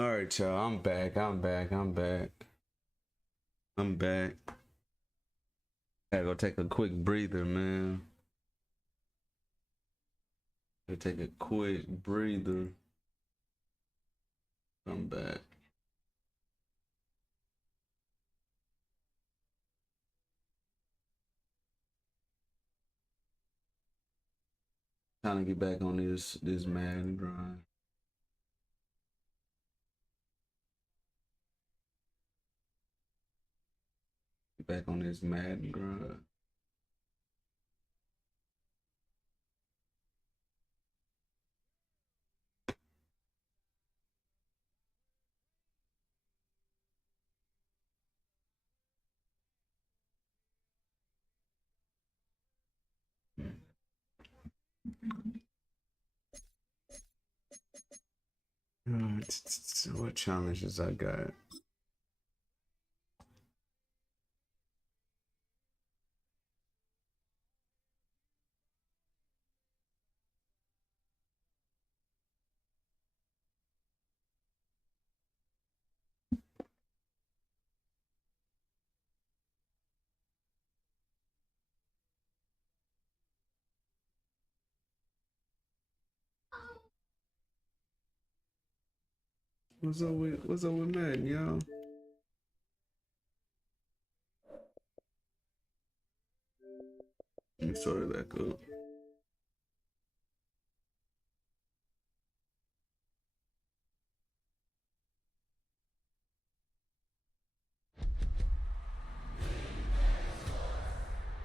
All right, y'all. I'm back. Gotta go take a quick breather, man. Gotta take a quick breather. I'm back. Trying to get back on this Madden grind. Get back on this Madden grind. What challenges I got? What's up with Madden, y'all? Let me start it back up.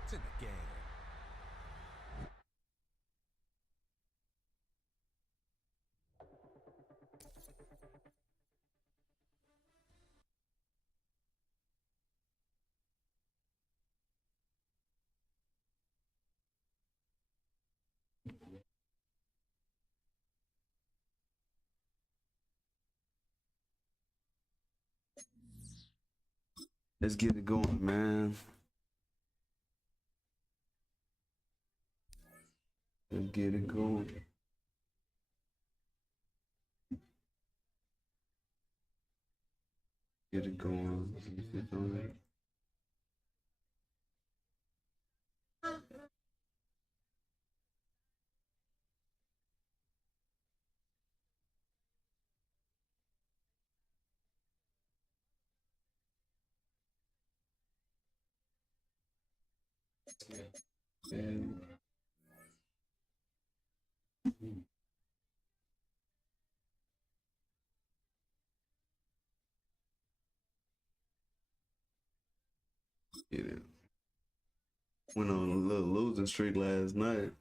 It's in the game. Let's get it going, man. Let's get it going. Get it going. And get it. Went on a little losing streak last night.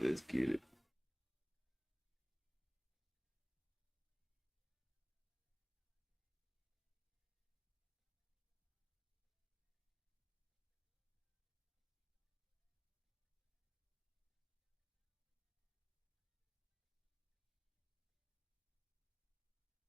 Let's get it.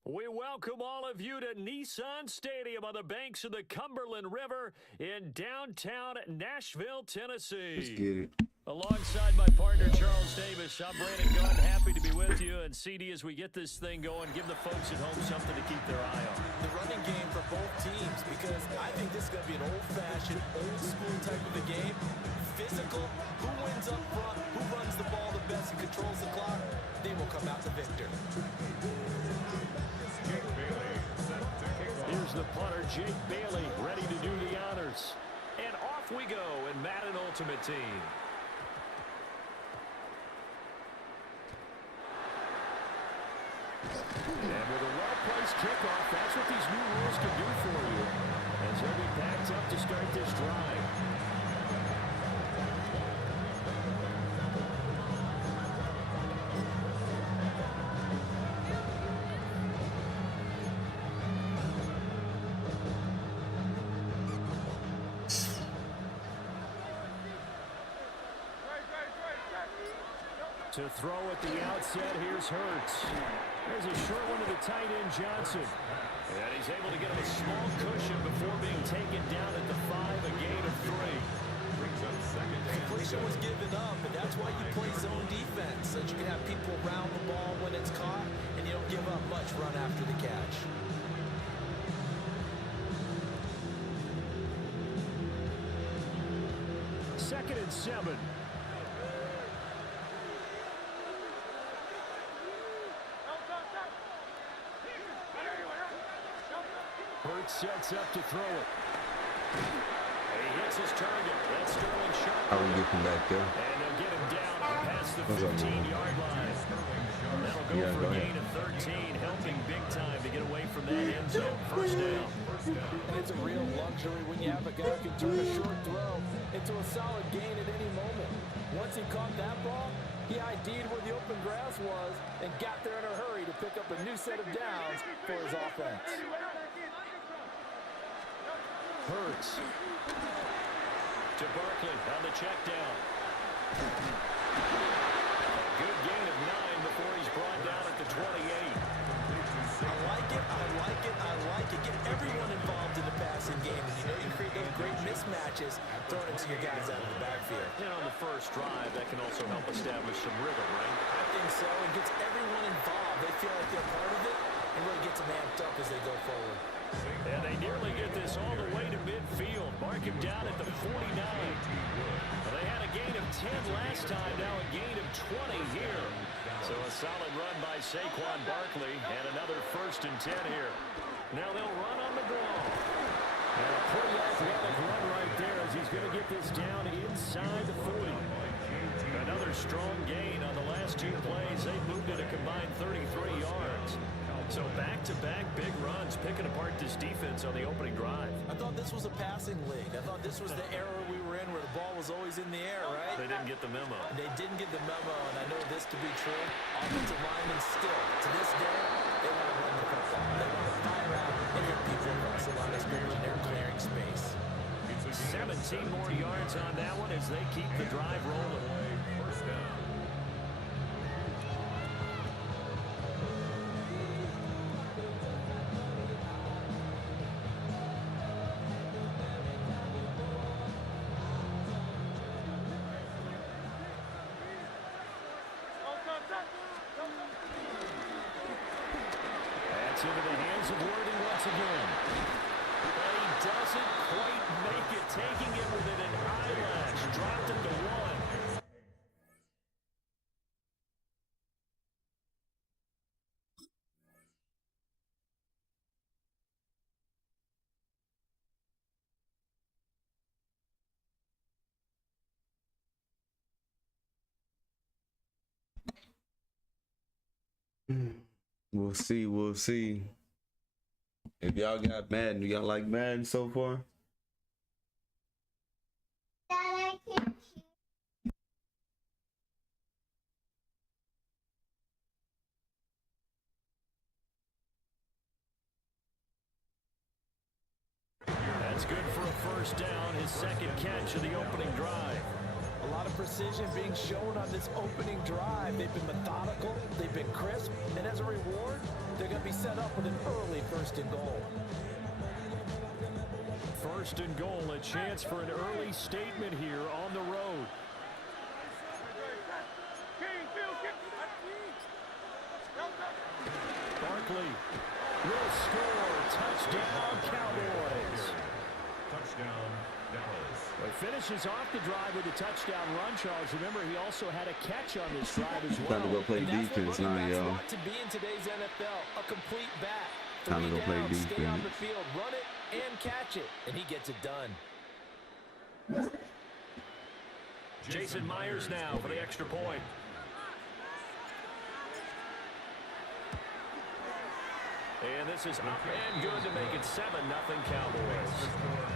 We welcome all of you to Nissan Stadium on the banks of the Cumberland River in downtown Nashville, Tennessee. Let's get it. Alongside my partner, Charles Davis, I'm Brandon Gunn. Happy to be with you. And CD, as we get this thing going, give the folks at home something to keep their eye on. The running game for both teams, because I think this is going to be an old-fashioned, old-school type of a game. Physical, who wins up front, who runs the ball the best and controls the clock, they will come out the victor. Here's the punter, Jake Bailey, ready to do the honors. And off we go in Madden Ultimate Team. And with a well-placed kickoff, that's what these new rules can do for you. As they'll be packed up to start this drive. To throw at the outset, here's Hurts. There's a short one to the tight end, Johnson. And he's able to get him a small cushion before being taken down at the 5, a gain of 3. Completion was given up, and that's why you play zone defense, so that you can have people around the ball when it's caught, and you don't give up much run after the catch. Second and 7. Hurts sets up to throw it. He hits his target. That's Sterling Sharp. How we get him back there? And they'll get him down past the 15-yard line. That'll go for a gain of 13, helping big time to get away from that end zone. First down. And it's a real luxury when you have a guy who can turn a short throw into a solid gain at any moment. Once he caught that ball, he ID'd where the open grass was and got there in a hurry to pick up a new set of downs for his offense. Hurts to Barkley on the check down. Good gain of 9 before he's brought down at the 28. I like it, I like it, I like it. Get everyone involved in the passing game. And you know you create those great mismatches throwing it to your guys out of the backfield. And on the first drive, that can also help establish some rhythm, right? I think so. It gets everyone involved. They feel like they're part of it and really gets them amped up as they go forward. And they nearly get this all the way to midfield. Mark him down at the 49. Well, they had a gain of 10 last time, now a gain of 20 here. So a solid run by Saquon Barkley, and another 1st and 10 here. Now they'll run on the ball. And a pretty athletic run right there as he's going to get this down inside the 40. Another strong gain on the last 2 plays. They moved it a combined 33 yards. So back-to-back big runs, picking apart this defense on the opening drive. I thought this was a passing league. I thought this was the era we were in where the ball was always in the air, right? They didn't get the memo. They didn't get the memo, and I know this to be true. Offensive linemen still, to this day, they want to run the football. They want to fire out and hit people across the line of scrimmage, and they're clearing space. 17 more yards on that one as they keep the drive rolling. First down. That's into the hands of Worthy once again. But he doesn't quite make it, taking it within an eyelash. Dropped it to 1. We'll see. We'll see. If y'all got Madden, do y'all like Madden so far? That's good for a first down, his 2nd catch of the opening drive. A lot of precision being shown on this opening drive. They've been methodical, they've been crisp, and as a reward, they're going to be set up with an early 1st and goal. 1st and goal, a chance for an early statement here on the road. Barkley will score. Touchdown, Cowboys. Touchdown, Dallas. Well, he finishes off the drive with a touchdown run, Charles. Remember, he also had a catch on this drive as well. Time to go play defense now, y'all. To be in today's NFL, a complete back. Time to go play Stay on defense. the field, run it and catch it, and he gets it done. Jason Myers now for the extra point. And this is up and good to make it 7-0 Cowboys.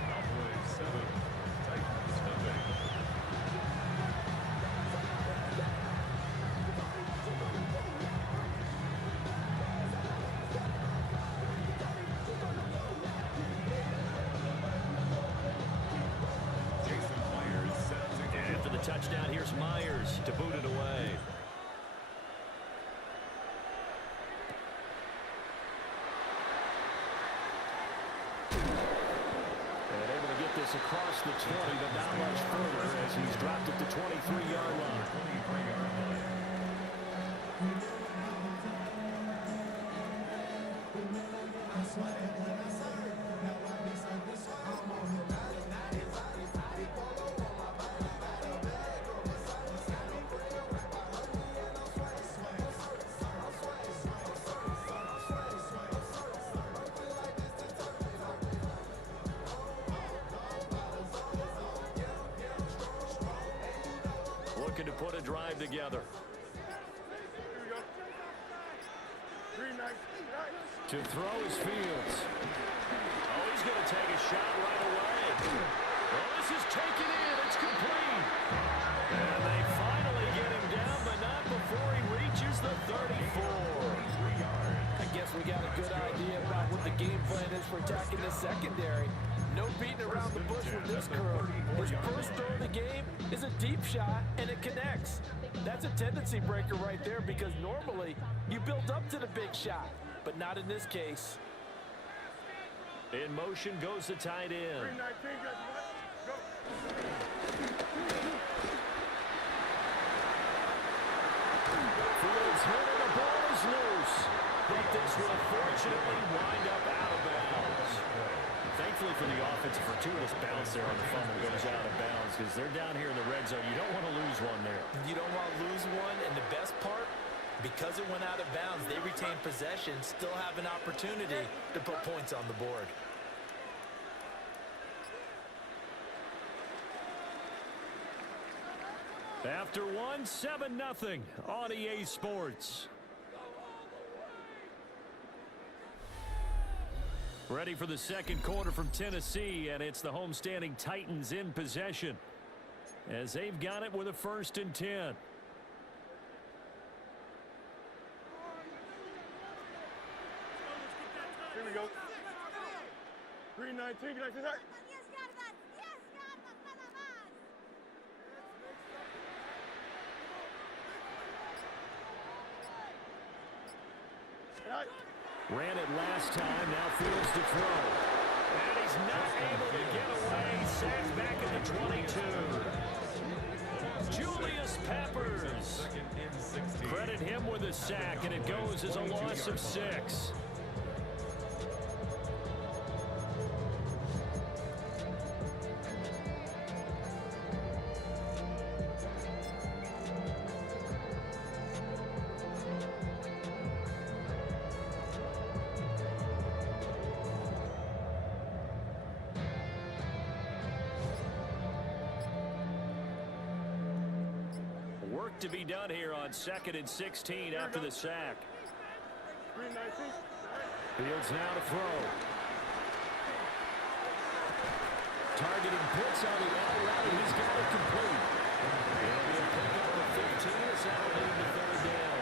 Cowboys 7, Titans nothing. After the touchdown, here's Myers to boot it away. And able to get this across the 20, but not much further as he's dropped at the 23-yard line. 23-yard line. Looking to put a drive together. To throw his Fields. Oh, he's going to take a shot right away. Oh, this is taken in. It's complete. And they finally get him down, but not before he reaches the 34. I guess we got a good idea about what the game plan is for attacking the secondary. No beating around the bush with this crew. His first throw of the game is a deep shot, and it connects. That's a tendency breaker right there because normally you build up to the big shot, but not in this case. In motion goes the tight end. Fields hit and the ball is loose. But this will unfortunately wind up out of bounds. Thankfully for the offense, a fortuitous bounce there on the fumble goes out of bounds because they're down here in the red zone. You don't want to lose one there. You don't want to lose one, and the best part, because it went out of bounds, they retain possession, still have an opportunity to put points on the board. After one, 7-0 on EA Sports. Ready for the second quarter from Tennessee, and it's the homestanding Titans in possession as they've got it with a 1st and 10. Here we go. 319. Ran it last time, now Fields to throw. And he's not able to get away. Sacked back at the 22. Julius Peppers. Credit him with a sack, and it goes as a loss of 6. Work to be done here on 2nd and 16 after the sack. Fields now to throw. Targeting Pitts on the out route, and he's got it complete. It'll be a pickup of 15 as that will lead to 3rd down.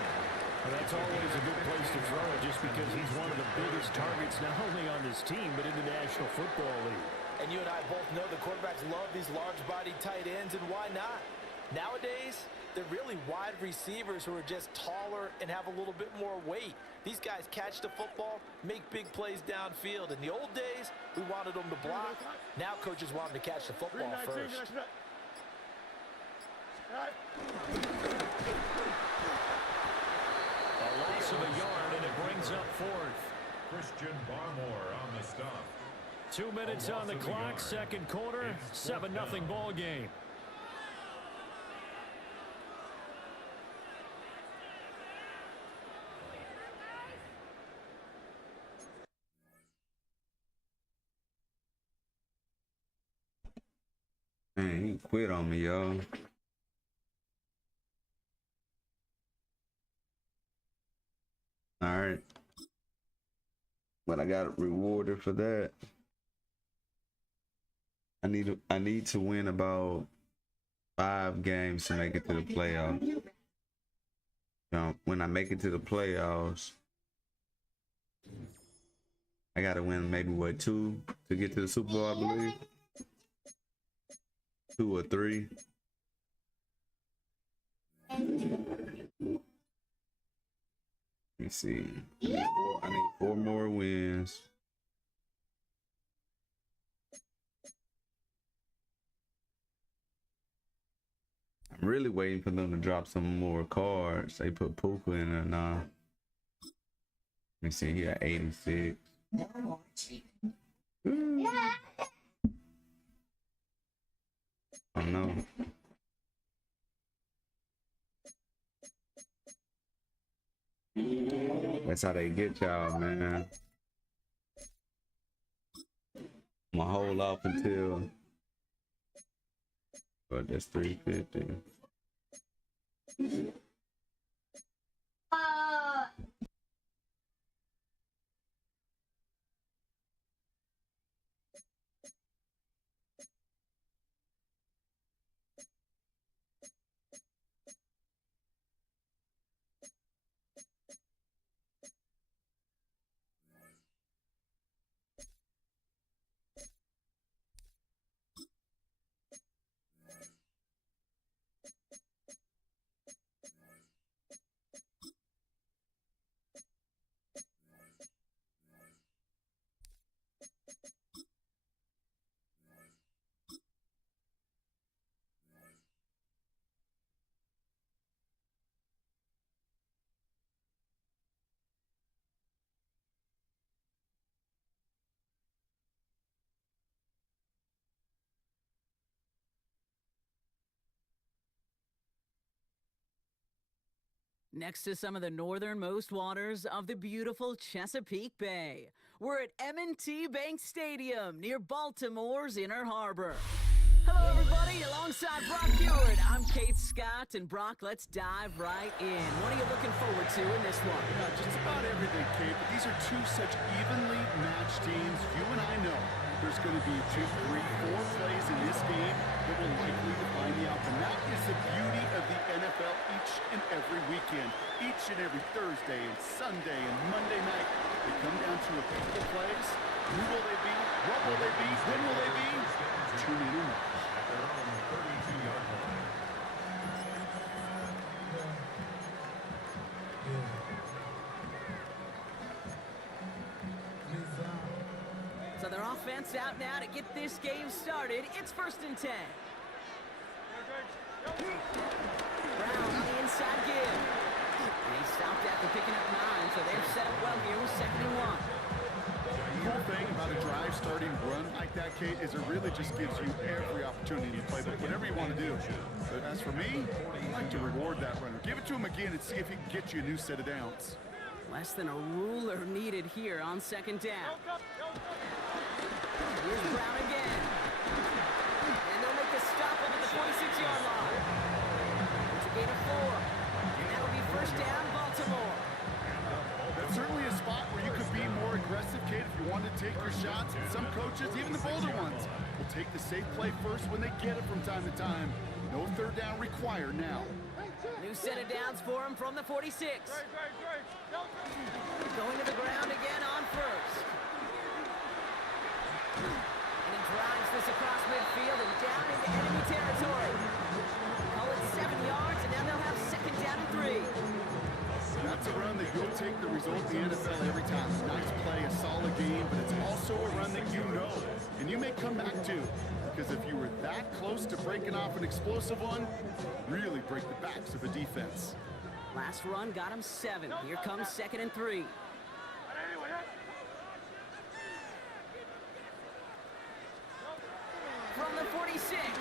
Well, that's always a good place to throw it just because he's one of the biggest targets not only on this team but in the National Football League. And you and I both know the quarterbacks love these large-bodied tight ends, and why not? Nowadays, they're really wide receivers who are just taller and have a little bit more weight. These guys catch the football, make big plays downfield. In the old days, we wanted them to block. Now coaches want them to catch the football first. A loss of a yard, and it brings up 4th. Christian Barmore on the stop. 2 minutes on the clock, second quarter, 7-0 ball game. Man, he quit on me, y'all. All right. But I got rewarded for that. I need to win about 5 games to make it to the playoffs. When I make it to the playoffs, I gotta win maybe 2 to get to the Super Bowl, I believe. 2 or 3. Let me see. I need 4 more wins. really waiting for them to drop some more cards. They put Puka in there now. Let me see, he got 86. I know. That's how they get y'all, man. I'm gonna hold off until, but that's 350. Next to some of the northernmost waters of the beautiful Chesapeake Bay, we're at M&T Bank Stadium near Baltimore's Inner Harbor. Hello, everybody. Alongside Brock Hewitt, I'm Kate Scott. And Brock, let's dive right in. What are you looking forward to in this one? Just about everything, Kate, but these are two such evenly matched teams. You and I know there's going to be 2, 3, 4 plays in this game that will likely define the outcome. That is the beauty of the NFL each and every weekend. Each and every Thursday and Sunday and Monday night, they come down to a couple plays. Who will they be? What will they be? When will they be? Tune in and watch. So their offense out now to get this game started. It's 1st and 10. Brown on the inside give. And he stopped after picking up 9, so they've set up well here with 2nd and 1. The cool thing about a drive starting run like that, Kate, is it really just gives you every opportunity to play whatever you want to do. But as for me, I like to reward that runner. Give it to him again and see if he can get you a new set of downs. Less than a ruler needed here on 2nd down. Here's Brown again. And they'll make the stop up at the 46-yard line. It's a gain of 4. And that'll be 1st down, Baltimore. That's certainly a spot where you could be more aggressive, Kate, if you want to take your shots. And some coaches, even the bolder ones, will take the safe play first when they get it from time to time. No 3rd down required now. New set of downs for him from the 46. Going to the ground again on 1st. And he drives this across midfield and down into enemy territory. Call it 7 yards, and now they'll have 2nd down and 3. That's a run that you'll take the result in the NFL every time. Nice play, a solid game, but it's also a run that you know, and you may come back to. Because if you were that close to breaking off an explosive one, really break the backs of the defense. Last run got him 7. Here comes 2nd and 3. From the 46. Isn't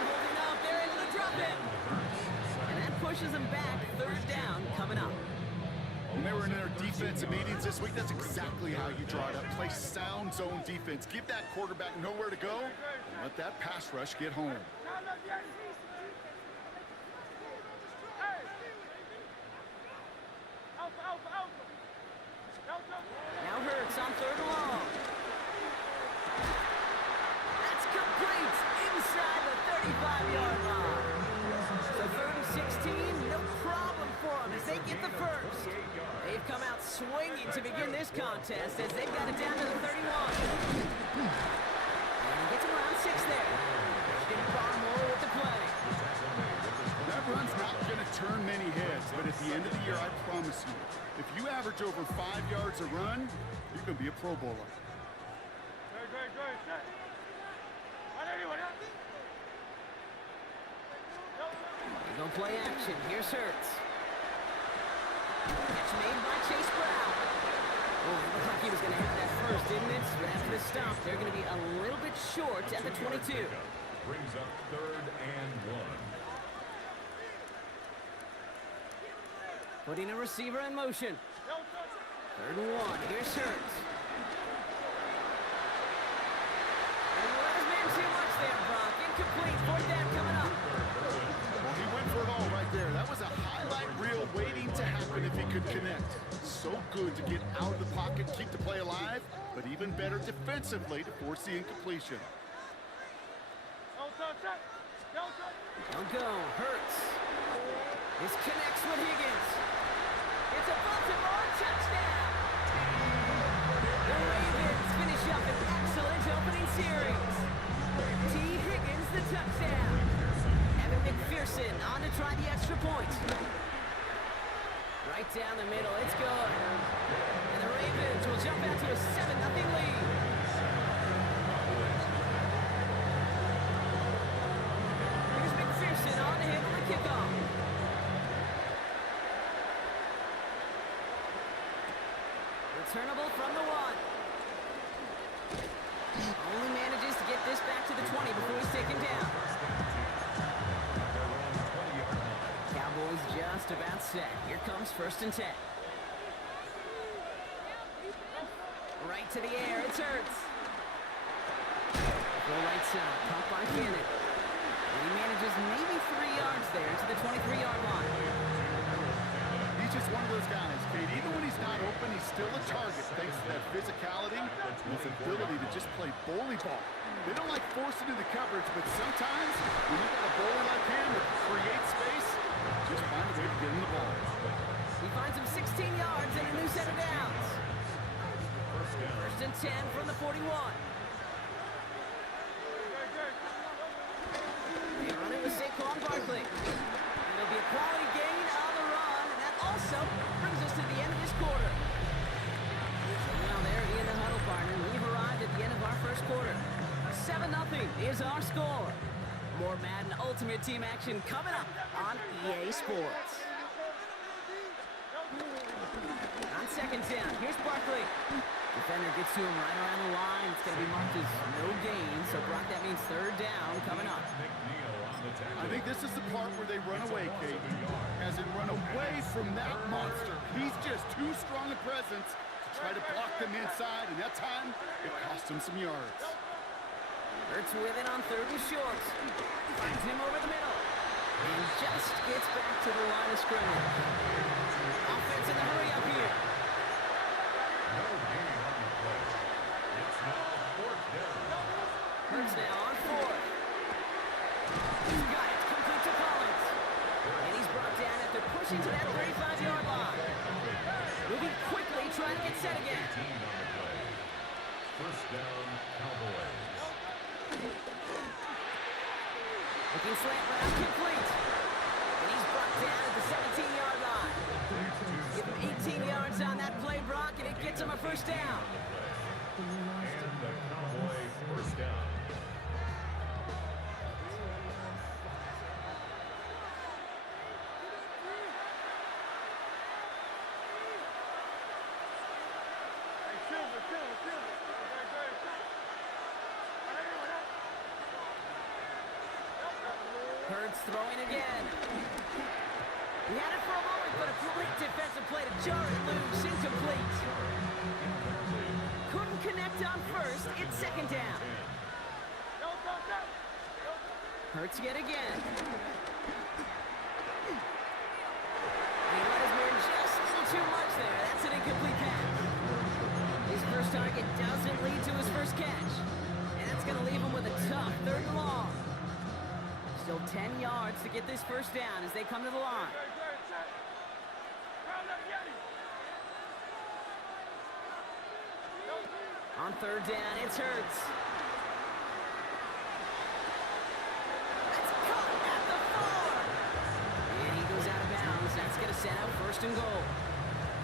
holding up. They're able to drop him. And that pushes them back. 3rd down coming up. When they were in their defensive meetings this week, that's exactly how you draw it up. Play sound zone defense. Give that quarterback nowhere to go. And let that pass rush get home. Now Hurts on 3rd and long. That's complete inside the 35-yard line. So 3rd and 16, no problem for them as they get the 1st. They've come out swinging to begin this contest as they've got it down to the 31. And gets around 6 there. Getting Barmore with the play. That run's not going to turn many heads, but at the end of the year, I promise you, if you average over 5 yards a run, you're going to be a Pro Bowler. They'll play action. Here's Hurts. Catch made by Chase Brown. Oh, it looked like he was going to have that first, didn't it? But after the stop, they're going to be a little bit short at the 22. Brings up 3rd and 1. Putting a receiver in motion. 3rd and 1. Here's Hurts. And he let his man too much there, Brock. Incomplete. 4th down coming up. Well, he went for it all right there. That was a highlight reel waiting to happen if he could connect. So good to get out of the pocket, keep the play alive, but even better defensively to force the incompletion. They'll go. Hurts. This connects with Higgins. It's a Baltimore touchdown. The Ravens finish up an excellent opening series. T. Higgins, the touchdown. Evan McPherson on to try the extra point. Right down the middle, it's good. And the Ravens will jump out to a 7-0 lead. Here's McPherson on to handle the kickoff. Returnable from the 1. Only manages to get this back to the 20 before he's taken down. Cowboys just about set. Here comes 1st and 10. Right to the air, it's Hurts. Go right side, pump by Cannon. And he manages maybe 3 yards there to the 23-yard line. He's just one of those guys, Kate. Even when he's not open, he's still a target thanks to that physicality and his ability to just play bully ball. They don't like forcing into coverage, but sometimes when you've got a bowler like him that can create space, just find a way to get him the ball. He finds him 16 yards and a new set of downs. 1st and 10 from the 41. They run it with Saquon Barkley. And it'll be a quality gain on the run, and that also brings us to the end of this quarter. Well, there in the huddle, partner. We've arrived at the end of our first quarter. 7-0 is our score. More Madden Ultimate Team action coming up on EA Sports. On 2nd down, here's Barkley. Defender gets to him right around the line. It's going to be marked as no gain. So, Brock, that means 3rd down coming up. I think this is the part where they run away, Kate. As in run away from that monster. He's just too strong a presence to try to block them inside, and that time, it cost him some yards. Hurts with it on 3rd and short. Finds him over the middle. And just gets back to the line of scrimmage. Offense in the hurry up here. No gain on the play. It's now 4th down. Hurts now on 4th. He's got it. Complete to Collins. And he's brought down after pushing to that 35-yard line. Moving quickly, trying to get set again. 18 on the play. 1st down, Cowboys. Looking slant route complete. And he's brought down at the 17-yard line. Give him 18 yards on that play, Brock, and it gets him a 1st down. And the Cowboy 1st down. Hurts throwing again. He had it for a moment, but a great defensive play to jar it loose, incomplete. Couldn't connect on 1st, it's 2nd down. Hurts yet again. And he let his man just a little too much there. That's an incomplete pass. His first target doesn't lead to his first catch. And that's going to leave him with a tough 3rd and long. Still 10 yards to get this 1st down as they come to the line. On 3rd down, it's Hurts. That's caught at the 4. And he goes out of bounds. That's going to set up 1st and goal.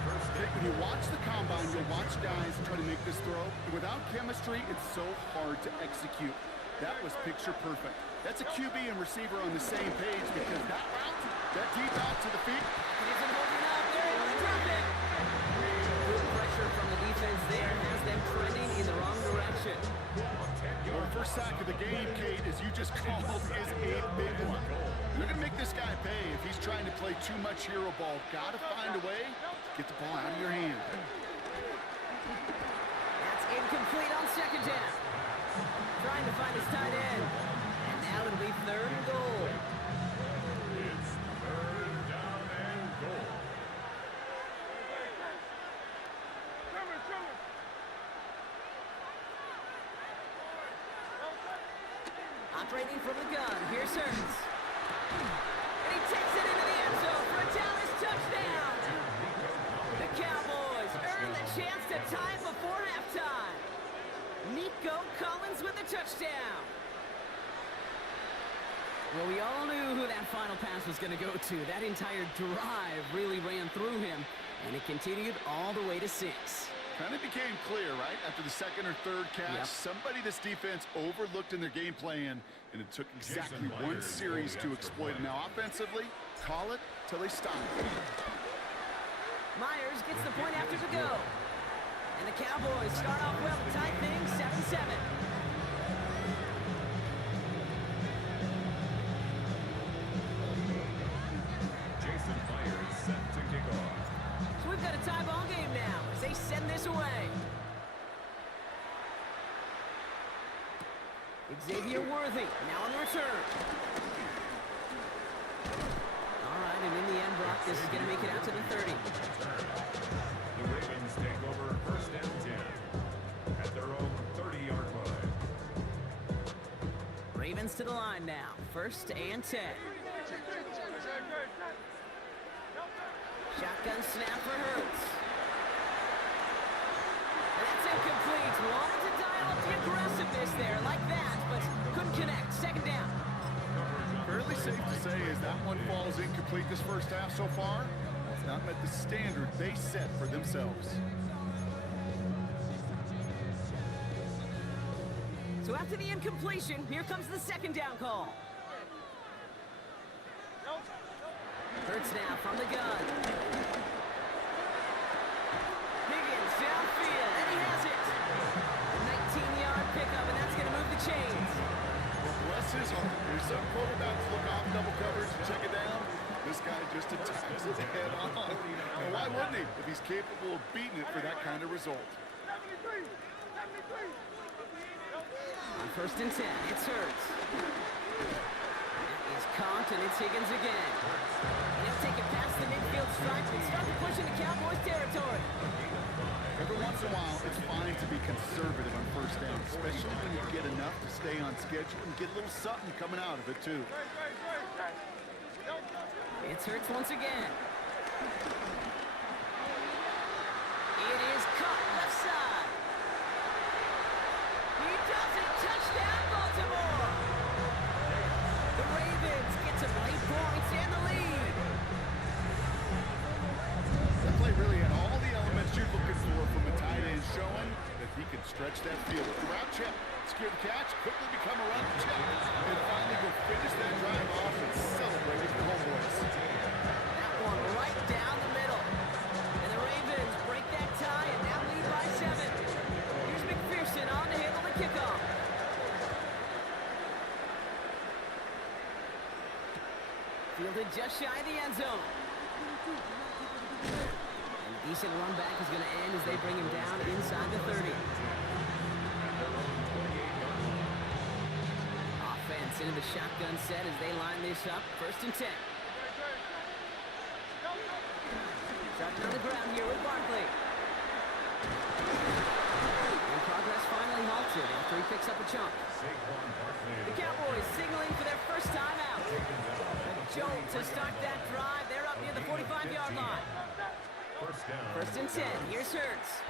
When you watch the combine, you'll watch guys try to make this throw. Without chemistry, it's so hard to execute. That was picture perfect. That's a QB and receiver on the same page because that route, that deep out to the feet. He isn't holding up. They're able to drop it. Good pressure from the defense there has them trending in the wrong direction. Well, the first sack of the game, Kate, as you just called, is a big one. You're going to make this guy pay if he's trying to play too much hero ball. Got to find a way to get the ball out of your hand. That's incomplete on second down. Trying to find his tight end. And now it'll be third and goal. It's third down and goal. Operating from the gun. Here's Hurts. And he takes it into the end zone for a Dallas touchdown. The Cowboys earn the chance to tie it before halftime. Nico Collins with the touchdown. Well, we all knew who that final pass was going to go to. That entire drive really ran through him, and it continued all the way to 6. Kind of became clear, right? After the second or third catch, somebody this defense overlooked in their game plan, and it took exactly one series to exploit it. Now, offensively, call it till they stop it. Myers gets the point after the go. And the Cowboys start off well to tie things 7-7. Jason Myers set to kick off. So we've got a tie ball game now as they send this away. Xavier Worthy now on the return. All right, and in the end, Brock, this is going to make it out to the 30. The Ravens take over first and 10 at their own 30-yard line. Ravens to the line now. First and 10. Shotgun snap for Hurts. And that's incomplete. Wanted to dial up the aggressiveness there like that, but couldn't connect. Second down. Fairly safe to say as that one falls incomplete this first half so far, it's not met the standard they set for themselves. So after the incompletion, here comes the second down call. Hurts now from the gun. Higgins downfield, and he has it. A 19-yard pickup, and that's going to move the chains. Well, bless his heart. There's some quarterbacks look off double coverage and check it down. This guy just attacks it head on. And why wouldn't he if he's capable of beating it for that kind of result? On first and 10, it's Hurts. That is caught, and it's Higgins again. And he'll take it past the midfield stripe and start to push into Cowboys territory. Every once in a while, it's fine to be conservative on first down, especially when you get enough to stay on schedule and get a little something coming out of it, too. It's Hurts once again. It is caught left side. He does it. Touchdown, Baltimore. The Ravens get some late points and the lead. That play really had all the elements you're looking for from a tight end, showing that he can stretch that field. Route check, secure the catch, quickly become a run check, and finally go finish that drive off and celebrate with the homeboys. That one right down the middle. And the Ravens break that tie and now lead by 7. Here's McPherson on to handle the kickoff. Fielded just shy of the end zone. And decent run back is going to end as they bring him down inside the 30. Offense into the shotgun set as they line this up. First and 10. Starting on the ground here with Barkley. And progress finally halted after he picks up a chunk. The Cowboys signaling for their first time out. A jolt to start that drive. They're up near the 45-yard line. First and 10. Here's Hurts.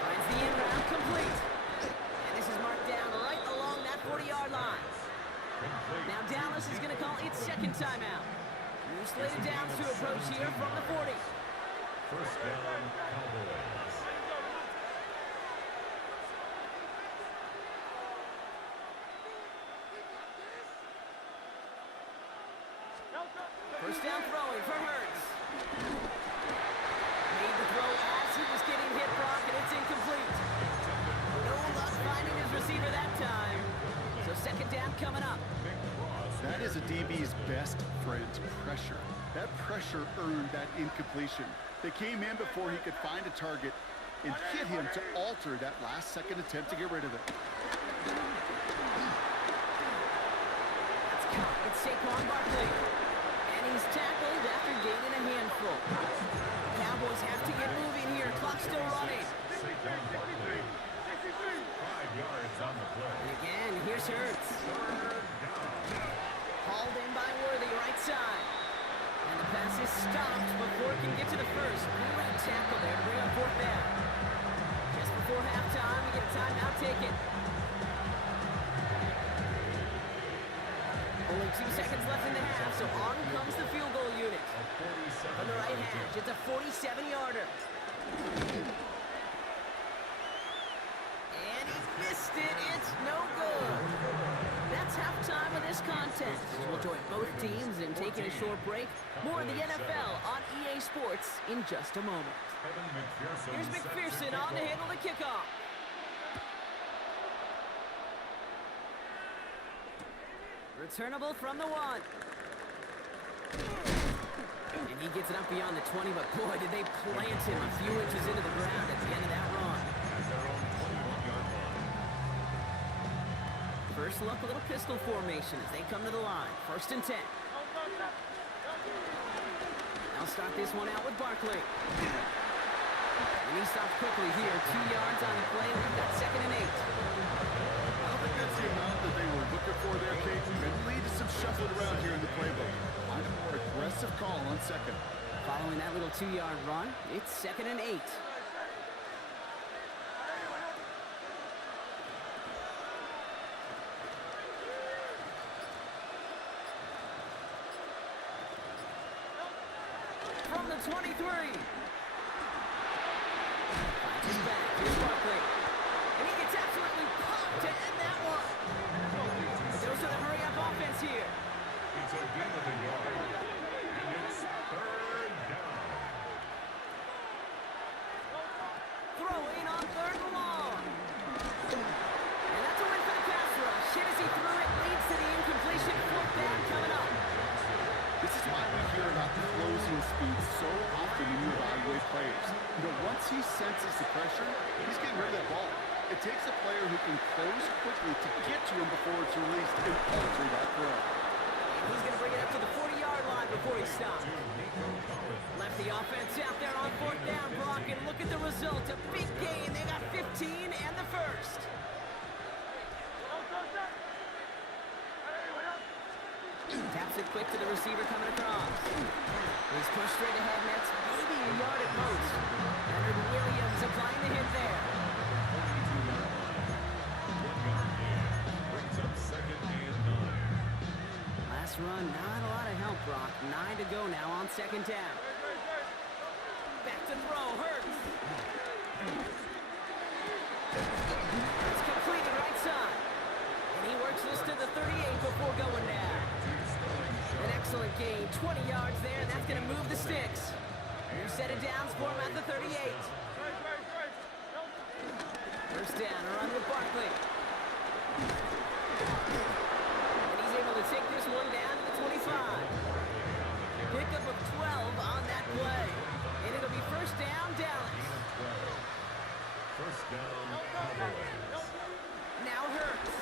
Finds the end round complete. And this is marked down right along that 40-yard line. Now Dallas is going to call its second timeout. New slated downs to approach here from the 40. First down, Cowboys. First down throwing for Hurts. Made the throw as he was getting hit, Brock, and it's incomplete. No luck finding his receiver that time. So second down coming up. That is a DB's best friend, pressure. That pressure earned that incompletion. They came in before he could find a target and hit him to alter that last-second attempt to get rid of it. That's caught. It's Saquon Barkley. And he's tackled after gaining a handful. The Cowboys have to get moving here. Clock still running. 5 yards on the play. And again, here's Hurts. Hauled in by Worthy, right side. And the pass is stopped before it can get to the first. Great tackle there to bring up fourth down. Just before halftime, we get a timeout taken. Only 2 seconds left in the half, so on comes the field goal unit. From the right hash, it's a 47-yarder. And he missed it. It's no good. That's halftime of this contest. We'll join both teams in taking a short break. More of the NFL on EA Sports in just a moment. Here's McPherson on to handle the kickoff. Returnable from the 1. And he gets it up beyond the 20, but boy, did they plant him a few inches into the ground at the end of that run. First look, a little pistol formation as they come to the line. 1st and 10. I'll start this one out with Barkley. And he stops quickly here. 2 yards on the play. We've got 2nd and 8. I don't think that's the amount that they were looking for there, Kate. It lead to some shuffling around here in the playbook. Find a more aggressive call on 2nd. Following that little 2-yard run, it's 2nd and 8. From the 23. Finds his back. Here's Barkley. And he gets absolutely pumped to end that one. Those are the hurry-up offense here. It's a gain of a yard. And it's 3rd down. Throwing on 3rd and long. And that's a win for the pass rush. Hit as he threw it, leads to the incompletion. 4th down coming up. This is why we hear about the closing speed so often when you evaluate players. You know, once he senses the pressure, he's getting rid of that ball. It takes a player who can close quickly to get to him before it's released and alter that throw. And he's going to bring it up to the 40-yard line before he stops. Left the offense out there on 4th down, Brock, and look at the result. A big gain. They got 15 and the first. Taps it quick to the receiver coming across. He's pushed straight ahead, and that's maybe a yard at most. Leonard Williams applying the hit there. Brings up 2nd and 9. Last run, not a lot of help, Brock. 9 to go now on 2nd down. Back to throw, Hurts. It's completed right side. And he works this to the 38 before going down. An excellent gain, 20 yards there, and that's going to move the sticks. New set of downs for him at the 38. First down, a run with Barkley. And he's able to take this one down to the 25. Pickup of 12 on that play. And it'll be first down, Dallas. First down, Cowboys. Now Hurts.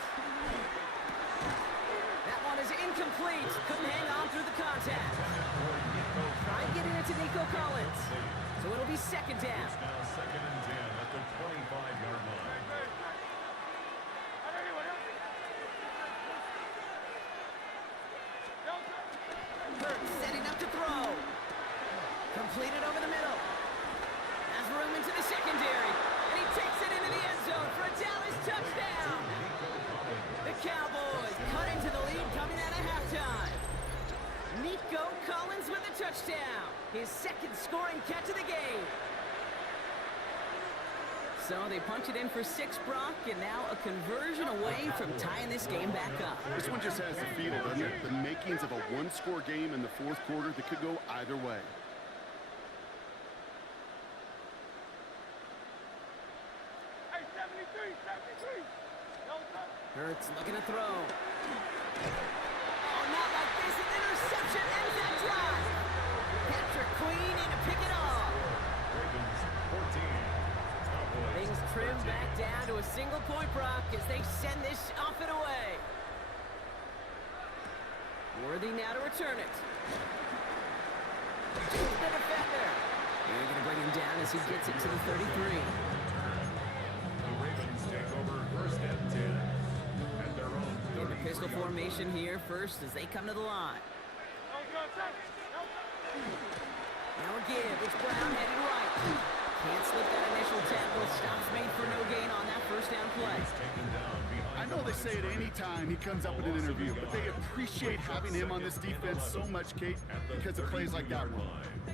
That one is incomplete. Couldn't hang on through the contact. Trying to get it into Nico Collins. So it'll be 2nd down. Now 2nd and 10 at the 25-yard line. Hurts setting up to throw. Completed over the middle. Has room into the secondary. And he takes it into the end zone for a Dallas touchdown. The Cowboys cut into the lead coming out of halftime. Nico Collins with a touchdown. His 2nd scoring catch of the game. So they punch it in for 6, Brock, and now a conversion away from tying this game back up. This one just has the feel, doesn't it? The makings of a one-score game in the fourth quarter that could go either way. Hurts looking to throw. Oh, not like this. An interception ends that drive. Patrick Queen in to pick it off. Ravens 14. Cowboys Things trim 13. back down to a single point, Brock, as they send this off and away. Worthy now to return it. To the defender. They're going to bring him down as he gets it to the 33. The Ravens take over first and 10 at their own In the 33 pistol formation here first as they come to the line. Now a give. It's Brown headed right. Can't slip that initial tackle. Stops made for no gain on that first down play. taken down behind I know they say it any time he comes up in an interview, but they appreciate having him on this defense so much, Kate, because of plays like that one.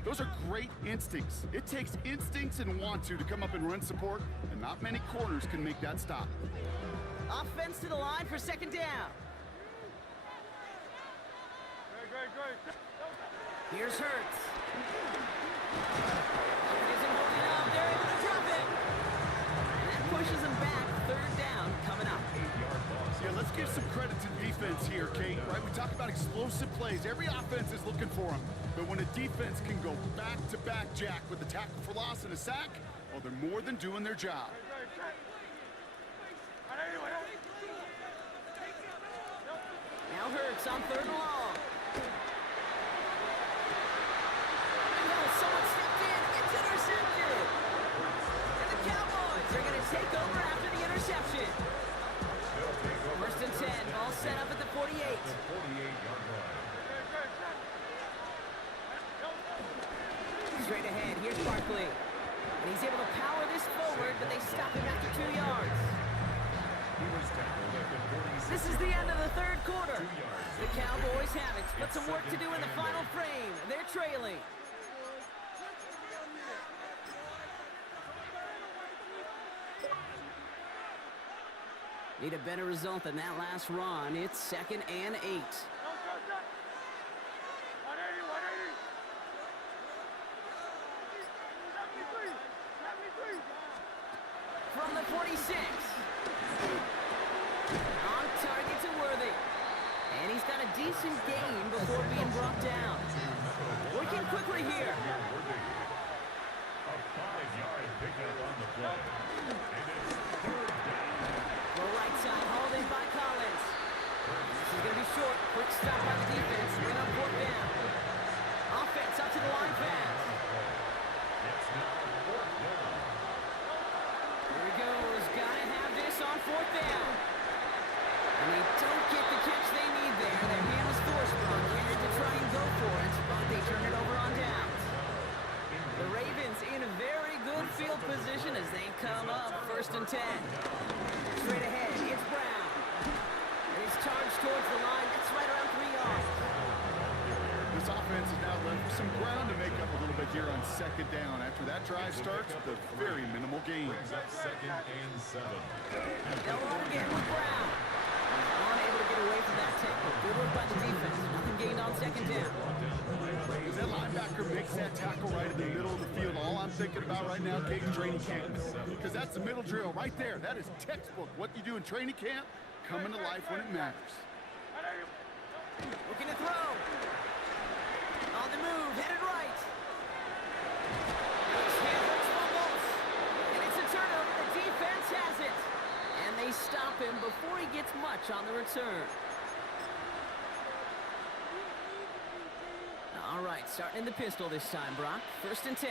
Those are great instincts. It takes instincts and want to come up and run support, and not many corners can make that stop. Offense to the line for second down. Here's Hurts. Isn't holding up. They're able to drop it. And that pushes them back. Third down coming up. 8-yard loss. Yeah, let's give some credit to the defense here, Kate, right? We talk about explosive plays. Every offense is looking for them. But when a defense can go back-to-back, Jack, with a tackle for loss and a sack, well, they're more than doing their job. Now Hurts on third and long. Someone stepped in. It's intercepted. And the Cowboys are going to take over after the interception. First and 10. Ball set up at the 48. 48-yard line. Straight ahead. Here's Barkley. And he's able to power this forward, but they stop him after 2 yards. He was tackled at the 46. This is the end of the third quarter. 2 yards. The Cowboys have it, but some work to do in the final frame. They're trailing. Need a better result than that last run. It's 2nd and 8. From the 46. On target to Worthy. And he's got a decent gain before being brought down. Working quickly here. A 5-yard pickup on the play. And it's third down. The right side hauled in by Collins. This is going to be short. Quick stop by the defense. Bring up 4th down. Offense up to the line pass. It's now 4th down. Here he goes. Got to have this on 4th down. And they don't get the catch they need there. Their hand was forced, Brock. Here to try and go for it, but they turn it over on downs. The Ravens in a very good field position as they come up 1st and 10. Straight ahead, it's Brown. And he's charged towards the line. That's right around 3 yards. This offense is now left with some ground to make up a little bit here on 2nd down after that drive starts with a very minimal gain. Brings up 2nd and 7. They'll run again with Brown. He's unable to get away from that tackle. Good work by the defense. Nothing gained on 2nd down. As that linebacker makes that tackle right in the middle of the field, all I'm thinking about right now, Kate, is training camp. Because that's the middle drill right there. That is textbook. What you do in training camp, coming to life when it matters. Looking to throw. On the move, headed right. Hamlin fumbles. And it's a turnover. The defense has it. And they stop him before he gets much on the return. All right, starting in the pistol this time, Brock. 1st and 10.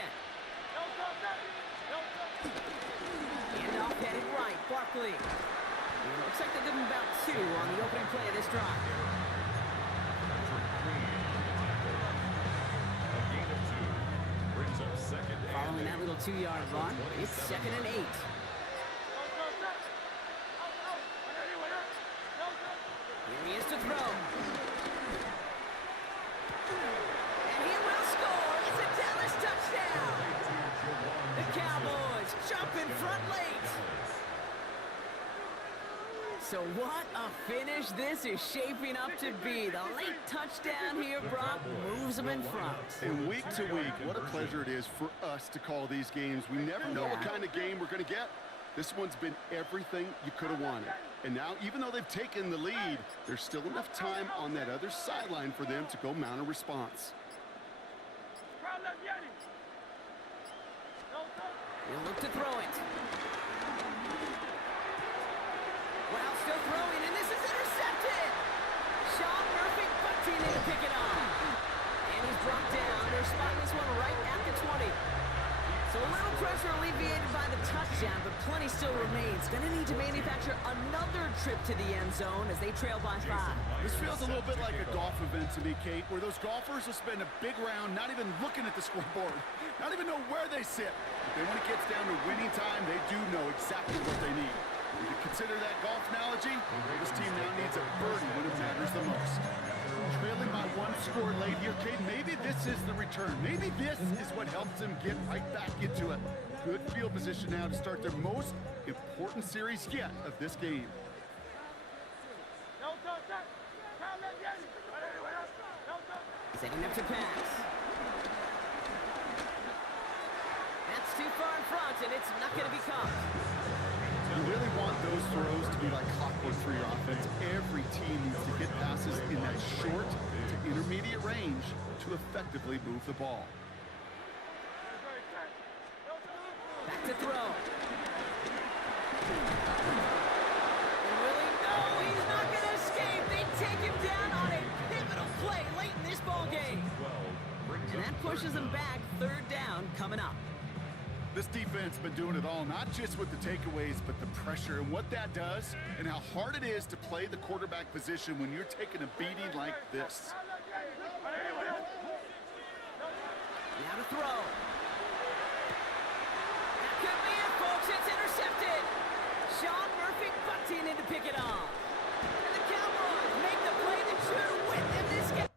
Handoff headed right. Barkley. And it looks like they give him about 2 on the opening play of this drive. A gain of 2. Brings up 2nd and Following that little 2-yard run, it's 2nd and 8. Here he is to throw. And he will score. It's a Dallas touchdown. The Cowboys jump in front late. So what a finish this is shaping up to be. The late touchdown here, Brock, moves them in front. And week to week, what a pleasure it is for us to call these games. We never know what kind of game we're going to get. This one's been everything you could have wanted. And now, even though they've taken the lead, there's still enough time on that other sideline for them to go mount a response. He'll look to throw it. Well, still throwing, and this is intercepted. Sean Murphy butting in to pick it off. And he's brought down. They're spotting this one right at the 20. So a little pressure alleviated by the touchdown, but plenty still remains. Going to need to manufacture another trip to the end zone as they trail by 5. This feels a little bit like a golf event to me, Kate, where those golfers will spend a big round not even looking at the scoreboard, not even know where they sit. But then when it gets down to winning time, they do know exactly what they need. If you consider that golf analogy, this team now needs a birdie when it matters the most. Trailing by 1 score late here, Kate, maybe this is the return. Maybe this is what helps them get right back into it. Good field position now to start their most important series yet of this game. Setting up to pass. That's too far in front, and it's not going to be caught. You really want those throws to be like clockwork for your offense. Every team needs to get passes in that short to intermediate range to effectively move the ball. Back to throw. And Willie, no, he's not going to escape. They take him down on a pivotal play late in this ball game. And that pushes them back. 3rd down coming up. This defense has been doing it all, not just with the takeaways, but the pressure and what that does and how hard it is to play the quarterback position when you're taking a beating like this. Now to throw. That could be it, folks. It's intercepted. Sean Murphy butting in to pick it off. And the Cowboys make the play that should win them this game.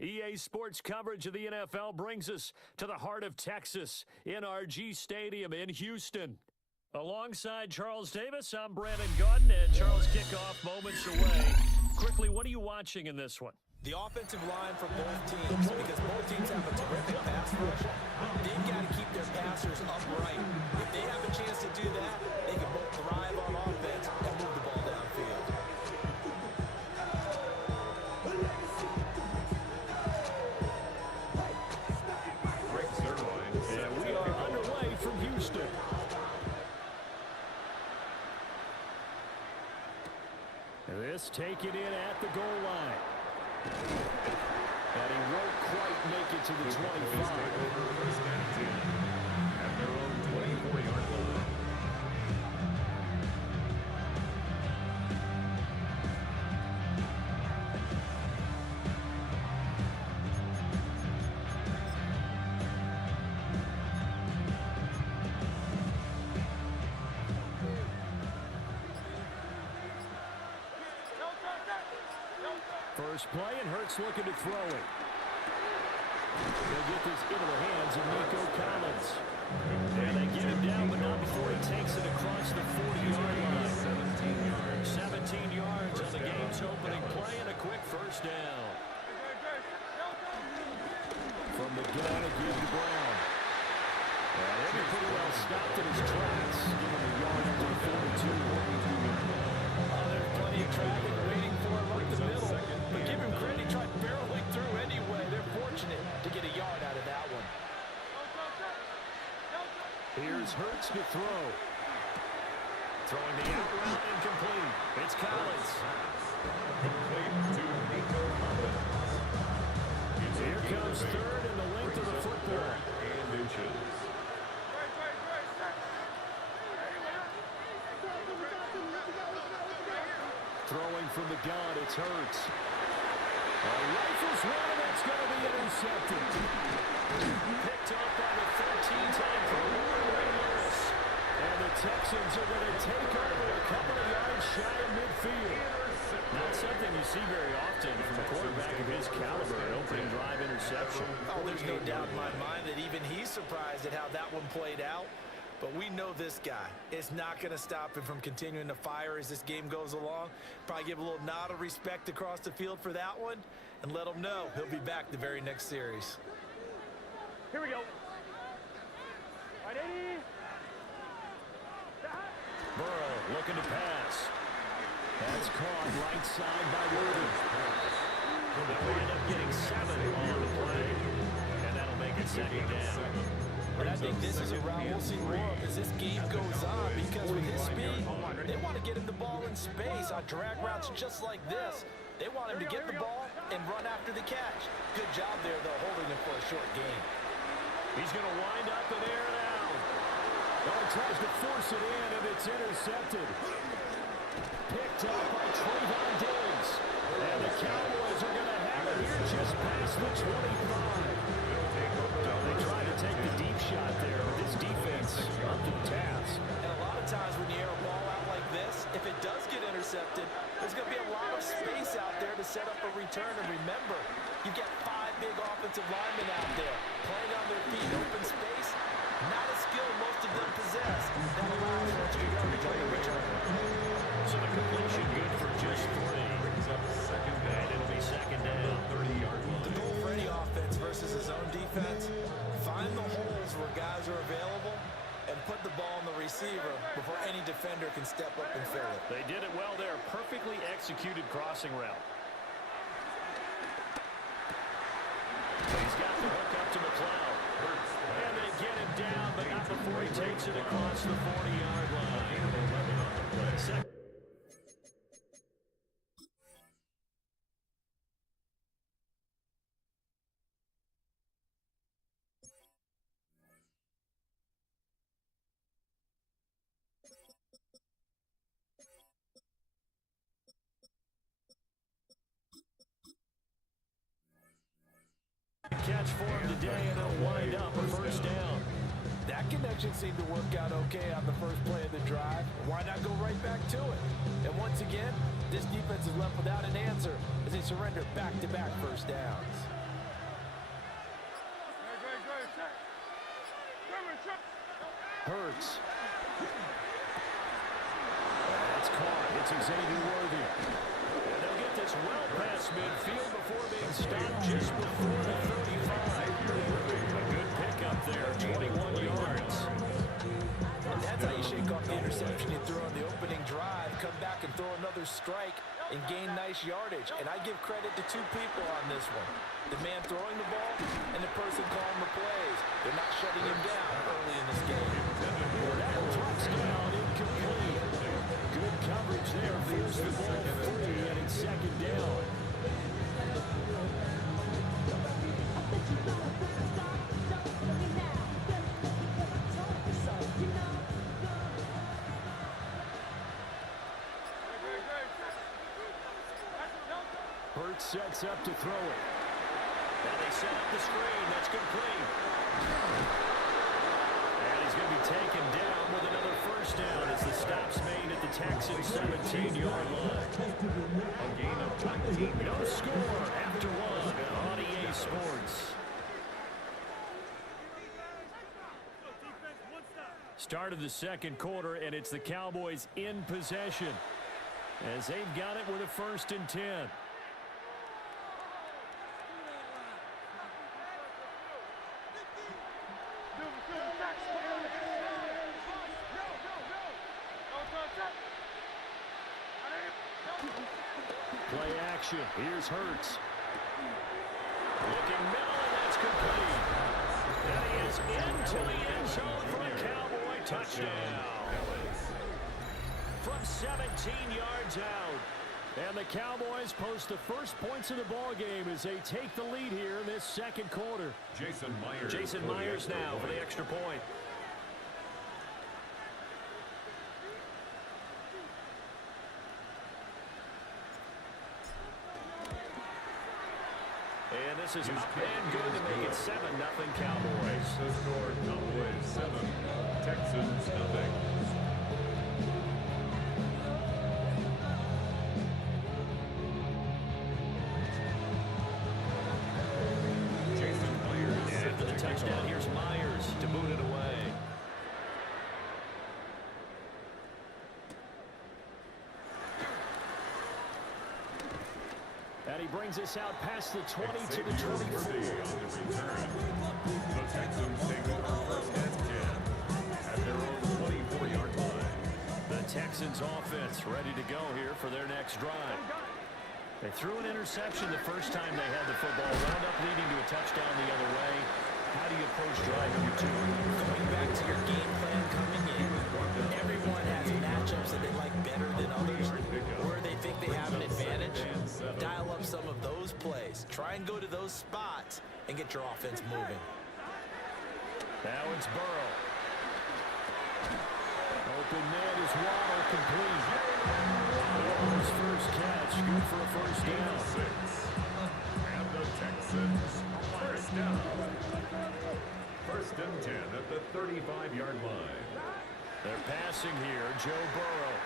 EA Sports coverage of the NFL brings us to the heart of Texas, NRG Stadium in Houston. Alongside Charles Davis, I'm Brandon Gaudin, and Charles, kickoff moments away. Quickly, what are you watching in this one? The offensive line for both teams, because both teams have a terrific pass rush. They've got to keep their passers upright. If they have a chance to do that, they can both thrive on offense and move the ball downfield. And we are underway from Houston. This taken in at the goal line. And he won't quite make it to the 25. First and 10 at their own 24-yard line. First play, and Hurts looking to throw it. They'll get this into the hands of Nico Collins. And they get him down, but not before he takes it across the 40-yard line. 17 yards on the game's opening play, and a quick first down. From the gun again to Brown. And he'll be pretty well stopped in his tracks. Give him a yard up to the 42. There's plenty of traffic waiting for him up the middle. But give him credit, he tried barreling through anyway. They're fortunate to get a yard out of that one. Here's Hurts to throw. Throwing the out route incomplete. It's Collins. Here comes third and the length of the football. Throwing from the gun, it's Hurts. Rifles one, and that's going to be intercepted. Picked up by the 13-time Pro Ray Lewis. And the Texans are going to take over a couple of yards shy of midfield. Not something you see very often from a quarterback of his caliber, an opening drive interception. Oh, there's no doubt in my mind that even he's surprised at how that one played out. But we know this guy is not going to stop him from continuing to fire as this game goes along. Probably give a little nod of respect across the field for that one and let him know he'll be back the very next series. Here we go. Burrow looking to pass. That's caught right side by Woody. They'll wind up getting 7 on the play. And that'll make it second down. But I think this is a route we'll see more of as this game goes on, because with his speed, they want to get him the ball in space on drag routes just like this. They want him to get the ball and run after the catch. Good job there, though, holding him for a short gain. He's going to wind up and air it out. Oh, he tries to force it in, and it's intercepted. Picked up by Trayvon Diggs. And the Cowboys are going to have it here just past the 25. They try to take the deep shot there, but this defense up to the task. And a lot of times when you air a ball out like this, if it does get intercepted, there's going to be a lot of space out there to set up a return. And remember, you get 5 big offensive linemen out there playing on their feet, open space. Not a skill most of them possess. That allows for extra yardage on the return. So the completion good for just 3. Brings up second down. And it'll be second down. 30-yard line. The goal for any offense versus his own defense, find the holes where guys are available and put the ball on the receiver before any defender can step up and fill it. They did it well there. Perfectly executed crossing route. He's got the hook up to McLeod. And they get him down, but not before he takes it across the 40-yard line. Catch for him today, and it'll wind up a first down. That connection seemed to work out okay on the first play of the drive. Why not go right back to it? And once again, this defense is left without an answer as they surrender back-to-back first downs. Hurts. That's caught. It's Xavier Worthy. And they'll get this well past midfield before being stopped just before the 35. A good pickup there, 21 yards. And that's how you shake off the interception you threw on the opening drive, come back and throw another strike and gain nice yardage. And I give credit to two people on this one. The man throwing the ball and the person calling the plays. They're not shutting him down early in this game. That drops down incomplete. Good coverage there. Forced the ball free, and it's second down. Hurts sets up to throw it. Now they set up the screen. That's complete. And he's going to be taken down with another first down as the stop's made at the Texans' 17-yard line. A gain of 19. No score after one on EA Sports. Start of the second quarter, and it's the Cowboys in possession as they've got it with a 1st and 10. Play action. Here's Hurts. Looking middle, and that's complete. And he is into the end zone for a Cowboy touchdown. From 17 yards out. And the Cowboys post the first points of the ball game as they take the lead here in this second quarter. Jason Myers now for the extra point. And this is up and good to make it 7-0 Cowboys. The score, Cowboys 7, Texans 0. Jason Myers. And for the touchdown, here's Myers to boot it away. And he brings us out past the 20 to the 24. On the return. The Texans take over 1st and 10 at their own 24-yard line. The Texans offense ready to go here for their next drive. They threw an interception the first time they had the football, wound up leading to a touchdown the other way. How do you approach drive number 2? Going back to your game plan coming in, everyone has matchups that they like better than others. Where they think they have an advantage, dial up some of those plays. Try and go to those spots and get your offense moving. Now it's Burrow. Open man is Waddle complete. Waddle's first catch, good for a first down. 6. And the Texans first down. 1st and 10 at the 35-yard line. They're passing here, Joe Burrow.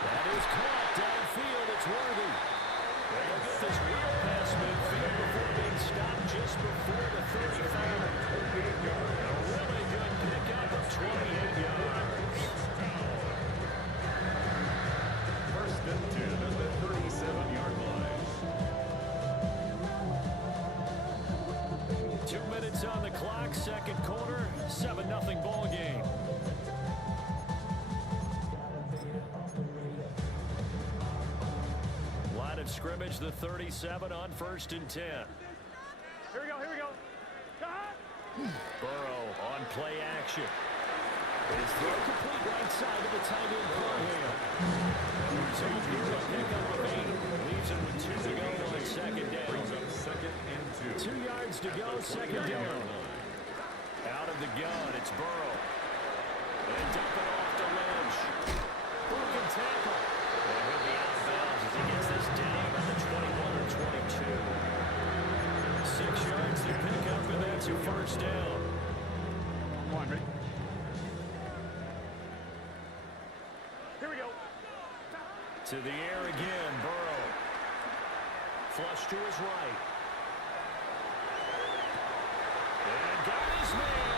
That is caught downfield. It's Worthy. They'll get this wheel past midfield before being stopped just before the 35. A really good pickup of 28 yards. 1st and 10 at the 37-yard line. 2 minutes on the clock, second quarter, 7-0 ball game. Line of scrimmage, the 37 on 1st and 10. Here we go. Burrow on play action. His throw complete right side of the tight end Parham. Xavier a pickup of 8. Leaves it with 2 to go on second down. 2nd and 2. 2 yards to go, second down. Out of the gun, it's Burrow. And dump it off to Lynch. Broken tackle. And he'll be out of bounds as he gets this down at the 21 or 22. 6 yards to pick up, and that's your first down. Come on, Rick. Here we go. To the air again, Burrow. Flush to his right. And got his man.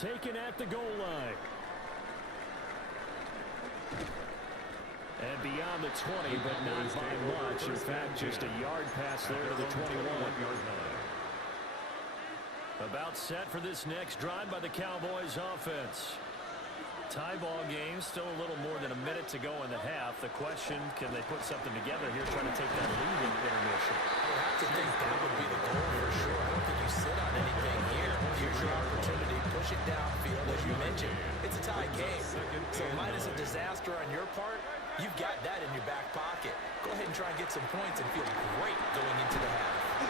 taken at the goal line. And beyond the 20, but not by much. In fact, just a yard pass there to the 21. About set for this next drive by the Cowboys offense. Tie ball game, still a little more than a minute to go in the half. The question, can they put something together here trying to take that lead in intermission? You have to think that would be the goal for sure. I don't think you sit on anything here. Here's your opportunity. Push it downfield, as you mentioned. It's a tie game. So minus a disaster on your part, you've got that in your back pocket. Go ahead and try and get some points and feel great going into the half.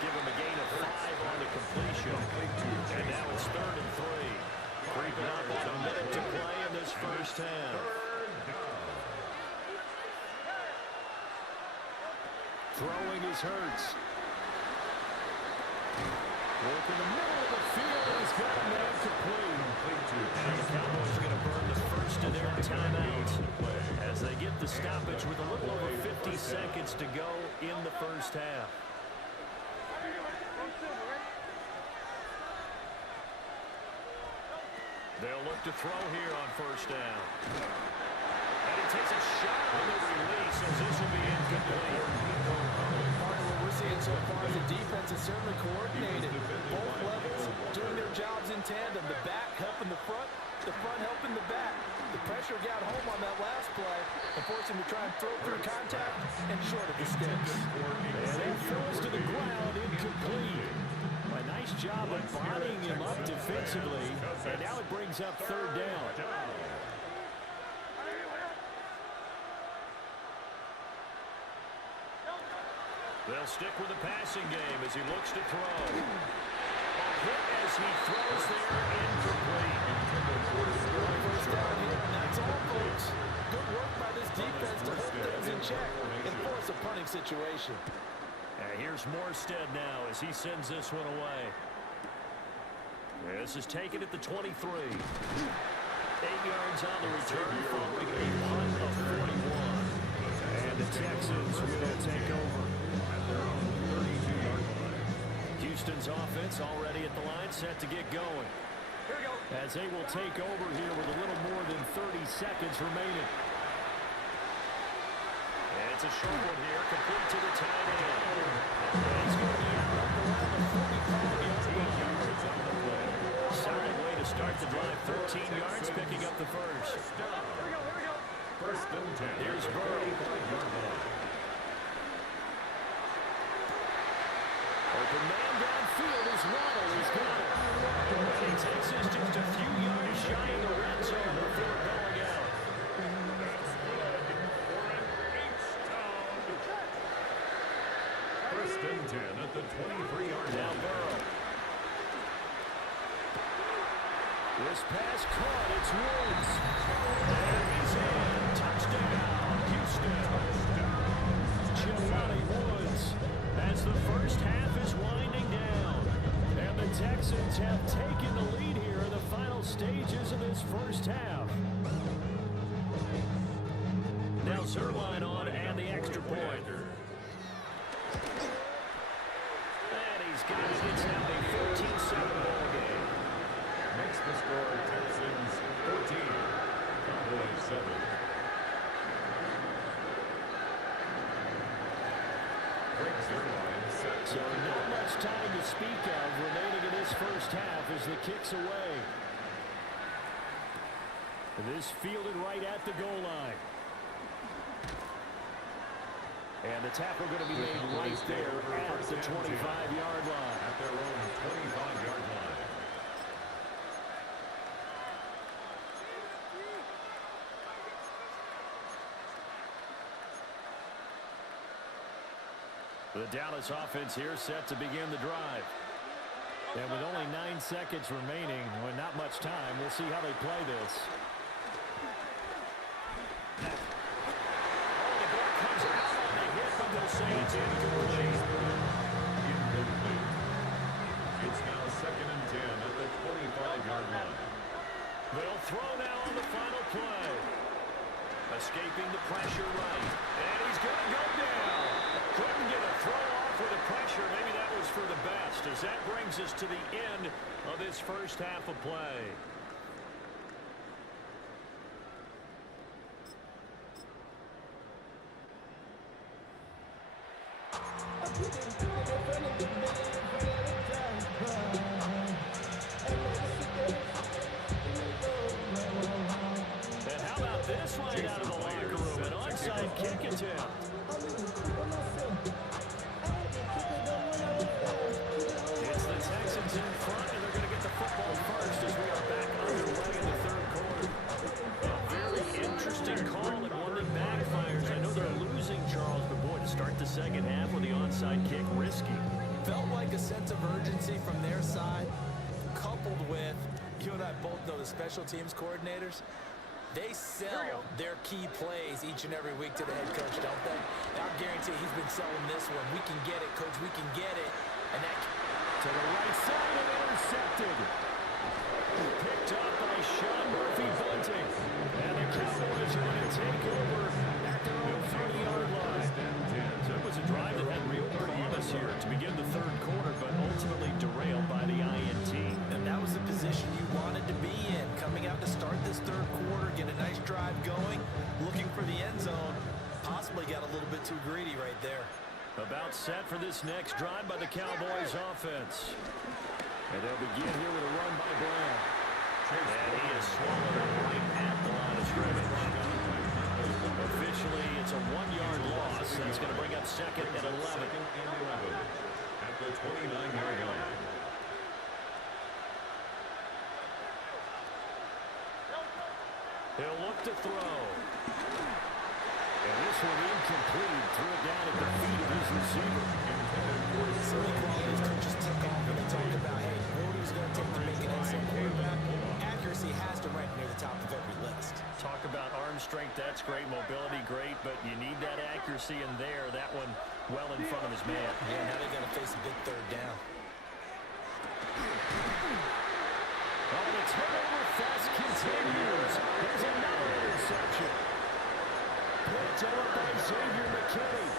Give him a gain of 5 on the completion. And now it's 3rd and 3. Creeping up on a minute to play in this first half. Throwing is Hurts. Work in the middle of the field. He's got a man complete. And the Cowboys are going to burn the first of their timeout as they get the stoppage with a little over 50 seconds to go in the first half. They'll look to throw here on first down. And he takes a shot on the release as this will be incomplete. Part of what we're seeing so far is the defense is certainly coordinated. Both levels doing their jobs in tandem. The back helping the front helping the back. The pressure got home on that last play and forced him to try and throw through contact and short of the sticks. And it falls to the ground, incomplete. A nice job of bodying him up defensively, and now it brings up 3rd down. They'll stick with the passing game as he looks to throw. A hit as he throws there, incomplete. First down here, and that's all, folks. Good work by this defense to hold things in check and force a punting situation. And here's Morstead now as he sends this one away. This is taken at the 23. 8 yards on the return following a punt of 41. And the Texans will take over. Houston's offense already at the line, set to get going. As they will take over here with a little more than 30 seconds remaining. And it's a short one here, complete to the tight end. And he's going to be out up around the 45-yard line. Solid way to start the drive, 13 yards, picking up the first. First and 10. Here's Burrow. Open man downfield is Waddle. He's got it. And he takes us just a few yards shy of the red zone before going out. First and 10 at the 23-yard line. Now Burrow. This pass caught. It's Woods. And he's in. Touchdown, Houston. Jelani Woods. As the first half is winding down. And the Texans have taken the lead here in the final stages of this first half. Now Zerline on and the extra point. And he's got it. It's now a 14-7 ball game. Makes the score Texans 14, Cowboys 7. So not much time to speak of remaining in this first half as the kick's away. This fielded right at the goal line. And the tackle going to be made right there at the 25-yard line. At their own 25-yard line. The Dallas offense here set to begin the drive. And with only 9 seconds remaining, with not much time, we'll see how they play this. Oh, the ball comes out on the hit, but they'll say it's incomplete. Incomplete. It's now 2nd and 10 at the 25-yard line. They'll throw now on the final play. Escaping the pressure right. And he's going to go down. Couldn't get a throw off For the pressure, maybe that was for the best, as that brings us to the end of this first half of play. And how about this right out of the locker room? An onside kick attempt. It's the Texans in front, and they're going to get the football first as we are back underway in the third quarter. A very interesting call and one that backfires. I know they're losing, Charles, but boy, to start the second half with the onside kick, risky. Felt like a sense of urgency from their side, coupled with, you and I both know the special teams coordinators, they sell their key plays each and every week to the head coach, don't they? And I guarantee he's been selling this one. We can get it, coach, we can get it. And that to the right side and intercepted. Picked up by Sean Murphy Bunting. And the Cowboys are going to take over at their own 30-yard line. So it was a drive that had real promise here to begin the third quarter, but ultimately derailed by the INT. And that was the position you wanted to be in, coming out to start this third quarter, get a nice drive going, looking for the end zone. Possibly got a little bit too greedy right there. About set for this next drive by the Cowboys offense. And they'll begin here with a run by Brown. And he is swallowed up right at the line of scrimmage. Officially, it's a 1-yard loss. That's going to bring up second and 11. At the 29-yard line. He'll look to throw. And this one incomplete. Threw it down at the feet of his receiver. Some of the qualities coaches took off when they talk about, hey, what he was going to take to make an excellent quarterback. Accuracy has to rank near the top of every list. Talk about arm strength, that's great. Mobility, great, but you need that accuracy in there. That one well in front of his man. Yeah, now they're going to face a big third down. Oh, the turnover fest continues. There's another interception. Picked up by Xavier McKinney.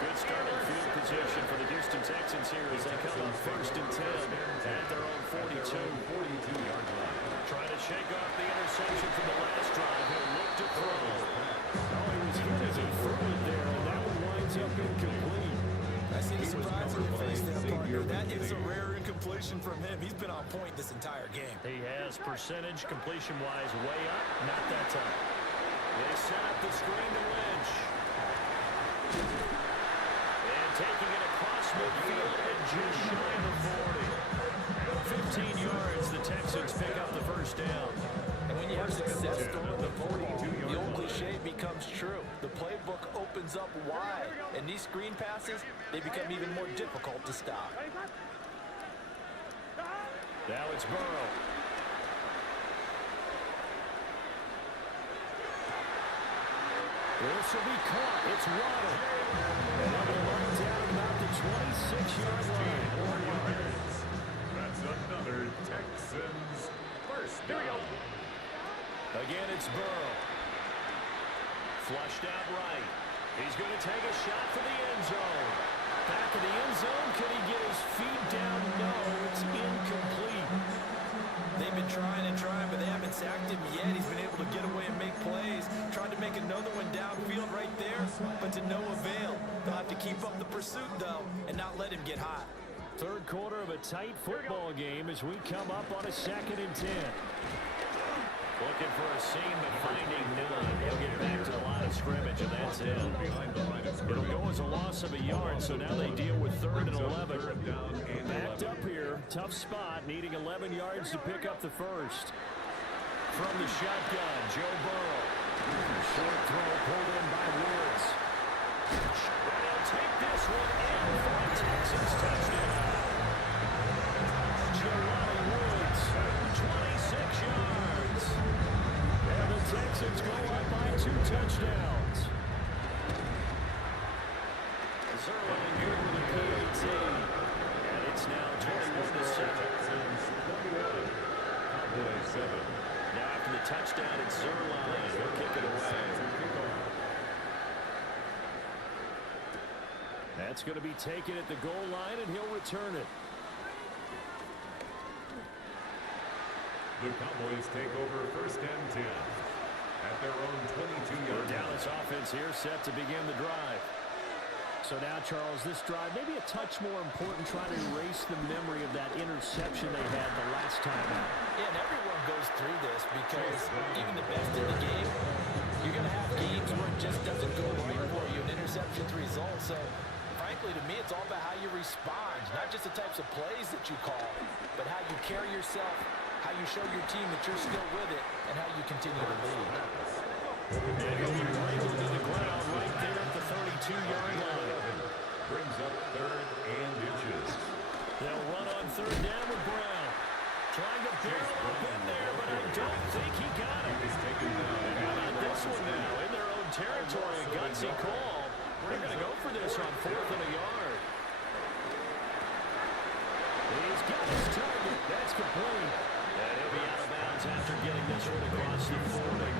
Good starting field position for the Houston Texans here as they come up 1st and 10 at their own 42-yard line. Trying to shake off the interception from the last drive. He'll look to throw. Oh, he was hit as he threw it there, and that one winds up incomplete. I see the surprise on your face there, partner. That is a rare incompletion from him. He's been on point this entire game. He has percentage completion-wise way up. Not that time. They set up the screen to Lynch. And taking it across midfield and just shy of 40. 15 yards, the Texans pick up the first down. And when you have success throwing the football, the old cliche becomes true. The playbook opens up wide, and these screen passes, they become even more difficult to stop. Now it's Burrow. This will be caught. It's Waddle. And I'm going to run down about the 26-yard line. That's another Texans first down. Again, it's Burrow. Flushed out right. He's going to take a shot for the end zone. Back of the end zone. Can he get his feet down? No, it's incomplete. They've been trying and trying, but they haven't sacked him yet. He's been able to get away and make plays. Tried to make another one downfield right there, but to no avail. They'll have to keep up the pursuit, though, and not let him get hot. Third quarter of a tight football game as we come up on a 2nd and 10. Looking for a seam, but finding none. He'll get back to the line of scrimmage, and that's it. It'll go as a loss of a yard, so now they deal with 3rd and 11. Backed up here, tough spot, needing 11 yards to pick up the first. From the shotgun, Joe Burrow. Short throw pulled in by Woods. And he'll take this one in for a Texans touchdown. Jelani Woods, 26 yards. And the Texans go up by 2 touchdowns. Zerline good with a PAT. And it's now 21-7. Now after the touchdown, it's Zerline. He'll kick it away. That's going to be taken at the goal line, and he'll return it. The Cowboys take over 1st and 10 at their own 22-yard line. Dallas offense here set to begin the drive. So now, Charles, this drive maybe a touch more important, trying to erase the memory of that interception they had the last time out. Yeah, and everyone goes through this because even the best in the game, you're going to have games where it just doesn't go right for you. An interception's the result. So, frankly, to me, it's all about how you respond, not just the types of plays that you call, but how you carry yourself, how you show your team that you're still with it, and how you continue to lead. And he'll be wrangled to the ground right there at the 32-yard line. Brings up 3rd and inches. They'll run on 3rd down with Brown. Trying to barrel up in there, but I don't think he got it. And how about this one now? In their own territory, a gutsy call. They're going to go for this on 4th and a yard. He's got his target. That's complete. And he'll be out of bounds after getting this one across the 40.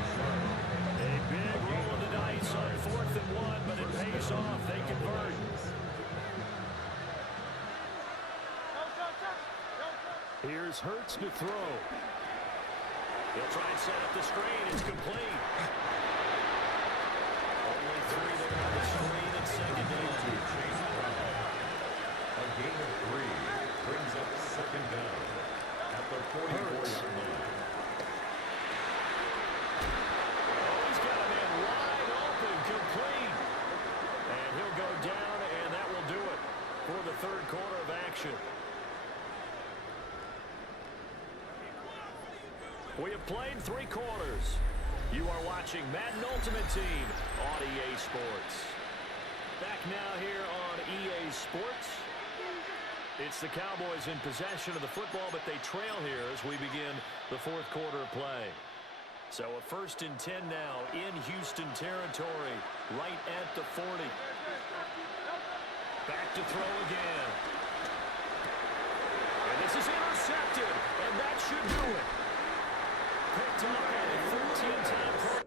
A big roll of the dice on 4th and 1, but it pays off. They convert. Here's Hurts to throw. He'll try and set up the screen. It's complete. Only 3 there on the screen and 2nd down. A gain of 3 brings up 2nd down at the 44-yard line. Oh, he's got a man wide open, complete. And he'll go down, and that will do it for the 3rd quarter of action. We have played 3 quarters. You are watching Madden Ultimate Team on EA Sports. Back now here on EA Sports. It's the Cowboys in possession of the football, but they trail here as we begin the 4th quarter of play. So a 1st and 10 now in Houston territory, right at the 40. Back to throw again. And this is intercepted, and that should do it. Picked up at a 13-time play.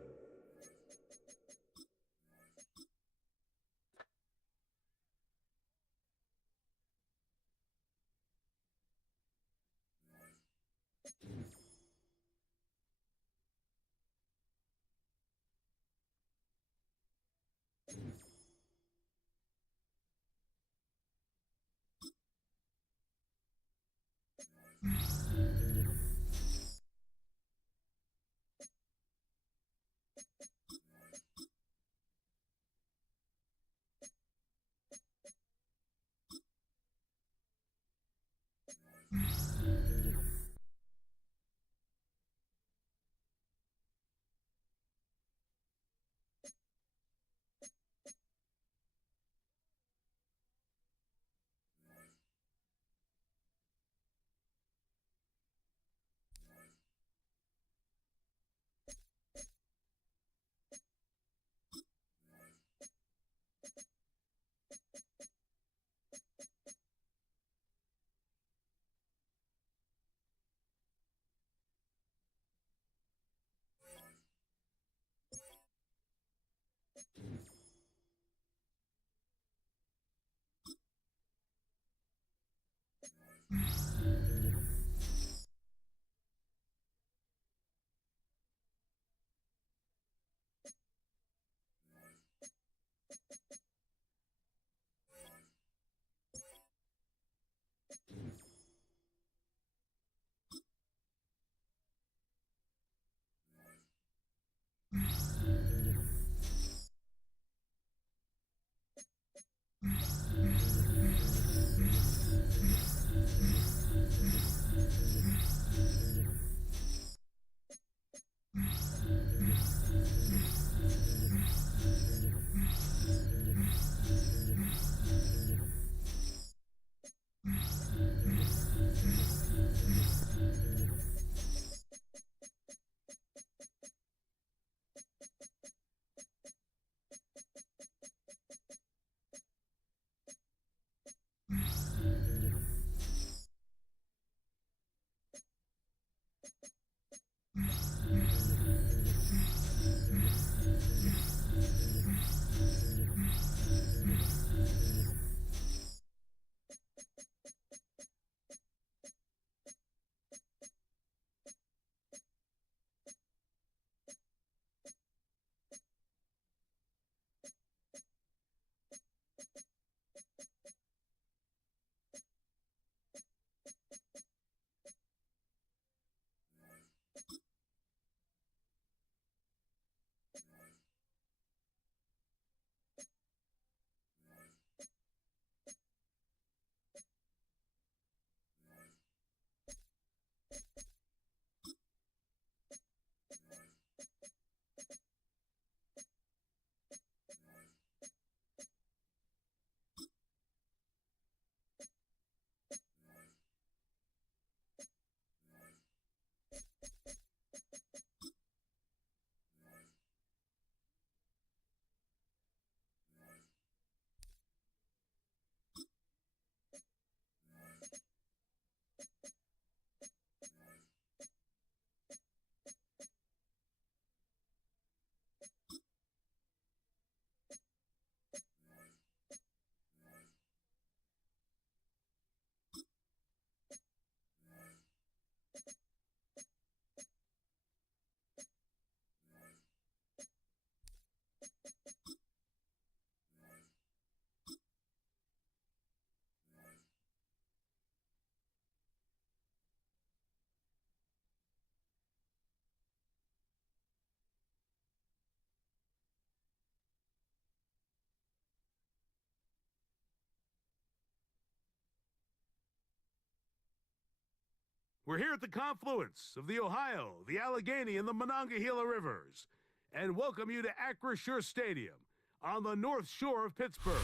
We're here at the confluence of the Ohio, the Allegheny, and the Monongahela Rivers, and welcome you to Acrisure Stadium on the North Shore of Pittsburgh,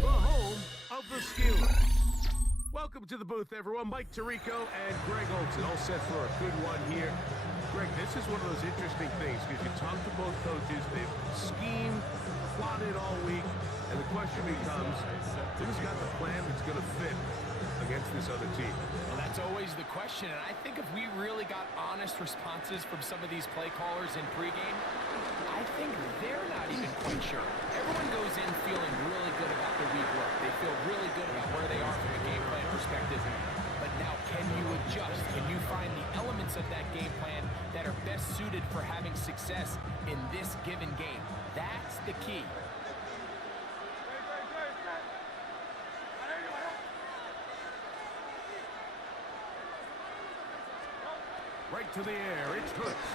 the home of the Steelers. Welcome to the booth, everyone. Mike Tirico and Greg Olson, all set for a good one here. Greg, this is one of those interesting things because you talk to both coaches. They've schemed, plotted all week, and the question becomes, who's got the plan that's going to fit against this other team? Well, that's always the question, and I think if we really got honest responses from some of these play callers in pregame, I think they're not even quite sure. Everyone goes in feeling really good about their week work. They feel really good about where they are from a game plan perspective. But now, can you adjust? Can you find the elements of that game plan that are best suited for having success in this given game? That's the key. Right to the air, it's Hurts.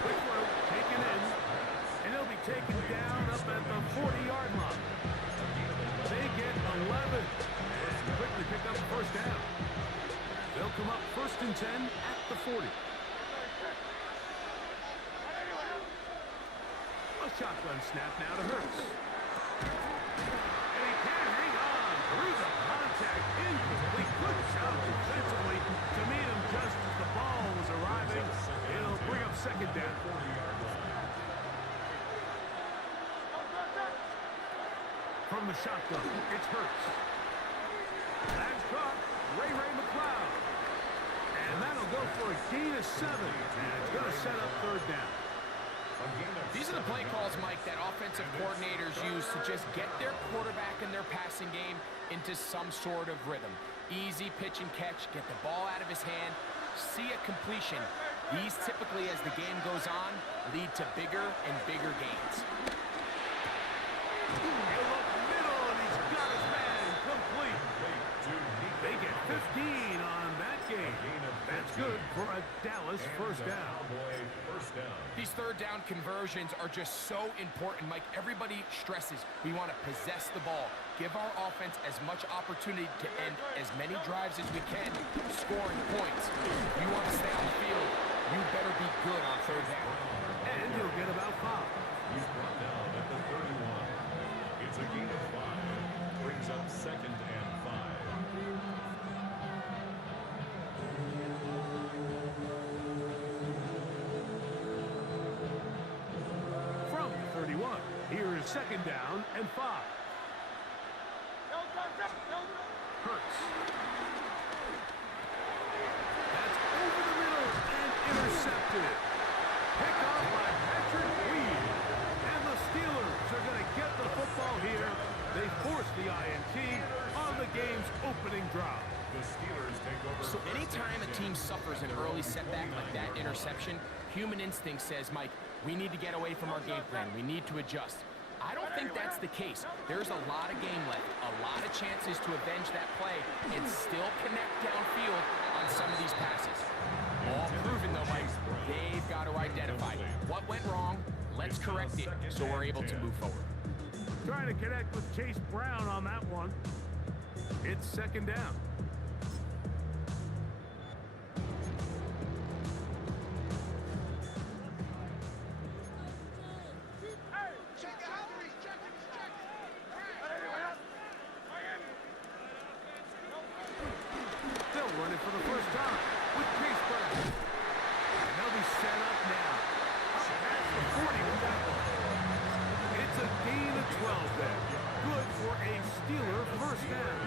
Quick work, taken in, and he'll be taken down up at the 40-yard line. They get 11. Quickly pick up the first down. They'll come up 1st and 10 at the 40. A shotgun snap now to Hurts. And he can hang on through the contact, incomplete. Good job defensively to meet him just as the ball was arriving. It'll bring up 2nd down. From the shotgun, it's Hurts. That's caught. Ray McLeod. And that'll go for a gain of 7. And it's going to set up 3rd down. These are the play calls, Mike, that offensive coordinators use to just get their quarterback and their passing game into some sort of rhythm. Easy pitch and catch, get the ball out of his hand, see a completion. These typically, as the game goes on, lead to bigger and bigger gains. He'll look middle, and he's got his man complete. They get 15 on that game. That's good for a Dallas 1st down. These 3rd down conversions are just so important, Mike. Everybody stresses we want to possess the ball, give our offense as much opportunity to end as many drives as we can, scoring points. If you want to stay on the field, you better be good on 3rd down. And he'll get about 5. He's brought down at the 31. It's a gain of 5. Brings up 2nd and 5. From the 31, here is 2nd down and 5. Hurts. That's over the middle and intercepted. Pick up by Patrick Reed. And the Steelers are going to get the football here. They force the INT on the game's opening drive. The Steelers take over. So anytime a team suffers an early setback like that interception, human instinct says, Mike, we need to get away from our game plan. We need to adjust. I don't think that's the case. There's a lot of game left, a lot of chances to avenge that play and still connect downfield on some of these passes. All proven, though, Mike, they've got to identify what went wrong, let's correct it so we're able to move forward. Trying to connect with Chase Brown on that one. It's 2nd down. They'll run it for the first time with Chase Brown. And they'll be set up now. Up past the 40 with that one. It's a gain of 12 there. Good for a Steeler 1st down.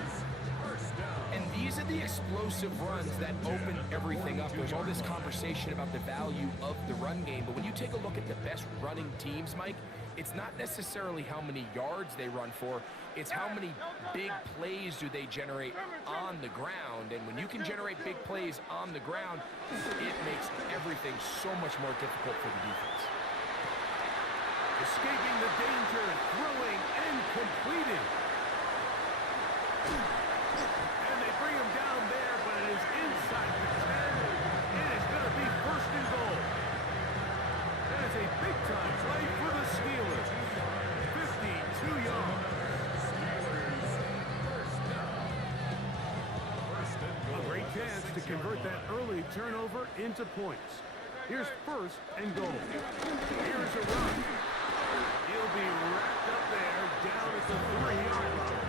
And these are the explosive runs that open everything up. There's all this conversation about the value of the run game, but when you take a look at the best running teams, Mike, it's not necessarily how many yards they run for, it's how many big plays do they generate on the ground. And when you can generate big plays on the ground, it makes everything so much more difficult for the defense. Escaping the danger, throwing and completing. And they bring him down there, but it is inside the 10. It is going to be 1st and goal. That is a big-time play for the Steelers. 52 yards. A great chance to convert that early turnover into points. Here's first and goal. Here's a run. He'll be wrapped up there down at the 3-yard line.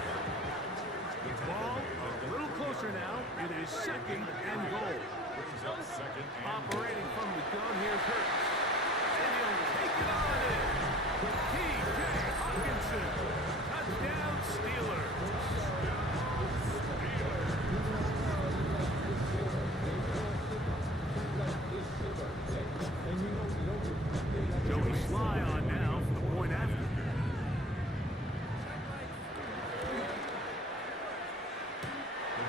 Ball a little closer now. It is second and goal. Operating from the gun, here's Hurts. And he'll take it on in. T.J. Hawkinson. Touchdown, Steelers. Joey Sly on now for the point after.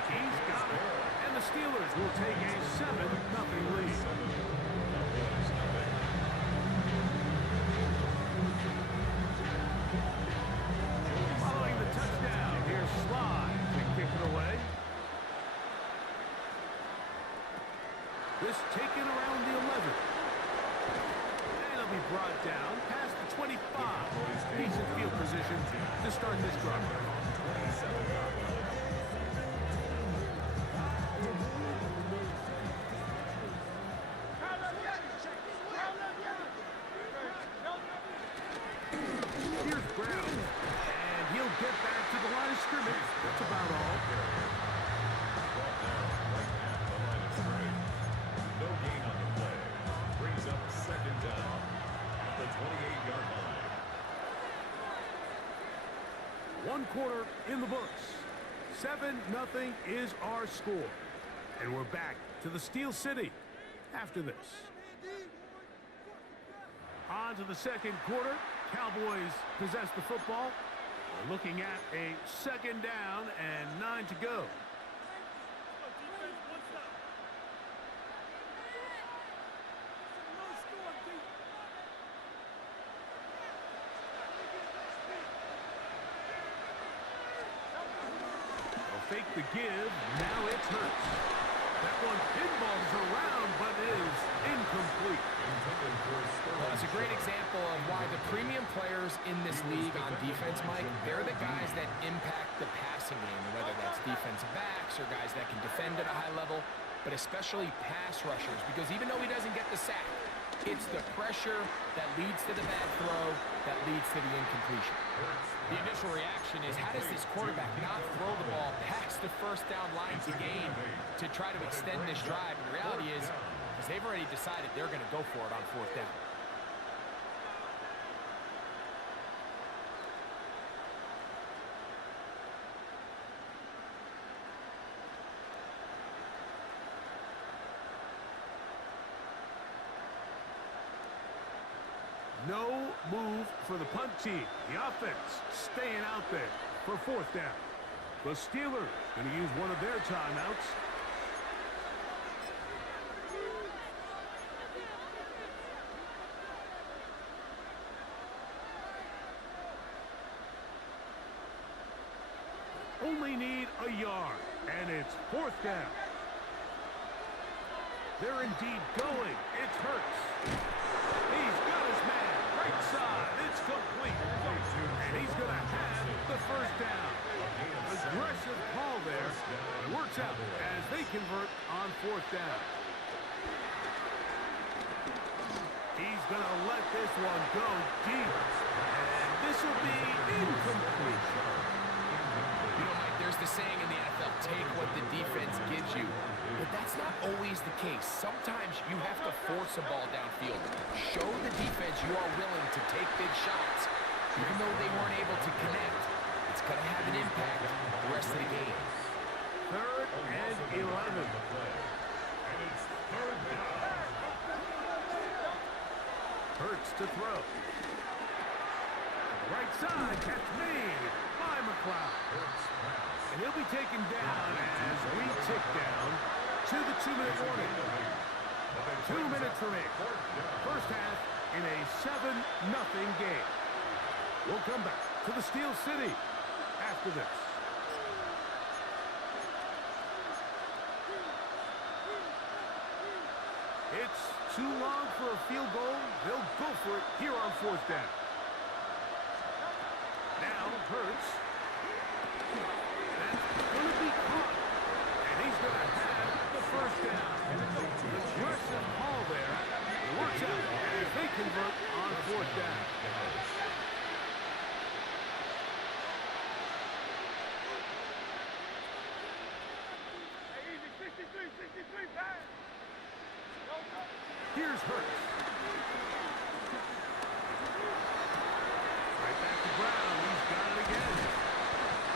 He's got it. And the Steelers will take a 7-0 lead. Following the touchdown, here's Sly to kick it away. This taken around the 11. And it'll be brought down past the 25. Decent field position to start this drive. Here's Brown. And he'll get back to the line of scrimmage. That's about all. No gain on the play. Brings up second down at the 28-yard line. One quarter in the books. 7-0 is our score. And we're back to the Steel City after this. On to the second quarter. Cowboys possess the football. We're looking at a second down and 9 to go. Fake the give. Now it's Hurts. That one pinballs around, but is incomplete. Well, it's a great example of why the premium players in this league on defense, Mike, they're the guys that impact the passing game, whether that's defensive backs or guys that can defend at a high level, but especially pass rushers, because even though he doesn't get the sack, it's the pressure that leads to the bad throw, that leads to the incompletion. The initial reaction is, how does this quarterback not throw the ball past the first down line to gain to try to extend this drive? And the reality is they've already decided they're going to go for it on fourth down. No move for the punt team. The offense staying out there for fourth down. The Steelers going to use one of their timeouts. Only need a yard, and it's fourth down. They're indeed going. It's Hurts. He's got his man. Right side. It's complete. And he's going to have the first down. Aggressive call there. It works out as they convert on fourth down. He's going to let this one go deep. And this will be incomplete. You know, Mike, there's the saying in the NFL, take what the defense gives you. But that's not always the case. Sometimes you have to force a ball downfield. Show the defense you are willing to take big shots. Even though they weren't able to connect, it's going to have an impact the rest of the game. Third and 11. And it's third down. Hurts to throw. Right side, catch made by McLeod. And he'll be taken down as we tick down to the 2-minute warning. 2 minutes remaining. First half in a 7-0 game. We'll come back to the Steel City after this. It's too long for a field goal. They'll go for it here on fourth down. Now Hurts. That's going to be caught. And he's going to have the first down. Aggressive call there. Works out as they convert on fourth down. Here's Hurts. Right back to Brown. He's got it again.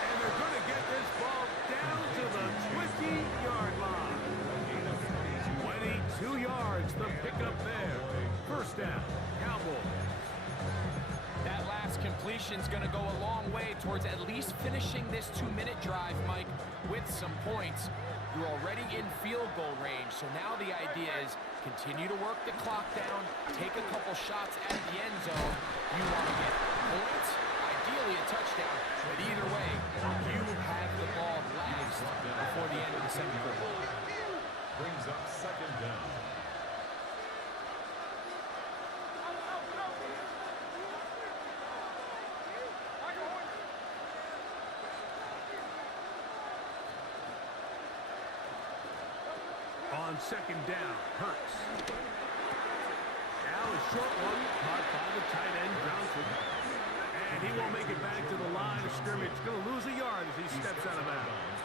And they're going to get this ball down to the 20-yard line. 22 yards, the pickup there. First down, Cowboys. That last completion's going to go a long way towards at least finishing this 2-minute drive, Mike, with some points. You're already in field goal range, so now the idea is continue to work the clock down, take a couple shots at the end zone. You want to get points, ideally a touchdown, but either way, you have the ball last before the end of the second quarter. Brings up second down. On second down, Hurts. Now a short one, caught by the tight end, Johnson. And he won't make it back to the line of scrimmage. Going to lose a yard as he steps out of bounds.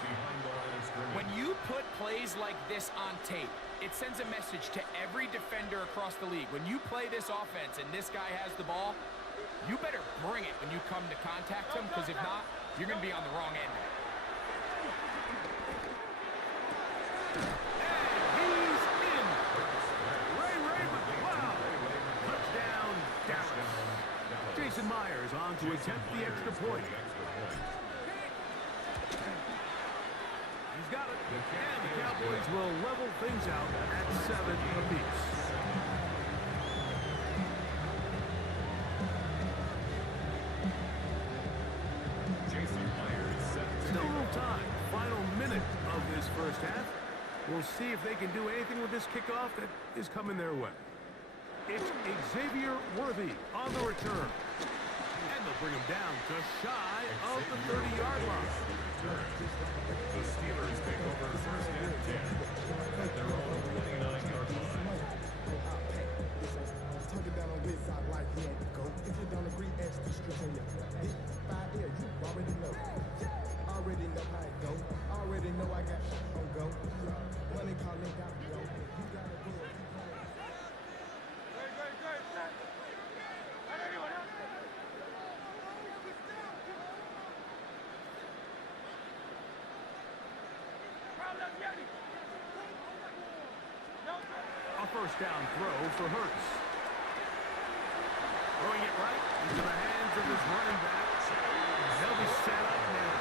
When you put plays like this on tape, it sends a message to every defender across the league. When you play this offense and this guy has the ball, you better bring it when you come to contact him, because if not, you're going to be on the wrong end of it. Jason Myers on to attempt the extra point. He's got it. And the Cowboys will level things out at 7 apiece. Jason Myers set. Still a little time. Final minute of this first half. We'll see if they can do anything with this kickoff that is coming their way. It's Xavier Worthy on the return. And they'll bring him down just shy of the 30-yard line. The Steelers take over first and 10 at their own 29-yard line. Talking down on this side like he had to go. If you don't agree, ask the street on your hit. 5 air, you already know. Already know how it go. Already know I got on go. Money calling, got to go. You gotta go. A first down throw for Hurts. Throwing it right into the hands of his running back. They'll be set up now.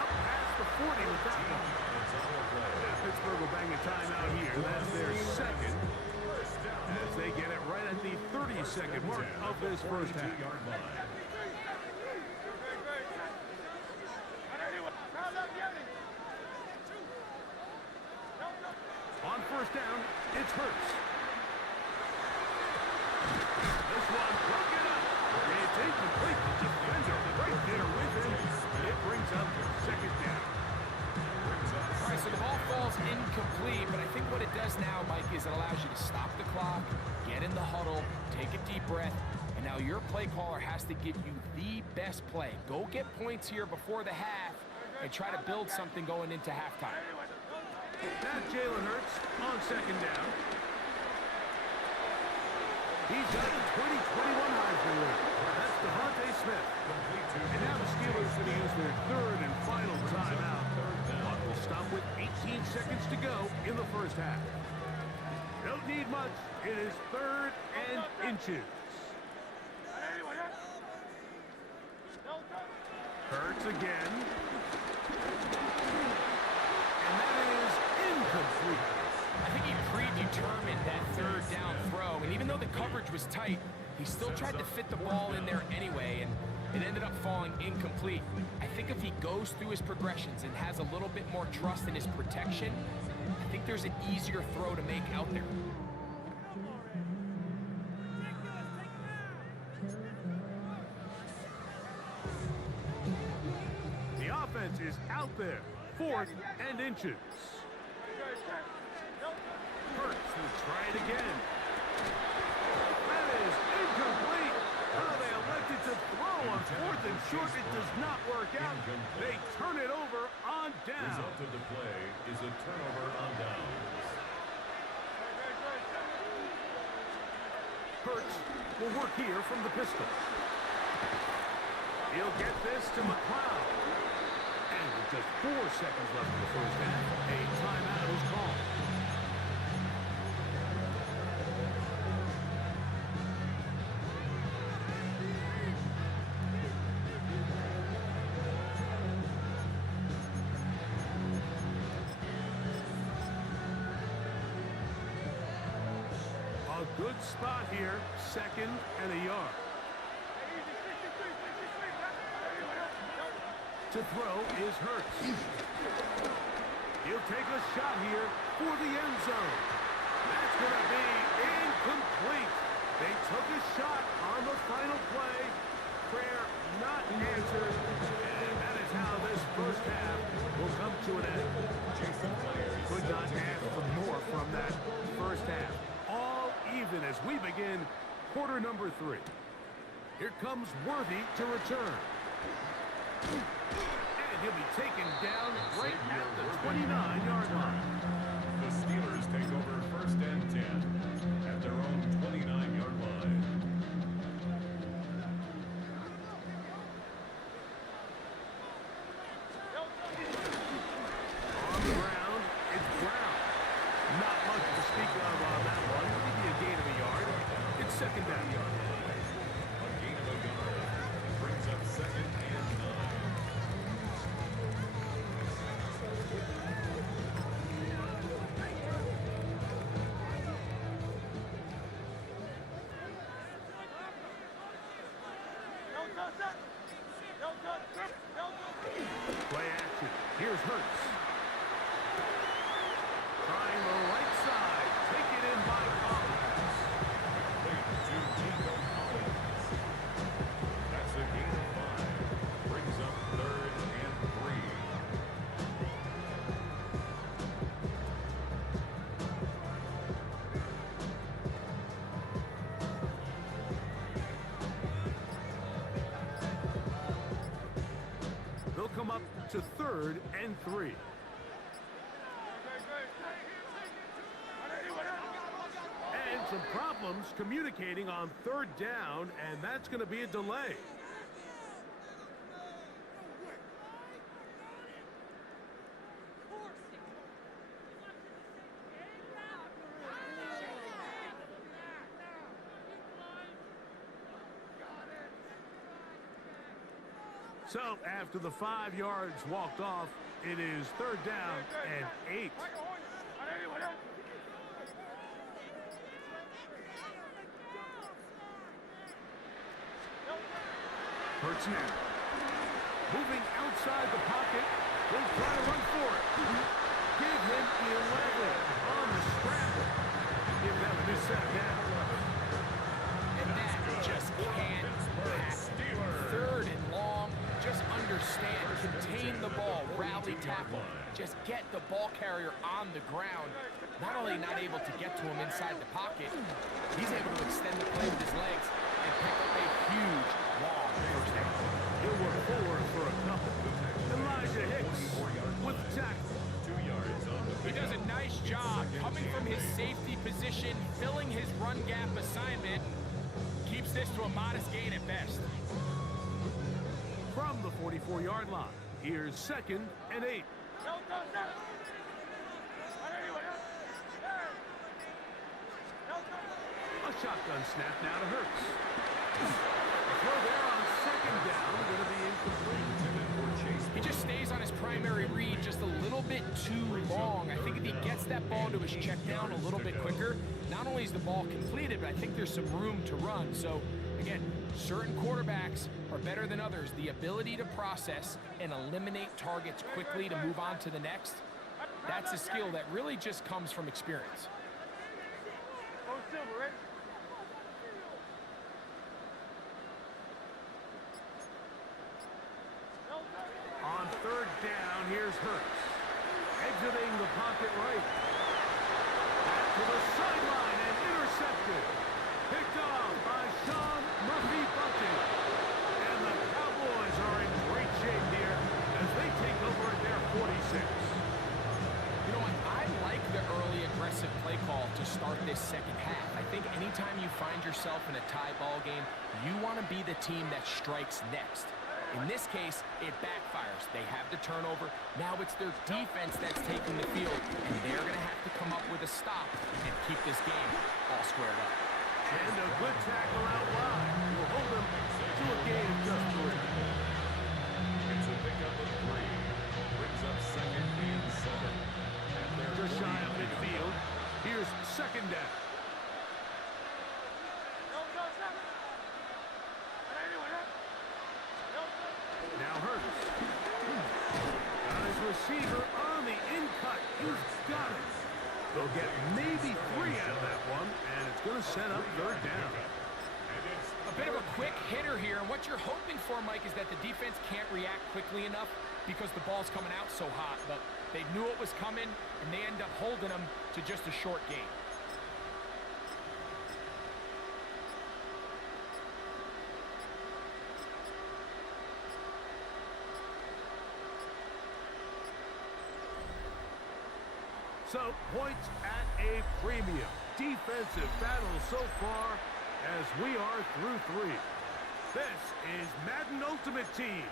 Up past the 40 with that one. Pittsburgh will bang a timeout here. That's their second. As they get it right at the 30-second mark of this first half. On first down, it's Hurts. This one broken up. It's incomplete. The defender right there with him. It brings up second down. All right, so the ball falls incomplete, but I think what it does now, Mike, is it allows you to stop the clock, get in the huddle, take a deep breath, and now your play caller has to give you the best play. Go get points here before the half and try to build something going into halftime. That's Jalen Hurts on second down. He's got the 2021 Heisman winner. That's Devontae Smith. And now the Steelers going to use their third and final timeout. Clock will stop with 18 seconds to go in the first half. Don't need much. It is third and inches. Hurts again. And that is incomplete. I think he predetermined that third down throw, and even though the coverage was tight, he still tried to fit the ball in there anyway, and it ended up falling incomplete. I think if he goes through his progressions and has a little bit more trust in his protection, I think there's an easier throw to make out there. The offense is out there. Fourth and inches. again. That is incomplete. Oh, they elected to throw on 4th and short. It does not work out. They turn it over on down. Result of the play is a turnover on downs. Hurts will work here from the pistol. He'll get this to McLeod. And with just 4 seconds left in the first half, a timeout is called. A good spot here, 2nd and a yard. To throw is Hurts. He'll take a shot here for the end zone. That's going to be incomplete. They took a shot on the final play. Prayer not answered. And that is how this first half will come to an end. Could not ask for more from that first half. All even as we begin quarter number 3. Here comes Worthy to return. And he'll be taken down right at the 29-yard line. The Steelers take over 1st and 10 at their own 29-yard line. On the ground, it's Brown. Not much to speak of on that one. Maybe a gain of a yard. It's 2nd down. A gain of a yard brings up 2nd and 9. Play action. Here's Hurts. Trying the right side. Take it in by Collins. Complete to Nico Collins. That's a gain of 5. Brings up 3rd and 3. They'll come up to 3rd and 3. And some problems communicating on 3rd down, and that's going to be a delay. So after the 5 yards walked off, it is 3rd down and 8. Hurts now. Moving outside the pocket. He'll try to run for it. Give him 11 on the scramble. Give them a new set down. And that just can't happen. 3rd and long. Just understand, contain the ball, rally tackle. Just get the ball carrier on the ground. Not only not able to get to him inside the pocket, he's able to extend the play with his legs and pick up a huge, long first down. He'll work forward for a couple. Elijah Hicks with the tackle. 2 yards on the He does a nice job coming from his safety position, filling his run gap assignment. Keeps this to a modest gain at best. From the 44-yard line, here's 2nd and 8. A shotgun snap now to Hurts. A throw there on 2nd down, going to be incomplete. He just stays on his primary read just a little bit too long. I think if he gets that ball to his check down a little bit quicker, not only is the ball completed, but I think there's some room to run. So, again, certain quarterbacks are better than others. The ability to process and eliminate targets quickly to move on to the next, that's a skill that really just comes from experience. On 3rd down, here's Hurts. Exiting the pocket right. Back to the sideline, and to start this second half. I think anytime you find yourself in a tie ball game, you want to be the team that strikes next. In this case, it backfires. They have the turnover. Now it's their defense that's taking the field, and they're going to have to come up with a stop and keep this game all squared up. And a good tackle out wide will hold them to a gain of just 3. It's a pickup of 3. Brings up second and 7. Just shy of midfield. Here's second down. Now Hurts. Got his receiver on the in-cut. He's got it. They'll get maybe 3 out of that one, and it's going to set up third down. A bit of a quick hitter here, and what you're hoping for, Mike, is that the defense can't react quickly enough because the ball's coming out so hot, but they knew it was coming, and they end up holding them to just a short gain. So, points at a premium. Defensive battle so far as we are through 3. This is Madden Ultimate Team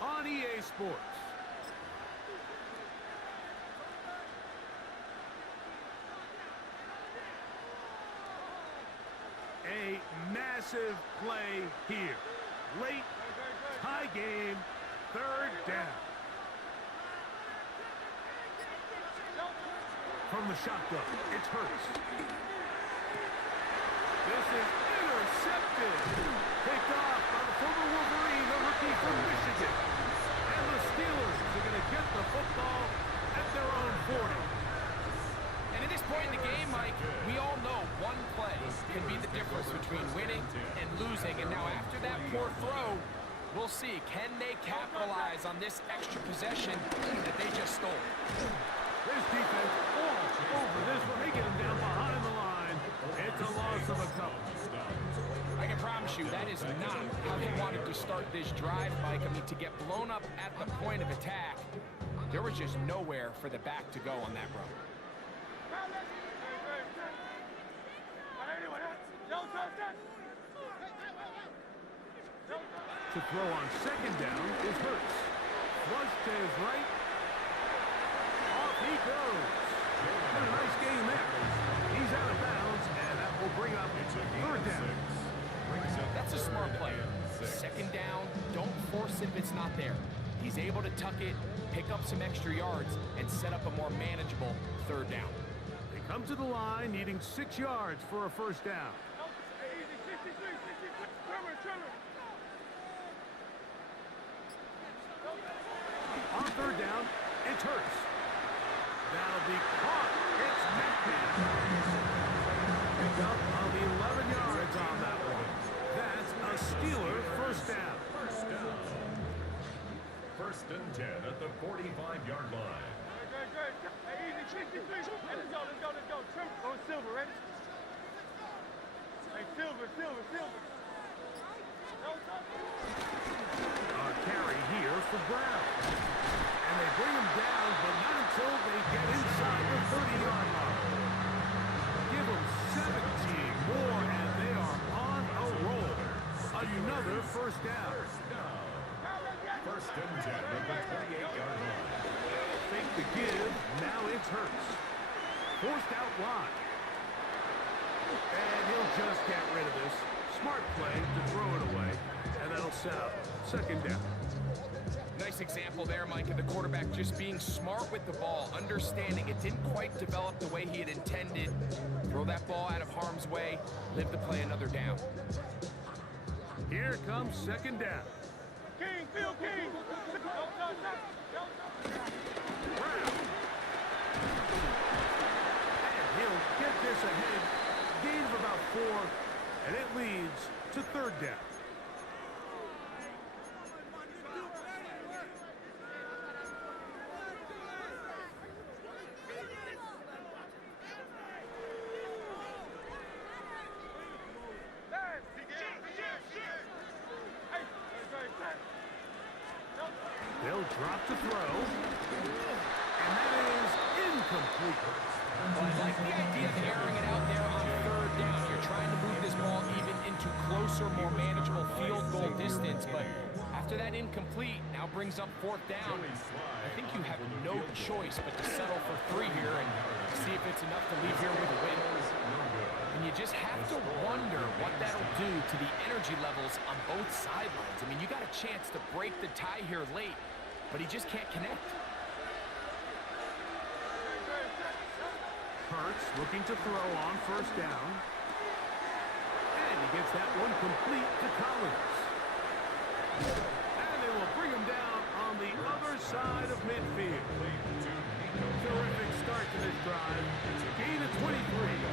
on EA Sports. A massive play here. Late, tie game, third down. From the shotgun, it's Hurts. This is intercepted. Picked off by the former Wolverine, the rookie from Michigan. And the Steelers are going to get the football at their own 40. And at this point in the game, Mike, we all know one play can be the difference between winning and losing. And now after that poor throw, we'll see, can they capitalize on this extra possession that they just stole? This defense all over this one. They get him down behind the line. It's a loss of a couple. I can promise you that is not how they wanted to start this drive, Mike. I mean, to get blown up at the point of attack, there was just nowhere for the back to go on that run. To throw on second down is Hurts. Flush to his right. Off he goes. What a nice game there. He's out of bounds, and that will bring up third down. That's a smart play. Second down, don't force it if it's not there. He's able to tuck it, pick up some extra yards, and set up a more manageable third down. They come to the line needing 6 yards for a first down. On third down, it's Hurts. That'll be caught. It's Metcalf. Picked up on the 11 yards on that one. That's a Steeler first down. First and 10 at the 45-yard line. Hey, easy, 63. Hey, let's go. Go Silver, ready? Hey, Silver. A carry here for Brown. And they bring him down, but not until they get inside the 30-yard line. Give them 17 more, and they are on a roll. Another first down. First and 10 at the 28-yard line. Fake the give, now it's Hurts. Forced out wide. And he'll just get rid of this. Smart play to throw it away, and that'll set up second down. Nice example there, Mike, of the quarterback just being smart with the ball, understanding it didn't quite develop the way he had intended. Throw that ball out of harm's way, live to play another down. Here comes second down. King, Phil King. Brown. And he'll get this ahead. Gain of about 4, and it leads to third down. They'll drop to throw, and that is incomplete. Well, I like the idea of airing it out there on third down. You're trying to move this ball even into closer, more manageable field goal distance, but after that incomplete, now brings up fourth down. I think you have no choice but to settle for 3 here and see if it's enough to leave here with a win. And you just have to wonder what that'll do to the energy levels on both sidelines. I mean, you got a chance to break the tie here late, but he just can't connect. Hurts looking to throw on first down. And he gets that one complete to Collins. And they will bring him down on the other side of midfield. Terrific start to this drive. Gain of 23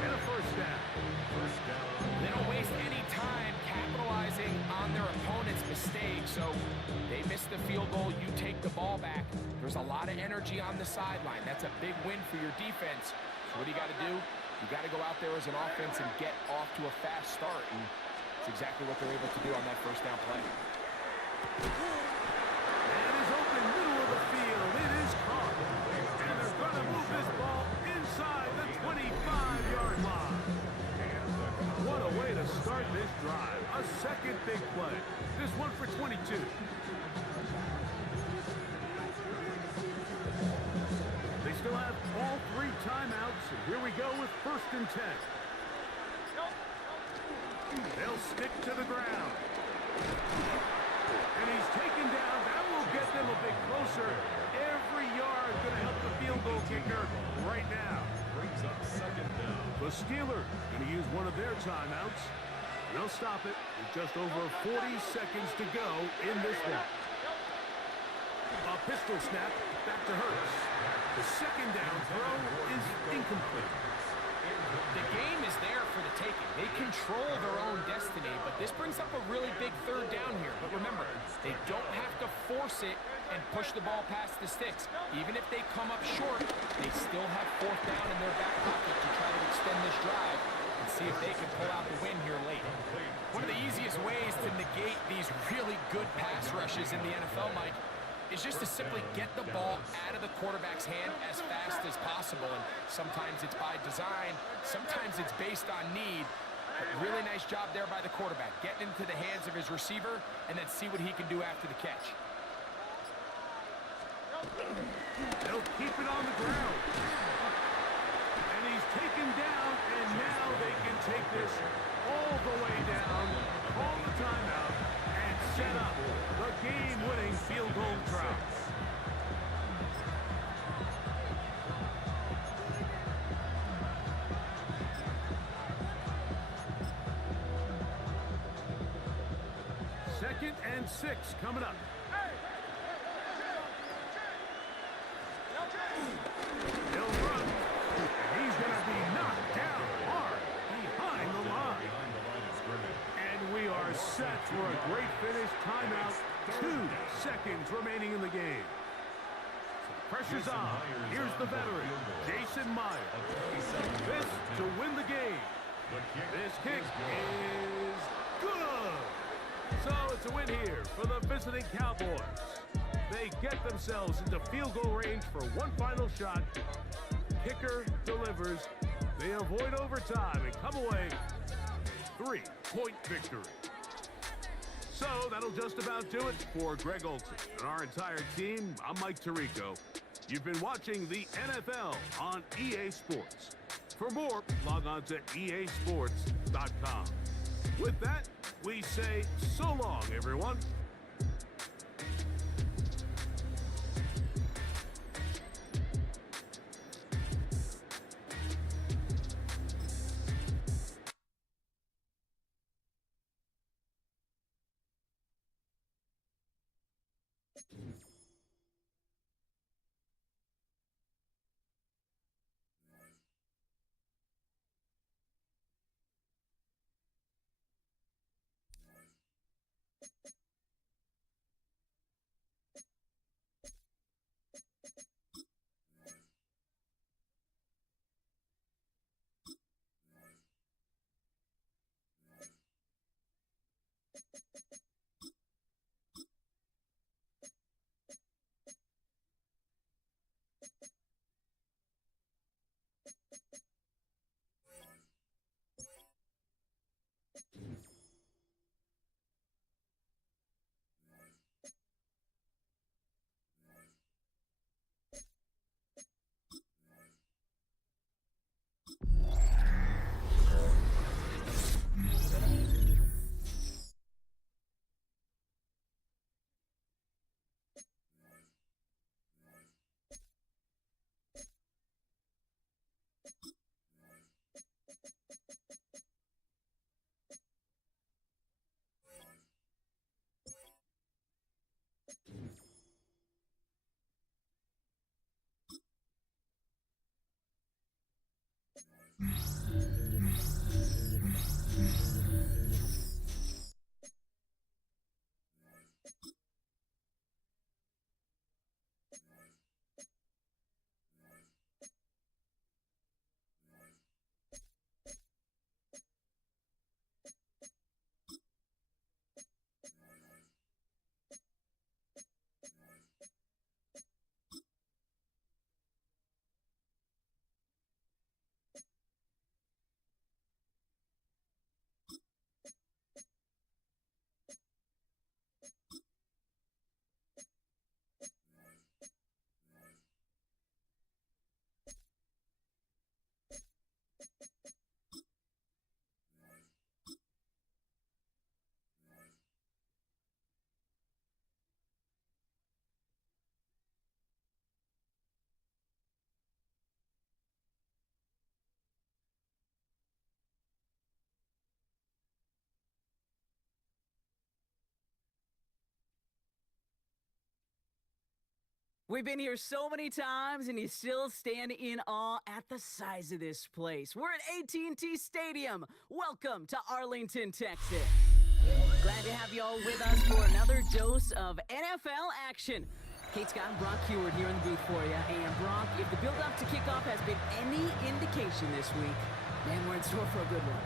and a first down. They don't waste any time capitalizing on their opponent's mistake, so they miss the field goal, you take the ball back. There's a lot of energy on the sideline. That's a big win for your defense. So what do you got to do? You got to go out there as an offense and get off to a fast start, and it's exactly what they're able to do on that first down play. And is open middle of the field. It is caught. And they're going to move this ball inside the 25-yard line. What a way to start this drive. A second big play. This one for 22. They still have all 3 timeouts. And here we go with 1st and 10. They'll stick to the ground. And he's taken down. That will get them a bit closer. Every yard going to help the field goal kicker right now. Brings up 2nd down. The Steelers going to use one of their timeouts. They'll stop it with just over 40 seconds to go in this one. A pistol snap back to Hurts. The 2nd down throw is incomplete. The game is there for the taking. They control their own destiny, but this brings up a really big 3rd down here. But remember, they don't have to force it and push the ball past the sticks. Even if they come up short, they still have 4th down in their back pocket to try to extend this drive and see if they can pull out the win here late. One of the easiest ways to negate these really good pass rushes in the NFL, Mike, is just to simply get the ball out of the quarterback's hand as fast as possible. And sometimes it's by design, sometimes it's based on need. But really nice job there by the quarterback, getting into the hands of his receiver and then see what he can do after the catch. They'll keep it on the ground. And he's taken down, and now they can take this all the way down, call the timeout, and set up the game-winning field goal try. Second and 6 coming up. He'll run. He's going to be knocked down hard behind the line. And we are set for a great finish. Timeout. 2 seconds remaining in the game. So pressure's on. Here's the veteran, Jason Myers. This to win the game. This kick is good. So it's a win here for the visiting Cowboys. They get themselves into field goal range for one final shot. Kicker delivers. They avoid overtime and come away 3-point victory. So that'll just about do it for Greg Olson and our entire team. I'm Mike Tirico. You've been watching the NFL on EA Sports. For more, log on to easports.com. With that, we say so long, everyone. We've been here so many times, and you still stand in awe at the size of this place. We're at AT&T Stadium. Welcome to Arlington, Texas. Glad to have you all with us for another dose of NFL action. Kate Scott and Brock Heward here in the booth for you. And Brock, if the build-up to kickoff has been any indication this week, man, we're in store for a good one.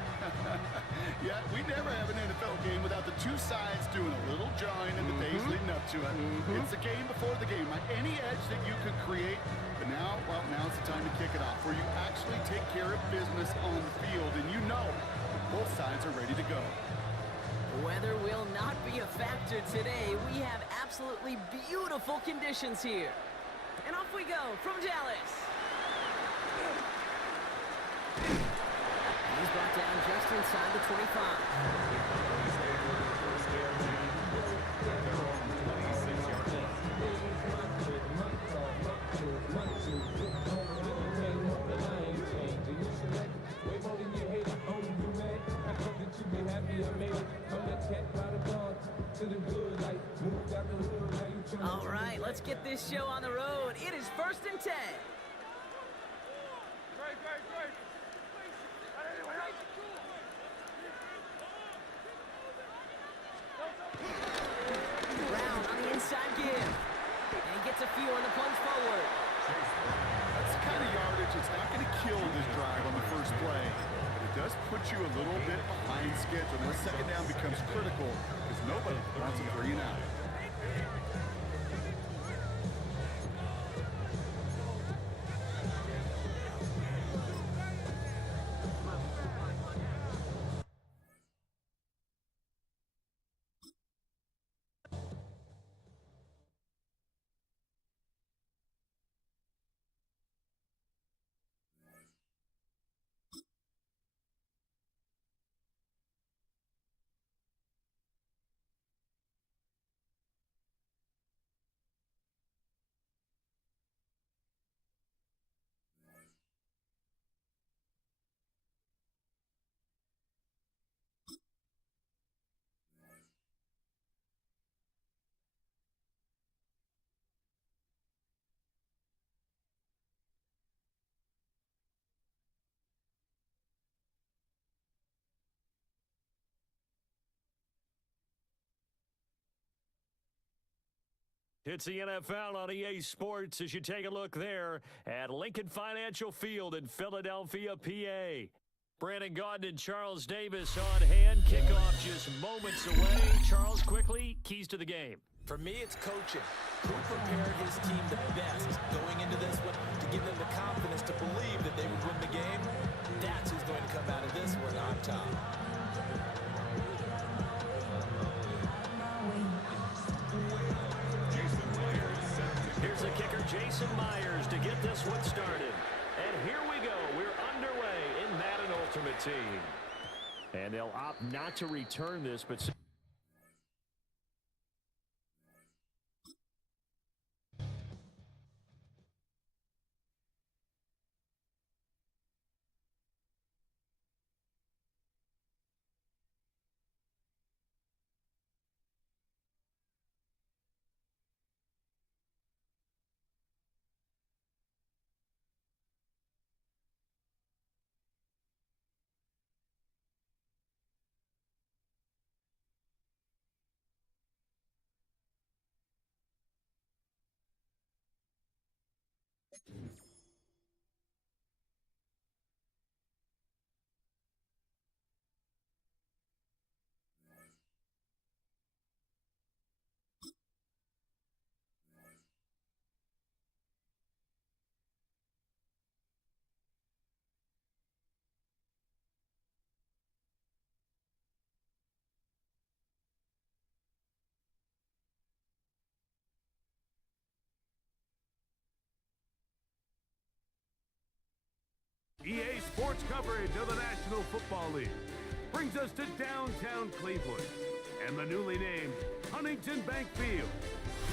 Yeah, we never have an NFL game without the two sides doing a little jawing in the days leading up to it. It's the game before the game. Like any edge that you could create, but now, well, now's the time to kick it off, where you actually take care of business on the field, and you know both sides are ready to go. Weather will not be a factor today. We have absolutely beautiful conditions here. And off we go from Dallas. He's brought down just inside the 25. All right, let's get this show on the road. It is 1st and 10. Brown on the inside give. And he gets a few on the plunge forward. That's the kind of yardage that's not going to kill this drive on the first play, but it does put you a little bit behind schedule. And the second down becomes critical because nobody wants a 3 and out. It's the NFL on EA Sports as you take a look there at Lincoln Financial Field in Philadelphia, PA. Brandon Gaudin and Charles Davis on hand. Kickoff just moments away. Charles, quickly, keys to the game. For me, it's coaching. Who prepared his team the best going into this one to give them the confidence to believe that they would win the game? That's who's going to come out of this one on top. Here's the kicker, Jason Myers, to get this one started. And here we go. We're underway in Madden Ultimate Team. And they'll opt not to return this, but... EA Sports coverage of the National Football League brings us to downtown Cleveland and the newly named Huntington Bank Field,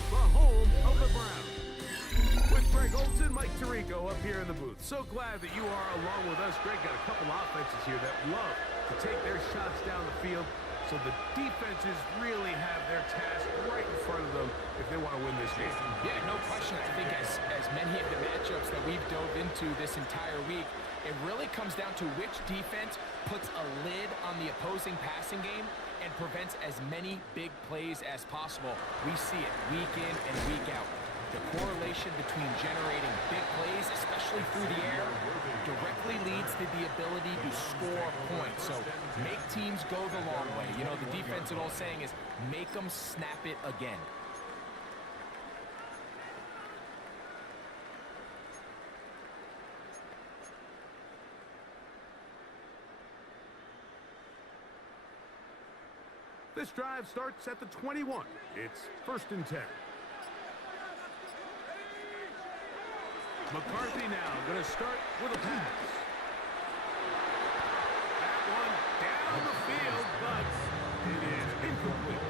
the home of the Browns. With Greg Olson, Mike Tirico up here in the booth. So glad that you are along with us. Greg got a couple offenses here that love to take their shots down the field So the defenses really have their task right in front of them if they want to win this game. Yeah, no question. I think as many of the matchups that we've dove into this entire week, it really comes down to which defense puts a lid on the opposing passing game and prevents as many big plays as possible. We see it week in and week out. The correlation between generating big plays, especially through the air, directly leads to the ability to score points. So make teams go the long way. You know, the defense, an old saying is, make them snap it again. This drive starts at the 21. It's 1st and 10. McCarthy now going to start with a pass. That one down the field, but it is incomplete.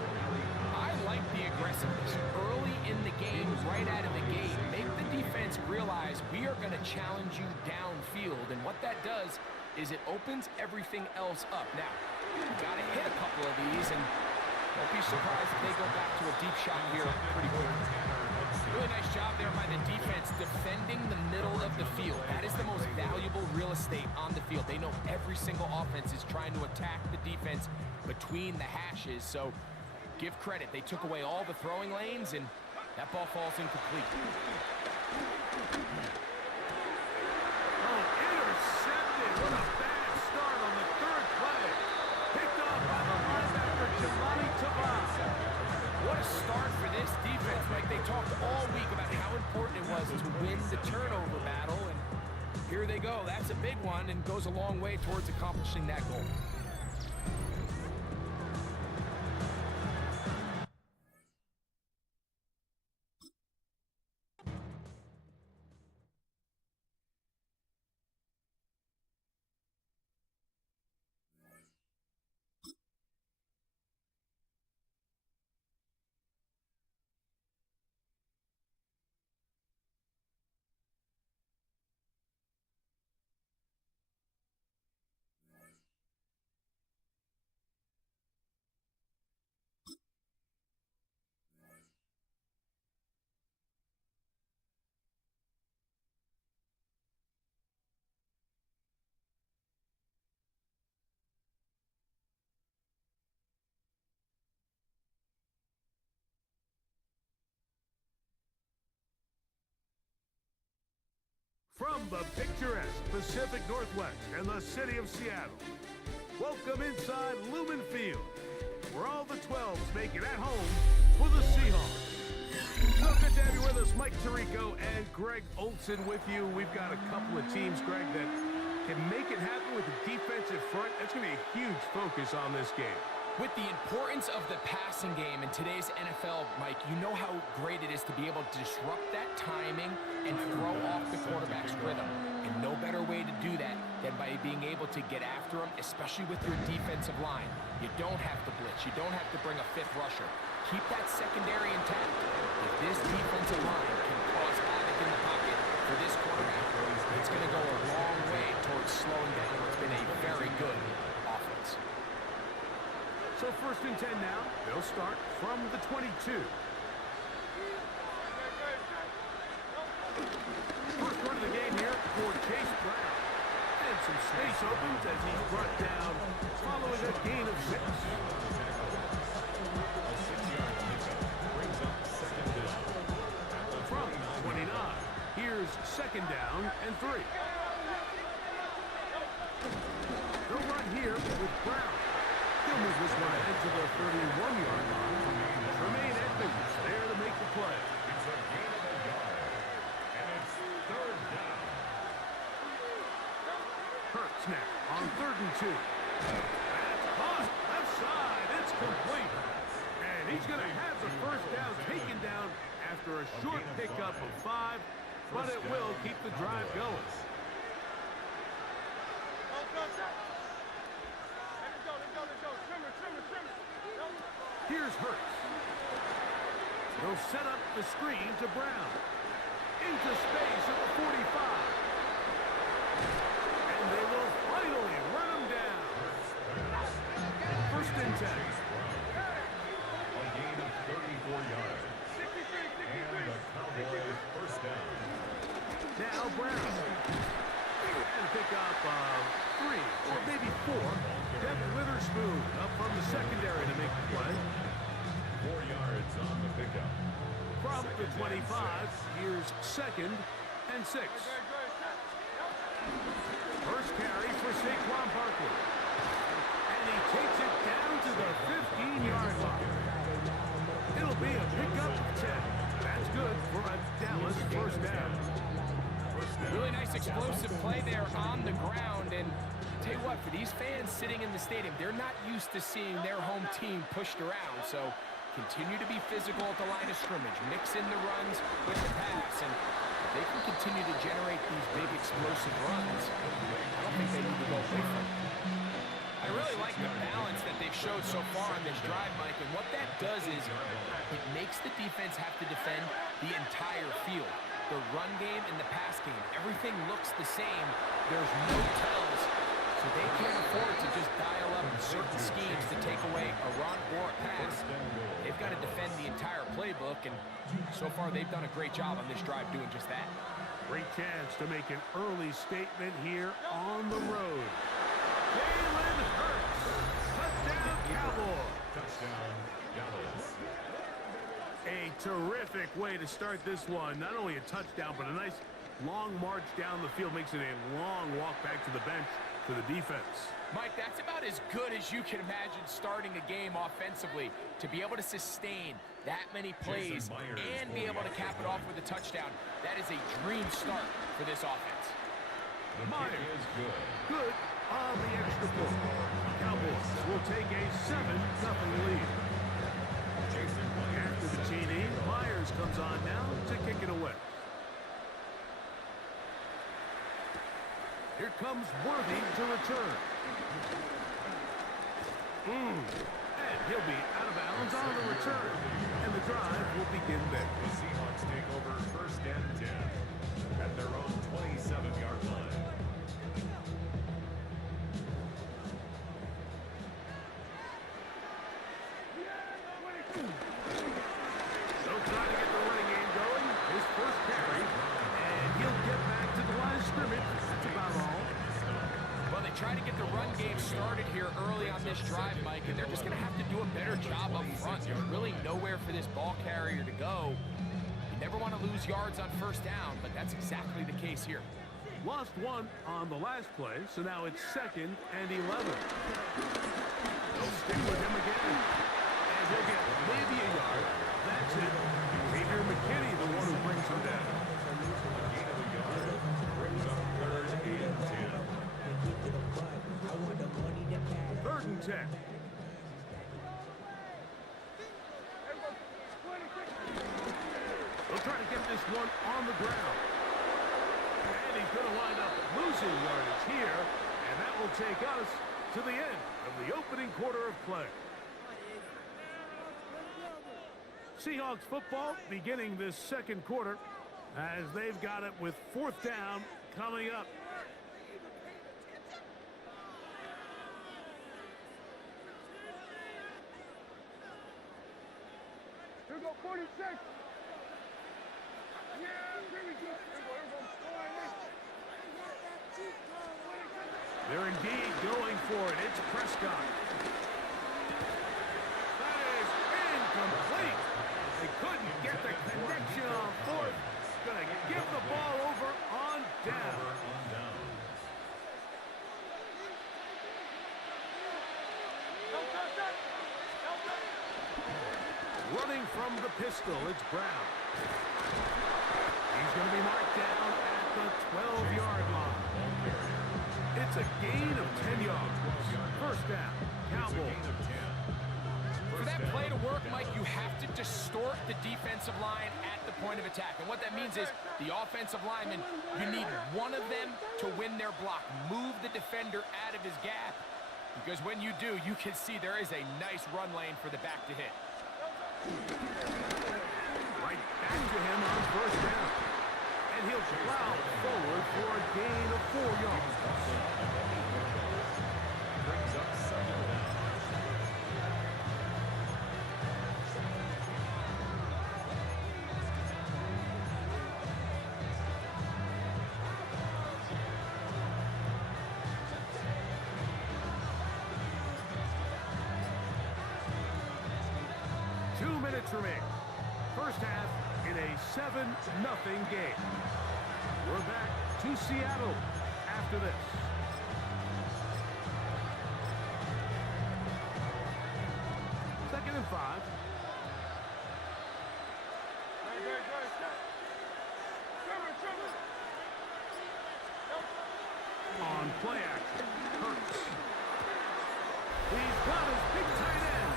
I like the aggressiveness early in the game, right out of the gate. Make the defense realize we are going to challenge you downfield, and what that does is it opens everything else up. Now, you've got to hit a couple of these, and don't be surprised if they go back to a deep shot here pretty quickly. Really nice job there by the defense defending the middle of the field. That is the most valuable real estate on the field. They know every single offense is trying to attack the defense between the hashes, so give credit. They took away all the throwing lanes, and that ball falls incomplete. Oh, intercepted. What a bad start on the 3rd play. Picked off by the linebacker, Jelani Tavas. What a start for this defense. Like they talked all week about how important it was to win the turnover battle, and here they go. That's a big one and goes a long way towards accomplishing that goal. From the picturesque Pacific Northwest and the city of Seattle, welcome inside Lumen Field, where all the 12s make it at home for the Seahawks. So good to have you with us, Mike Tirico and Greg Olson with you. We've got a couple of teams, Greg, that can make it happen with the defensive front. That's going to be a huge focus on this game. With the importance of the passing game in today's NFL, Mike, you know how great it is to be able to disrupt that timing and throw off the quarterback's rhythm. And no better way to do that than by being able to get after him, especially with your defensive line. You don't have to blitz. You don't have to bring a 5th rusher. Keep that secondary intact. If this defensive line can cause havoc in the pocket for this quarterback, it's going to go a long way towards slowing down what's been a very good offense. So 1st and 10 now. They'll start from the 22. First run of the game here for Chase Brown. And some space opens as he's brought down following a gain of 6. From 29, here's 2nd down and 3. They'll run here with Brown. He'll move this one ahead to the 31-yard line. Tremaine Edmonds there to make the play. It's a gain of a yard, and it's 3rd down. Hurts now on 3rd and 2. That's caught left side. It's complete. And he's going to have the 1st down taken down after a short pickup of 5, but it will keep the drive going. Here's Hurts. They'll set up the screen to Brown. Into space at the 45. And they will finally run him down. 1st and 10. ground. And pick up 3 or maybe 4. Devin Witherspoon up from the secondary to make the play. 4 yards on the pickup. From the 25, here's 2nd and 6. First carry for Saquon Barkley. And he takes it down to the 15-yard line. It'll be a pickup of 10. That's good for a Dallas first down. Really nice explosive play there on the ground. And tell you what, for these fans sitting in the stadium, they're not used to seeing their home team pushed around. So continue to be physical at the line of scrimmage. Mix in the runs with the pass. And if they can continue to generate these big explosive runs, I don't think they need to go away from it. I really like the balance that they've showed so far on this drive, Mike, and what that does is it makes the defense have to defend the entire field. The run game and the pass game, everything looks the same. There's no tells, so they can't afford to just dial up certain schemes to take away a run or a pass. They've got to defend the entire playbook, and so far they've done a great job on this drive doing just that. Great chance to make an early statement here on the road. Jalen Hurts. Touchdown, Cowboys. Touchdown, Dallas. A terrific way to start this one. Not only a touchdown, but a nice long march down the field. Makes it a long walk back to the bench for the defense. Mike, that's about as good as you can imagine starting a game offensively. To be able to sustain that many plays and be able to cap it off with a touchdown, that is a dream start for this offense. The kick is good. Good on the extra point. Cowboys will take a 7-0 lead. After the TD, Myers comes on now to kick it away. Here comes Worthy to return. And he'll be out of bounds on the return. And the drive will begin there. The Seahawks take over 1st and 10 at their own 27-yard line. So trying to get the running game going. His first carry. And he'll get back to the line of scrimmage. That's about all. Well, they try to get the run game started here early on this drive, Mike, and they're just going to have to do a better job up front. There's really nowhere for this ball carrier to go. You never want to lose yards on 1st down, but that's exactly the case here. Lost 1 on the last play, so now it's 2nd and 11. They'll stick with him again. And he'll get maybe a yard. That's it. Xavier McKinney, the one who brings him down. Gain of a yard brings up 3rd and 10. 3rd and 10. They'll try to get this one on the ground. And he's going to wind up losing yardage here. And that will take us to the end of the opening quarter of play. Seahawks football beginning this 2nd quarter as they've got it with 4th down coming up. Here we go, 46. Yeah, here we go. Here we go. They're indeed going for it. It's Prescott. That is incomplete. They couldn't get the connection on 4th. Gonna give the ball over on down. Running from the pistol, it's Brown. He's going to be marked down at the 12-yard line. It's a gain of 10 yards. 1st down, Cowboys. For that play to work, Mike, you have to distort the defensive line at the point of attack. And what that means is the offensive lineman, you need one of them to win their block. Move the defender out of his gap. Because when you do, you can see there is a nice run lane for the back to hit. Right back to him on 1st down. And he'll plow forward for a gain of 4 yards. Brings up 2nd down. 2 minutes remaining. First half in a 7-0 game. We're back to Seattle after this. Second and 5. On play action, Hurts. He's got his big tight end.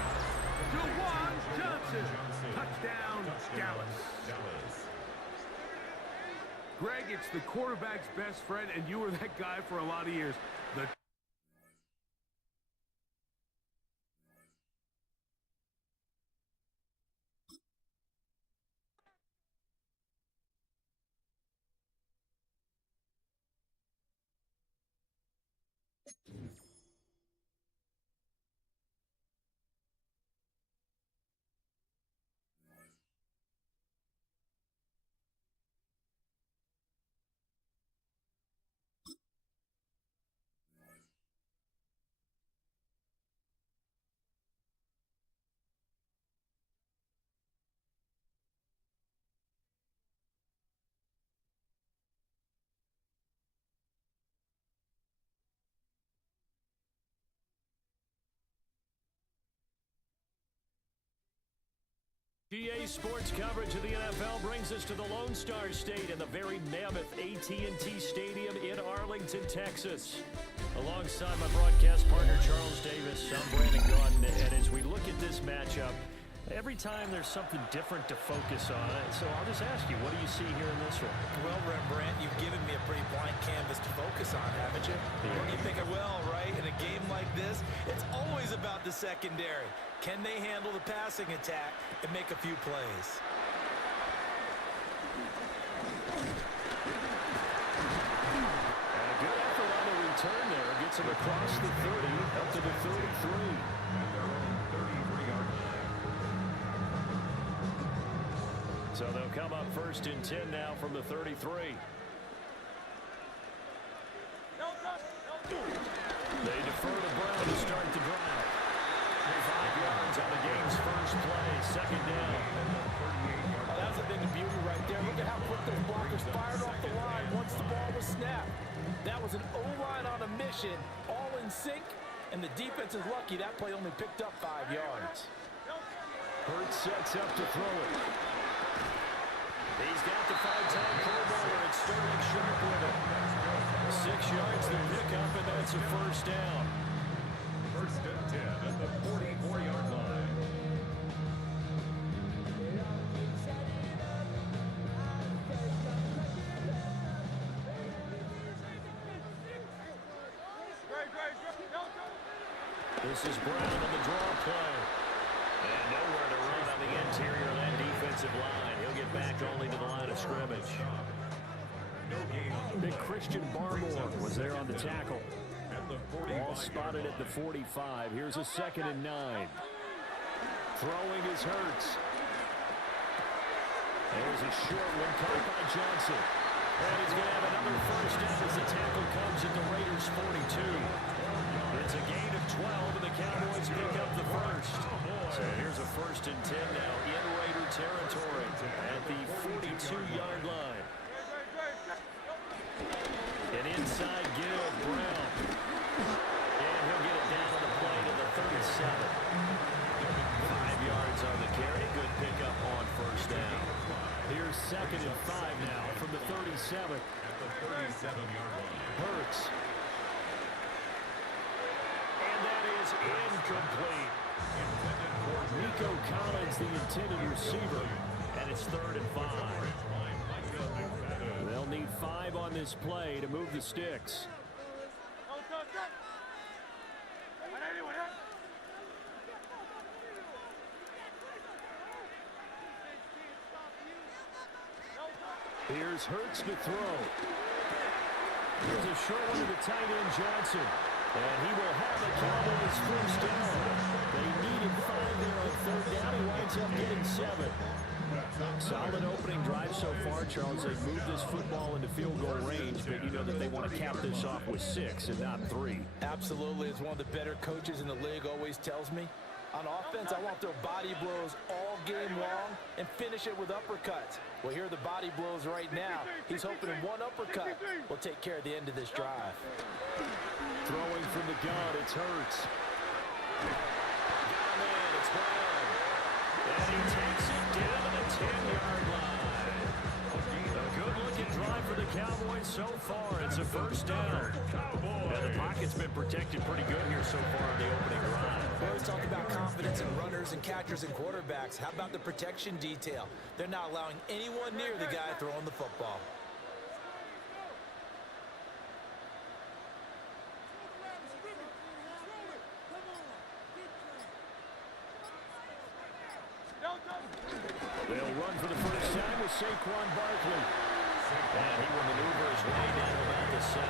Juwan Johnson. Touchdown, Dallas. Greg, it's the quarterback's best friend, and you were that guy for a lot of years. The GA Sports coverage of the NFL brings us to the Lone Star State in the very mammoth AT&T Stadium in Arlington, Texas. Alongside my broadcast partner, Charles Davis, I'm Brandon Gaudin, and as we look at this matchup, every time there's something different to focus on. So I'll just ask you, what do you see here in this one? Well, Brent, you've given me a pretty blank canvas to focus on, haven't you? Yeah. You think, well, right, in a game like this, it's always about the secondary. Can they handle the passing attack and make a few plays? And a good effort on the return there. Gets him across the 30, up to the 33. So they'll come up first and 10 now from the 33. They defer to Brown to start the drive. 5 yards on the game's first play, second down. That's a thing of beauty right there. Look at how quick those blockers fired off the line once the ball was snapped. That was an O-line on a mission, all in sync, and the defense is lucky that play only picked up 5 yards. Hurts sets up to throw it. He's got the 5-time Pro Bowler and Sterling Sharp with him. 6 yards to pick up, and that's a first down. First and 10 at the 44-yard line. This is Brown on the draw play. And nowhere to run on the interior of that defensive line. He'll get back only to the line of scrimmage. Big Christian Barmore was there on the tackle. Ball spotted at the 45. Here's a 2nd and 9. Throwing is Hurts. There's a short one caught by Johnson. And he's going to have another first down as the tackle comes at the Raiders' 42. It's a gain of 12, and the Cowboys pick up the first. So here's a 1st and 10 now in Raider territory at the 42-yard line. An inside give, Brown. And he'll get it down on the play to the 37. 5 yards on the carry. Good pickup on first down. Here's 2nd and 5 now from the 37. At the 37-yard line. Hurts. And that is incomplete. Nico Collins, the intended receiver. And it's 3rd and 5. They'll need 5 on this play to move the sticks. Here's Hurts to throw. Here's a short one to the tight end, Johnson. And he will have the Cowboys first down. They needed 5 there on 3rd down. He winds up getting 7. Solid opening drive so far, Charles. They've moved this football into field goal range, but you know that they want to cap this off with 6 and not 3. Absolutely. As one of the better coaches in the league always tells me, On offense, I want their body blows all game long and finish it with uppercuts. Well, here are the body blows right now. He's hoping in one uppercut will take care of the end of this drive. Throwing from the gun, it's Hurts. Got him in, it's Brown. And he takes it down to the 10-yard line. A good-looking drive for the Cowboys so far. It's a first down. And the pocket's been protected pretty good here so far on the opening drive. We always talk about confidence in runners and catchers and quarterbacks. How about the protection detail? They're not allowing anyone near the guy throwing the football. They'll run for the first time with Saquon Barkley. And he will maneuver his way down about the 7.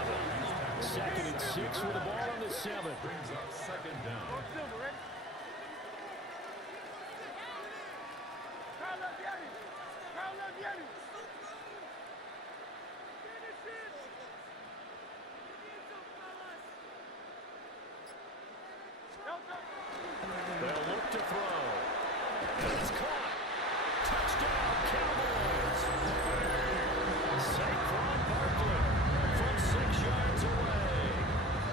2nd and 6 with the ball on the 7. Brings up second down. They'll look to throw. And it's caught. Touchdown, Cowboys. Saquon Barkley from 6 yards away.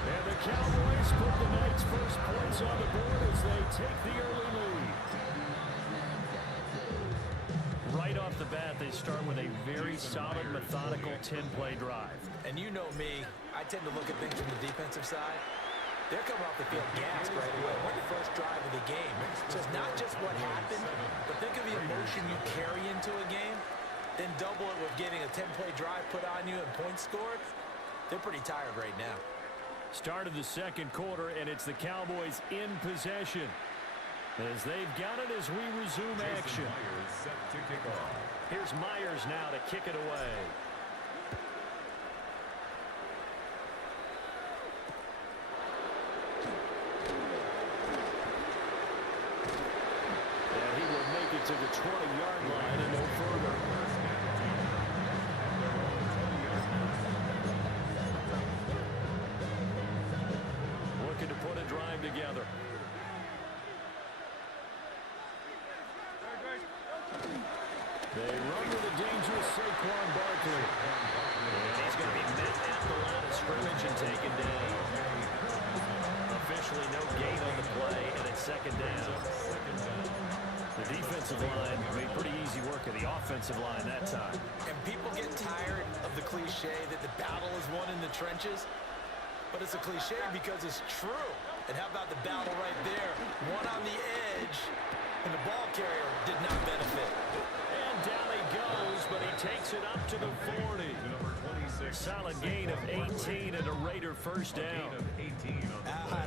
And the Cowboys put the night's first points on the board as they take the early lead. Right off the bat, they start with a very solid, methodical 10-play drive. And you know me, I tend to look at things from the defensive side. They're coming off the field gassed right away. We're the first drive of the game. So it's not just what happened, but think of the emotion you carry into a game, then double it with getting a 10-play drive put on you and points scored. They're pretty tired right now. Start of the second quarter, and it's the Cowboys in possession as they've got it as we resume action. Set to kick off. Here's Myers now to kick it away. And he will make it to the 20-yard line and no further. Looking to put a drive together. They run with a dangerous Saquon Barkley. And he's going to be met at the line of scrimmage and taken down. Officially no gain on the play, and it's second down. The defensive line made pretty easy work of the offensive line that time. And people get tired of the cliche that the battle is won in the trenches. But it's a cliche because it's true. And how about the battle right there? One on the edge, and the ball carrier did not benefit. And down he goes, but he takes it up to the 40. Solid gain of 18 and a Raider first down.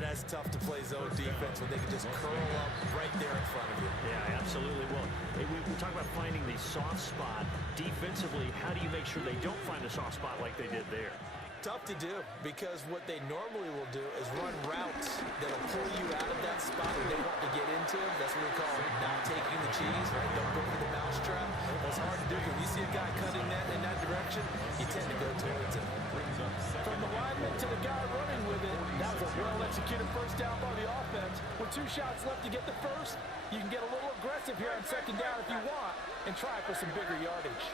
That's tough to play zone defense when they can just curl up right there in front of you. Yeah, absolutely. Well, we talk about finding the soft spot. Defensively, how do you make sure they don't find a soft spot like they did there? Tough to do, because what they normally will do is run routes that'll pull you out of that spot that they want to get into. That's what we call not taking the cheese, right? Don't go for the mousetrap. That's hard to do. When you see a guy cutting that in that direction, you tend to go towards it. From the lineman to the guy running with it, that was a well-executed first down by the offense. With 2 shots left to get the first, you can get a little aggressive here on second down if you want and try for some bigger yardage.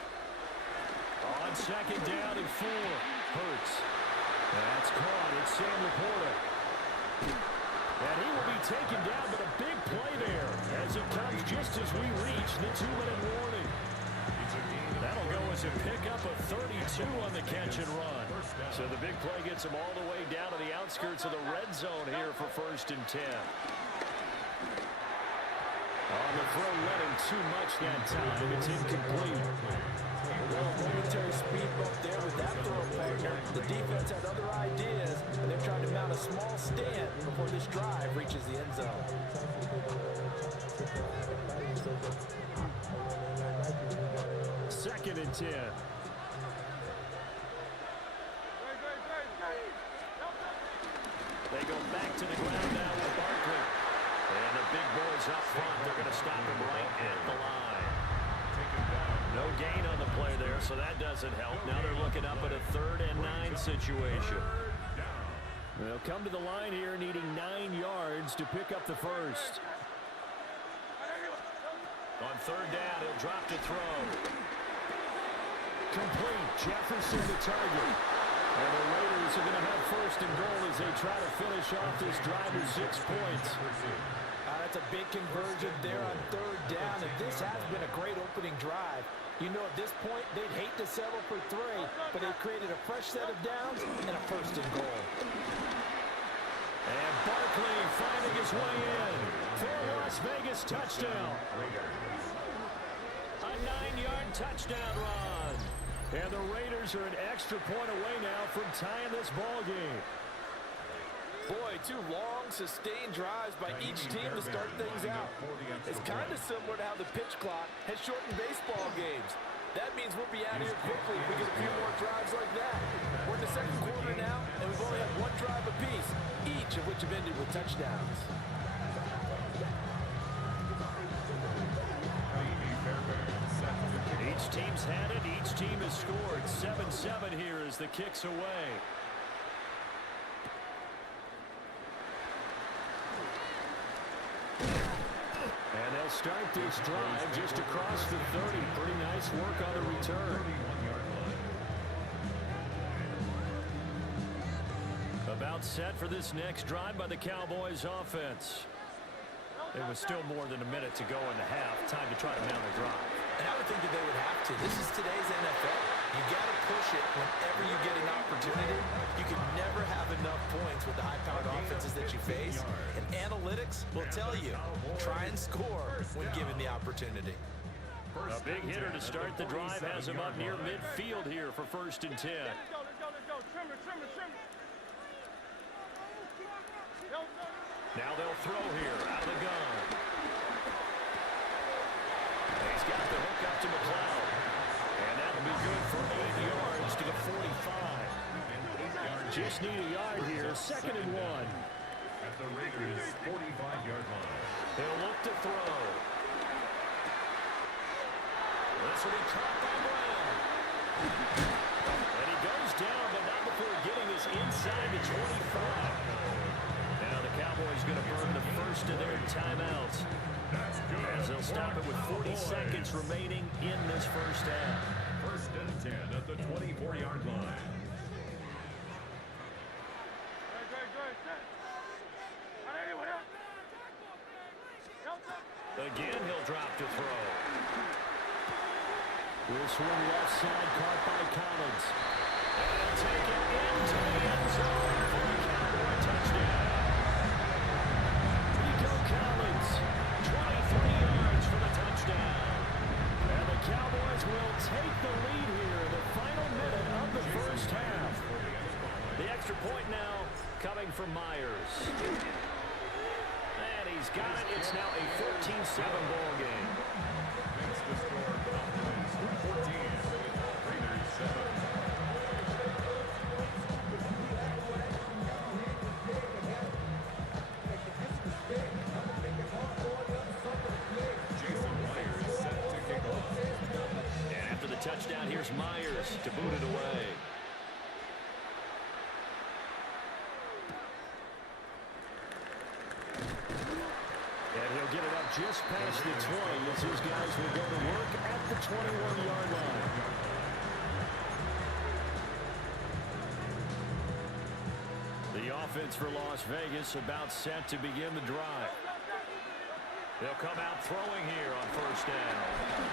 On second down and 4, Hurts. That's caught. It's Sam Laporta. And he will be taken down, but a big play there as it comes just as we reach the 2-minute warning. That'll go as a pickup of 32 on the catch and run. So the big play gets him all the way down to the outskirts of the red zone here for 1st and 10. On the throw, letting too much that time. It's incomplete. Well, momentary speed bump there with that throw partner. The defense had other ideas, and they're trying to mount a small stand before this drive reaches the end zone. 2nd and 10. They go back to the ground now with Barkley. And the big boys up front, they're going to stop him right at the line. No gain on the play there, so that doesn't help. Now they're looking up at a 3rd and 9 situation. They'll come to the line here needing 9 yards to pick up the first. On third down, he'll drop to throw. Complete. Jefferson the target. And the Raiders are going to have first and goal as they try to finish off this drive with 6 points. That's a big conversion there on third down, and this has been a great opening drive. You know, at this point, they'd hate to settle for 3, but they've created a fresh set of downs and a first and goal. And Barkley finding his way in for a Las Vegas touchdown. A 9-yard touchdown run. And the Raiders are an extra point away now from tying this ball game. Boy, 2 long, sustained drives by each team to start things out. It's kind of similar to how the pitch clock has shortened baseball games. That means we'll be out of here quickly if we get a few more drives like that. We're in the second quarter now, and we've only had 1 drive apiece, each of which have ended with touchdowns. Each team's had it. Each team has scored. 7-7 here as the kick's away. And they'll start this drive just across the 30. Pretty nice work on the return. About set for this next drive by the Cowboys offense. There was still more than a minute to go in the half. Time to try to mount a drive. And I would think that they would have to. This is today's NFL. You got to push it whenever you get an opportunity. You can never have enough points with the high-powered offenses that you face. And analytics will tell you, try and score when given the opportunity. A big hitter to start the drive has him up near midfield here for 1st and 10. Let's go. Trim it. Now they'll throw here out of the gun. He's got the hook up to McLeod. And that'll be good for 8 yards to the 45. Just need a yard here. 2nd and 1. At the Raiders' 45-yard line. He'll look to throw. This will be caught by Brown. And he goes down, but not before getting us inside the 25. Now the Cowboys going to burn the first of their timeouts. That's good. As they'll stop it with 40 seconds remaining in this first half. 1st and 10 at the 24-yard line. Again, he'll drop to throw. This one left side caught by Collins. And he'll take it into the end zone for a Cowboy touchdown. Rico Collins, 23 yards for the touchdown. And the Cowboys will take the lead here in the final minute of the first half. The extra point now coming from Myers. And he's got it. It's now a 14-7 ball game. Makes the score 14. Raiders 7. Jason Myers set to kick off. And after the touchdown, here's Myers to boot it away. And he'll get it up just past the 20 as his guys will go to work at the 21-yard line. The offense for Las Vegas about set to begin the drive. They'll come out throwing here on 1st down.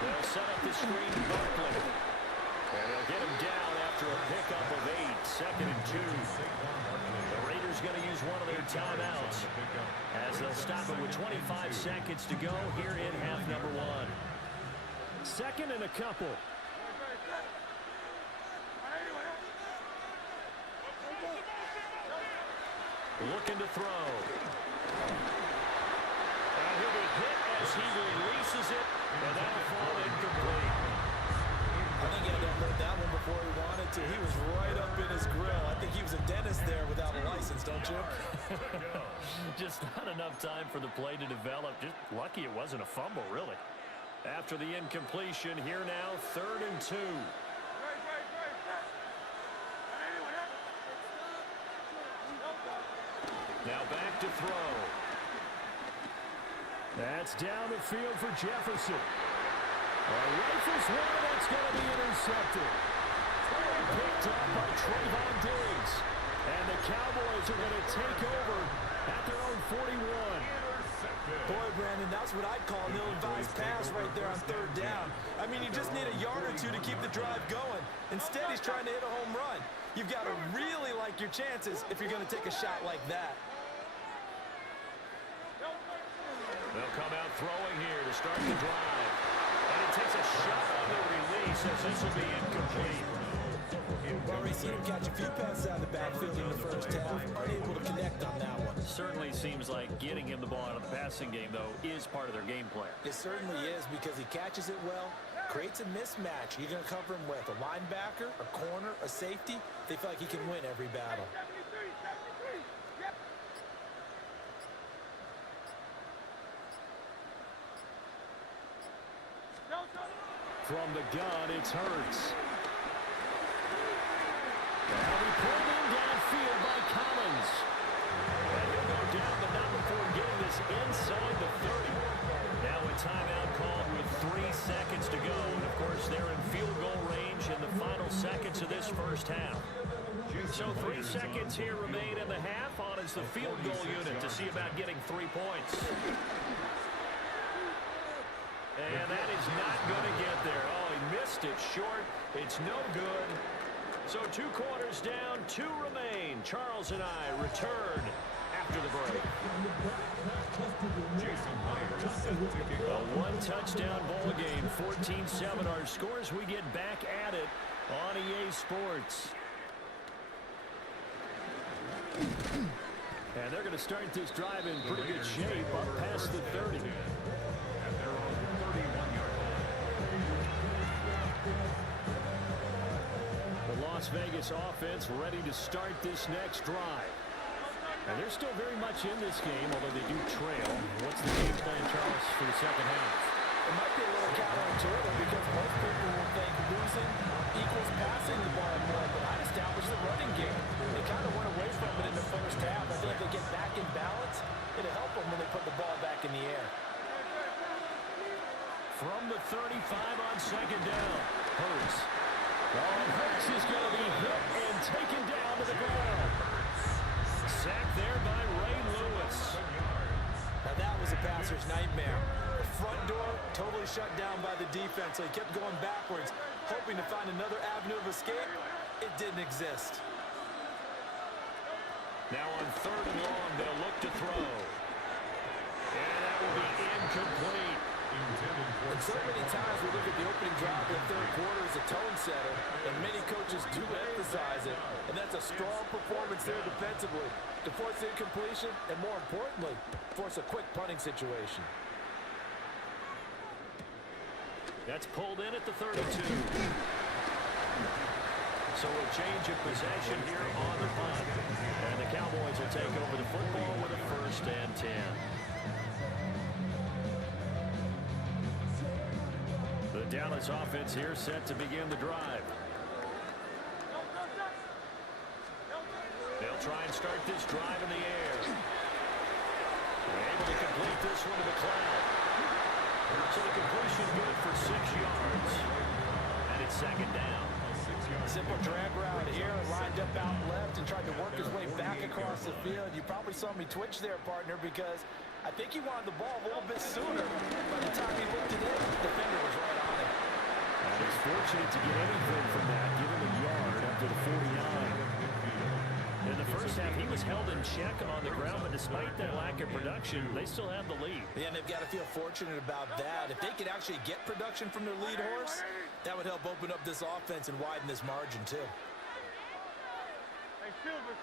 They'll set up the screen to Barkley. And they'll get him down after a pickup of 8, 2nd and 2. The Raiders going to use one of their timeouts as they'll stop it with 25 seconds to go here in half number 1. 2nd and a couple. Looking to throw. And he'll be hit as he releases it, and that'll fall incomplete. I think he had to unload that one before he wanted to. He was right up in his grill. I think he was a dentist there without a license, don't you? Just not enough time for the play to develop. Just lucky it wasn't a fumble, really. After the incompletion, here now, 3rd and 2. Now back to throw. That's down the field for Jefferson. Rifles one, that's going to be intercepted. Picked up by Trayvon Diggs. And the Cowboys are going to take over at their own 41. Boy, Brandon, that's what I'd call an ill-advised pass right there on third down. I mean, you just need a yard or two to keep the drive going. Instead, he's trying to hit a home run. You've got to really like your chances if you're going to take a shot like that. They'll come out throwing here to start the drive. And he takes a shot on the release as this will be incomplete. We've already seen him catch a few passes out of the backfield in the first half. Unable to connect on that one. Certainly seems like getting him the ball out of the passing game, though, is part of their game plan. It certainly is because he catches it well, creates a mismatch. You're going to cover him with a linebacker, a corner, a safety. They feel like he can win every battle. From the gun, it's Hurts. Now we pulled in downfield by Collins. And he'll go down, but not before getting this inside the 30. Now a timeout called with 3 seconds to go. And, of course, they're in field goal range in the final seconds of this first half. So 3 seconds here remain in the half on as the field goal unit to see about getting 3 points. And that is not going to get there. Oh, he missed it short. It's no good. So 2 quarters down, 2 remain. Charles and I return after the break. A 1-touchdown ball game, 14-7 our scores. We get back at it on EA Sports. And they're going to start this drive in pretty good shape up past the 30. The Las Vegas offense ready to start this next drive. And they're still very much in this game, although they do trail. What's the game plan, Charles, for the second half? It might be a little counterintuitive because most people will think losing equals passing the ball more, but I'd establish the running game. They kind of went away from it in the first half. I think if they get back in balance, it'll help them when they put the ball back in the air. From the 35 on second down, Hurts. Hurts is going to be hit and taken down to the ground. Sacked there by Ray Lewis. Now that was a passer's nightmare. The front door totally shut down by the defense, so he kept going backwards, hoping to find another avenue of escape. It didn't exist. Now on 3rd and long, they'll look to throw. And that will be incomplete. And so many times we look at the opening drive of the third quarter as a tone setter, and many coaches do emphasize it, and that's a strong performance there defensively to force incompletion and, more importantly, force a quick punting situation. That's pulled in at the 32. So a change of possession here on the punt. And the Cowboys will take over the football with a 1st and 10. The Dallas offense here set to begin the drive. They'll try and start this drive in the air. They're able to complete this one to the cloud. So the completion good for 6 yards. And it's 2nd down. Simple drag route here, lined up out left and tried to work his way back across the field. You probably saw me twitch there, partner, because I think he wanted the ball a little bit sooner. By the time he looked it in, the defender was right on him. And he's fortunate to get anything from that, give him a yard up to the 49. In the first half, he was held in check on the ground, but despite that lack of production, they still have the lead. Yeah, and they've got to feel fortunate about that. If they could actually get production from their lead horse, that would help open up this offense and widen this margin, too. Hey, Silver.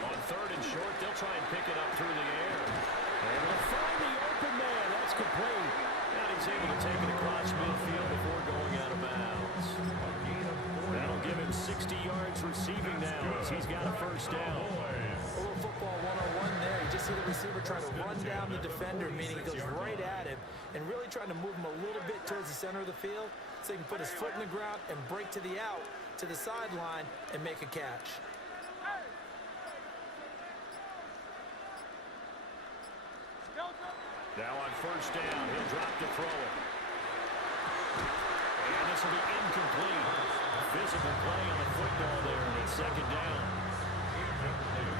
On 3rd and short, they'll try and pick it up through the air. And they'll find the open man. That's complete. And he's able to take it across midfield before going out of bounds. That'll give him 60 yards receiving now as he's got a 1st down. A little football 101 there. You just see the receiver trying to run down the defender, meaning he goes right at him, and really trying to move him a little bit towards the center of the field so he can put his foot in the ground and break to the out, to the sideline, and make a catch. Now on first down, he'll drop to throw it. And this will be incomplete. Physical play on the football there, and it's second down.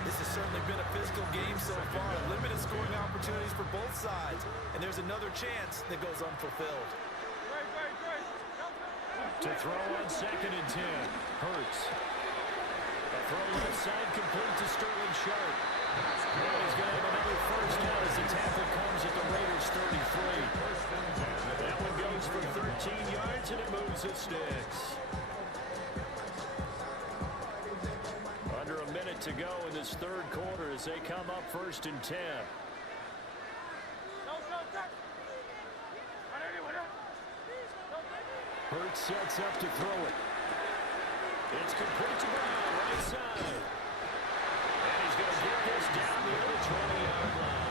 This has certainly been a physical game so far. Limited scoring opportunities for both sides. And there's another chance that goes unfulfilled. To throw on second and 10. Hurts. A throw left side complete to Sterling Sharp. And he's going to have another first down as the tackle comes at the Raiders' 33. That one goes for 13 yards, and it moves the sticks. Under a minute to go in this third quarter as they come up first and 10. Hurts sets up to throw it. It's complete to Brown, right side. And he's going to get this down the other 20-yard line.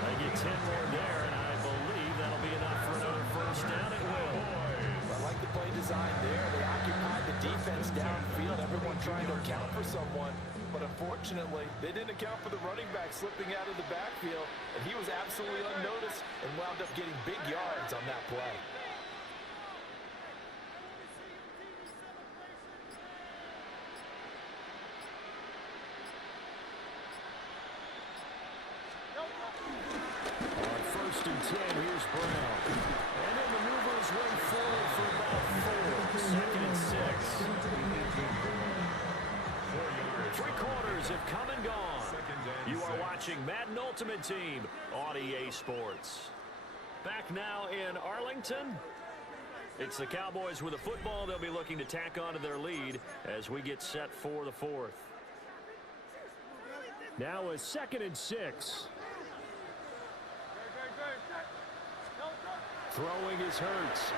They get 10 more there, and I believe that'll be enough for another first down. It will. I like the play design there. They occupied the defense downfield, everyone trying to account for someone. But unfortunately, they didn't account for the running back slipping out of the backfield, and he was absolutely unnoticed and wound up getting big yards on that play. On first and 10, here's Brown. And then maneuver his way forward for about 4. Second and 6. 3 quarters have come and gone. You are watching Madden Ultimate Team on EA Sports. Back now in Arlington. It's the Cowboys with a football. They'll be looking to tack on to their lead as we get set for the 4th. Now a second and 6. Throwing is Hurts.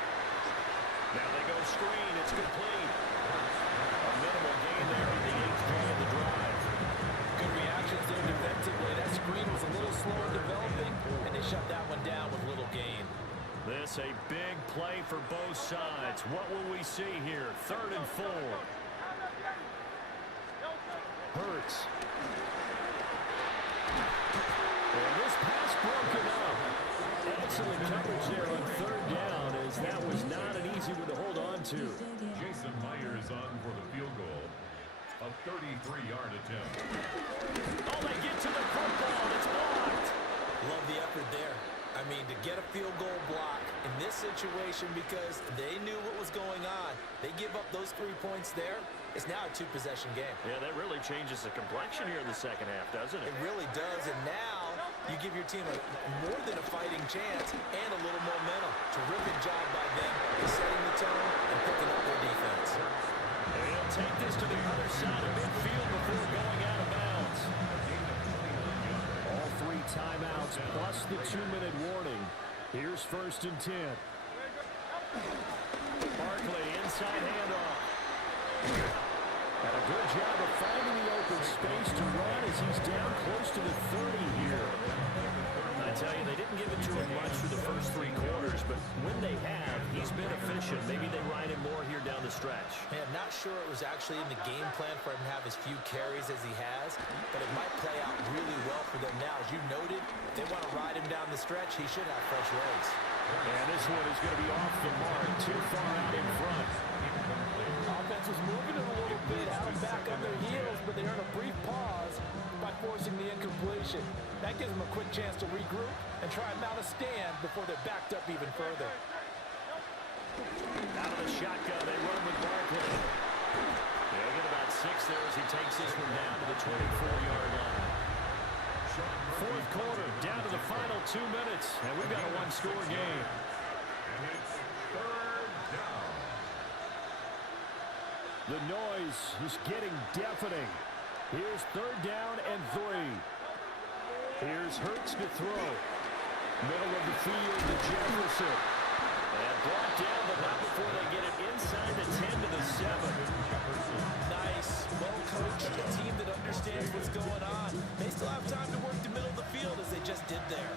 Now they go screen. It's complete. A minimal gain there on the 8th play of the drive. Good reactions there defensively. That screen was a little slow in developing, and they shut that one down with little gain. This a big play for both sides. What will we see here? 3rd and 4. Hurts. And this pass broken up. Excellent coverage there on 3rd down, as that was not an easy one to hold on to. Jason Myers on for the field goal. A 33-yard attempt. Oh, they get to the football. It's blocked. Love the effort there. I mean, to get a field goal block in this situation because they knew what was going on. They give up those 3 points there. It's now a 2-possession game. Yeah, that really changes the complexion here in the second half, doesn't it? It really does, and now you give your team more than a fighting chance and a little momentum. Terrific job by them setting the tone and picking up their defense. And he'll take this to the other side of midfield before going out of bounds. All 3 timeouts plus the 2-minute warning. Here's first and 10. Barkley inside handoff. And a good job of finding the open space to run as he's down close to the 30 here. I tell you, they didn't give it to him much for the first 3 quarters, but when they have, he's been efficient. Maybe they ride him more here down the stretch. Man, not sure it was actually in the game plan for him to have as few carries as he has, but it might play out really well for them now. As you noted, if they want to ride him down the stretch, he should have fresh legs. And this one is going to be off the mark, too far out in front. Offense was moving it a little bit, out and back on their heels, but they earned a brief pause by forcing the incompletion. That gives them a quick chance to regroup and try and mount a stand before they're backed up even further. Out of the shotgun, they run with Barkley. They'll get about 6 there as he takes this one down to the 24-yard line. 4th quarter, down to the final 2 minutes, and we've got a 1-score game. And it's 3rd down. The noise is getting deafening. Here's 3rd down and 3. Here's Hurts to throw. Middle of the field to Jefferson. And brought down, but not before they get it inside the 10 to the 7. Nice, well-coached, a team that understands what's going on. They still have time to work the middle of the field as they just did there.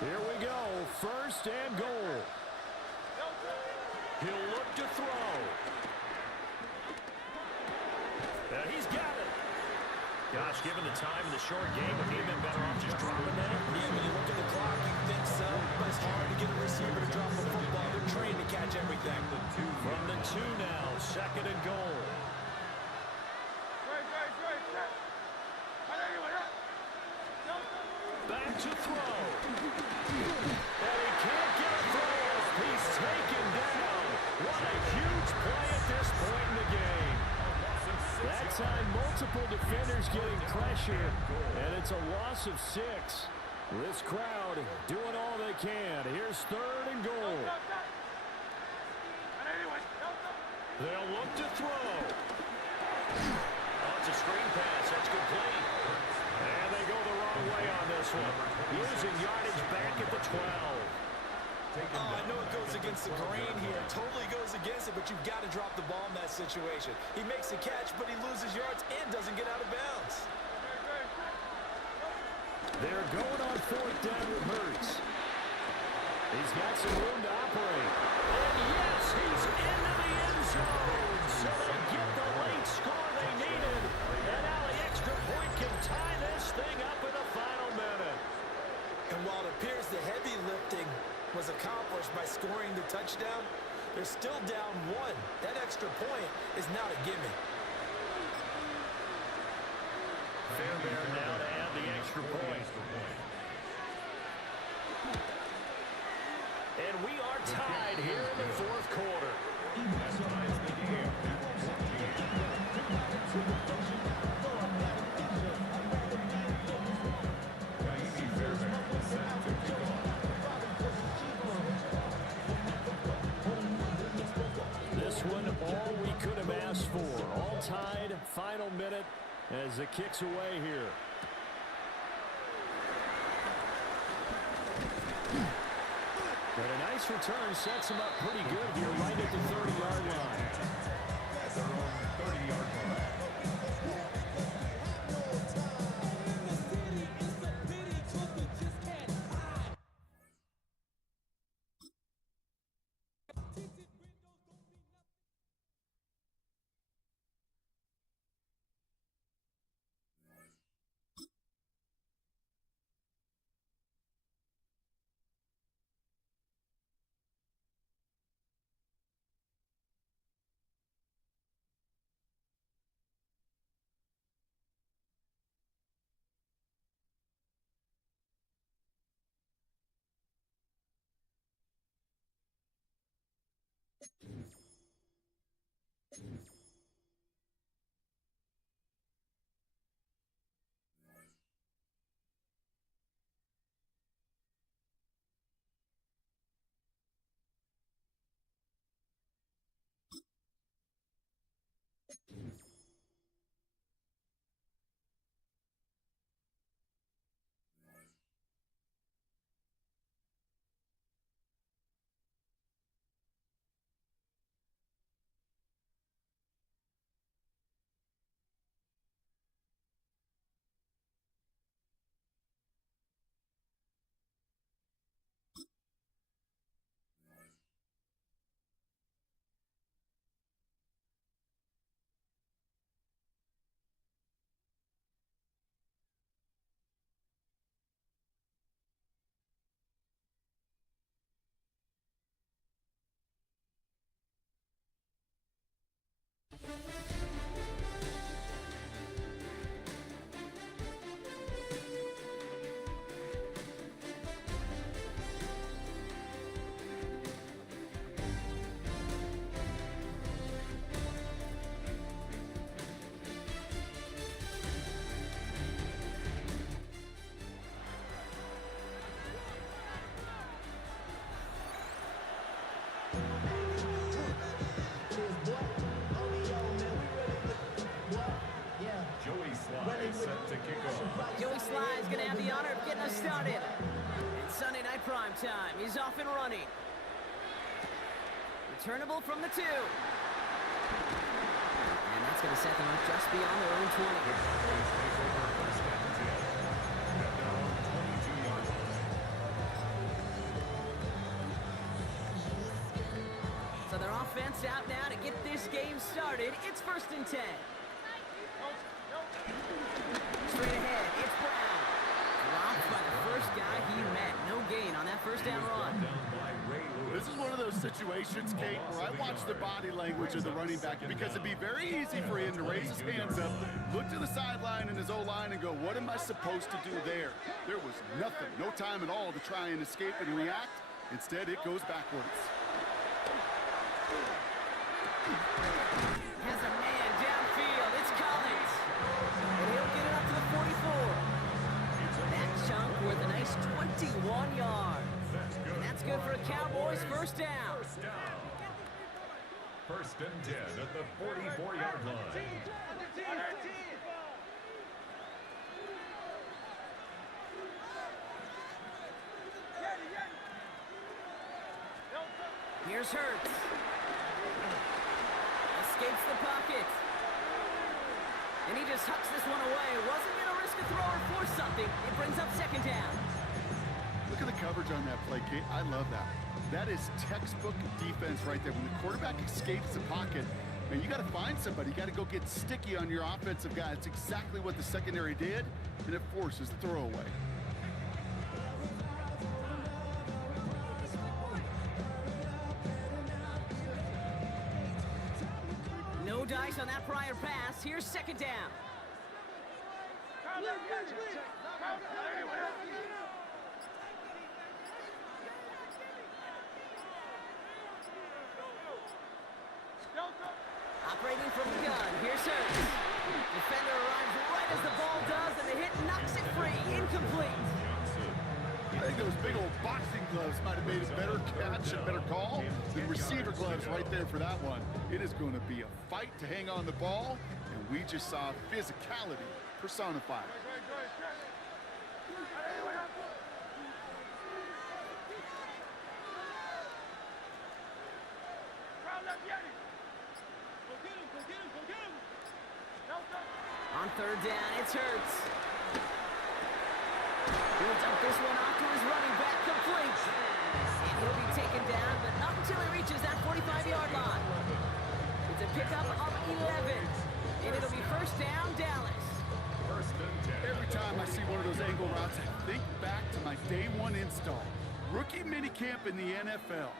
Here we go, 1st and goal. He'll look to throw. And he's got it. Gosh, given the time in the short game, would he have been better off just dropping that? Yeah, when you look at the clock, you think so. But it's hard to get a receiver to drop a football. They're trained to catch everything. From the 2 now, 2nd and goal. Back to throw. And he can't get a throw off. He's taken down. What a huge play at this point in the game. That time, multiple defenders getting pressure, and it's a loss of 6. This crowd doing all they can. Here's 3rd and goal. They'll look to throw. Oh, it's a screen pass. That's complete. And they go the wrong way on this one. Losing yardage back at the 12. Oh, I know it goes against the grain here. Totally goes against it, but you've got to drop the ball in that situation. He makes a catch, but he loses yards and doesn't get out of bounds. They're going on 4th down with Hurts. He's got some room to operate. And yes, he's into the end zone. So they get the late score they needed. And now the extra point can tie this thing up in the final minute. And while it appears the heavy lifting was accomplished by scoring the touchdown, they're still down 1. That extra point is not a gimme. Fairbairn now to add the extra point. And we are tied here in the 4th quarter. This one, all we could have asked for. All tied, final minute as it kicks away here. But a nice return sets him up pretty good here right at the 30-yard line. At their own 30-yard line. Joey Sly is going to have the honor of getting us started. It's Sunday night prime time. He's off and running. Returnable from the 2. And that's going to set them up just beyond their own 20. So their offense out now to get this game started. It's 1st and 10. situations, Kate, where I watch the body language of the running back because it'd be very easy for him to raise his hands up, look to the sideline and his O-line and go, what am I supposed to do there? There was nothing, no time at all to try and escape and react. Instead, it goes backwards. Has a man downfield. It's Collins. And he'll get it up to the 44. That chunk worth a nice 21 yards. And that's good for a Cowboys first down. First and 10 at the 44-yard line. Here's Hurts. Escapes the pocket. And he just hucks this one away. Wasn't going to risk a throw or force something. It brings up second down. Look at the coverage on that play, Kate. I love that. That is textbook defense right there. When the quarterback escapes the pocket, man, you got to find somebody. You got to go get sticky on your offensive guy. It's exactly what the secondary did, and it forces the throwaway. No dice on that prior pass. Here's second down. Operating from the gun. Here's Hurts. Defender arrives right as the ball does, and the hit knocks it free. Incomplete. I think those big old boxing gloves might have made a better catch, a better call than receiver gloves right there for that one. It is going to be a fight to hang on the ball, and we just saw physicality personified. On third down, it's Hurts. He'll dump this one off to his running back, complete. And he'll be taken down, but not until he reaches that 45-yard line. It's a pickup of 11. And it'll be first down, Dallas. Every time I see one of those angle routes, I think back to my day one install. Rookie minicamp in the NFL.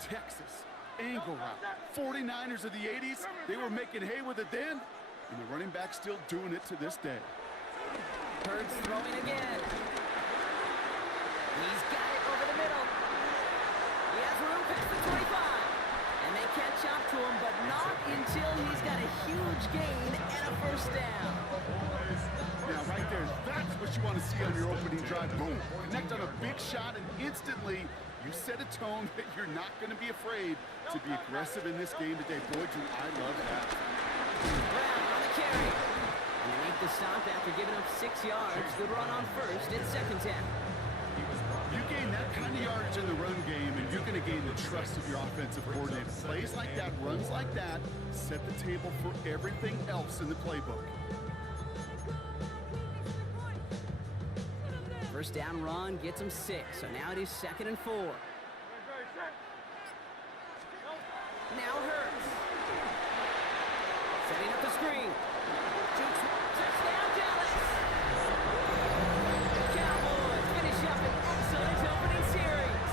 Texas, angle route. 49ers of the 80s, they were making hay with it then, and the running back's still doing it to this day. Hurts throwing again. He's got it over the middle. He has room past the 25. And they catch up to him, but not until he's got a huge gain and a first down. Now, right there, that's what you want to see on your opening drive. Boom, connect on a big shot, and instantly you set a tone that you're not going to be afraid to be aggressive in this game today. Boy, do I love that. Brown on the carry. And they make the stop after giving up 6 yards. Good run on first. It's second down. You gain that kind of yardage in the run game, and you're going to gain the trust of your offensive coordinator. Plays like that, runs like that, set the table for everything else in the playbook. First down run gets him 6, so now it is 2nd and 4. Now Hurts. Setting up the screen. Jukes, touchdown Dallas! The Cowboys finish up an excellent opening series.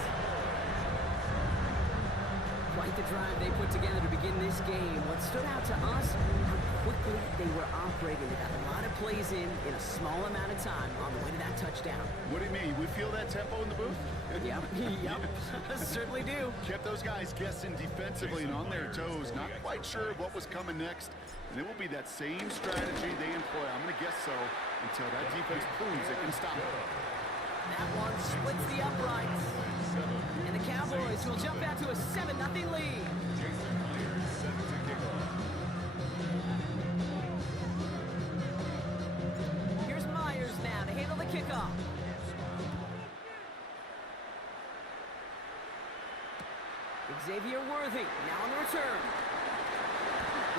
Quite the drive they put together to begin this game. What stood out to us, how quickly they were operating. They got a lot of plays in a small amount of time on the way to that touchdown. What do you mean? We feel that tempo in the booth? Yep, certainly do. Kept those guys guessing defensively and on their toes, not quite sure what was coming next. And it will be that same strategy they employ, I'm going to guess so, until that defense proves it can stop it. That one splits the uprights. And the Cowboys will jump out to a 7-0 lead. Here's Myers now to handle the kickoff. Xavier Worthy now on the return.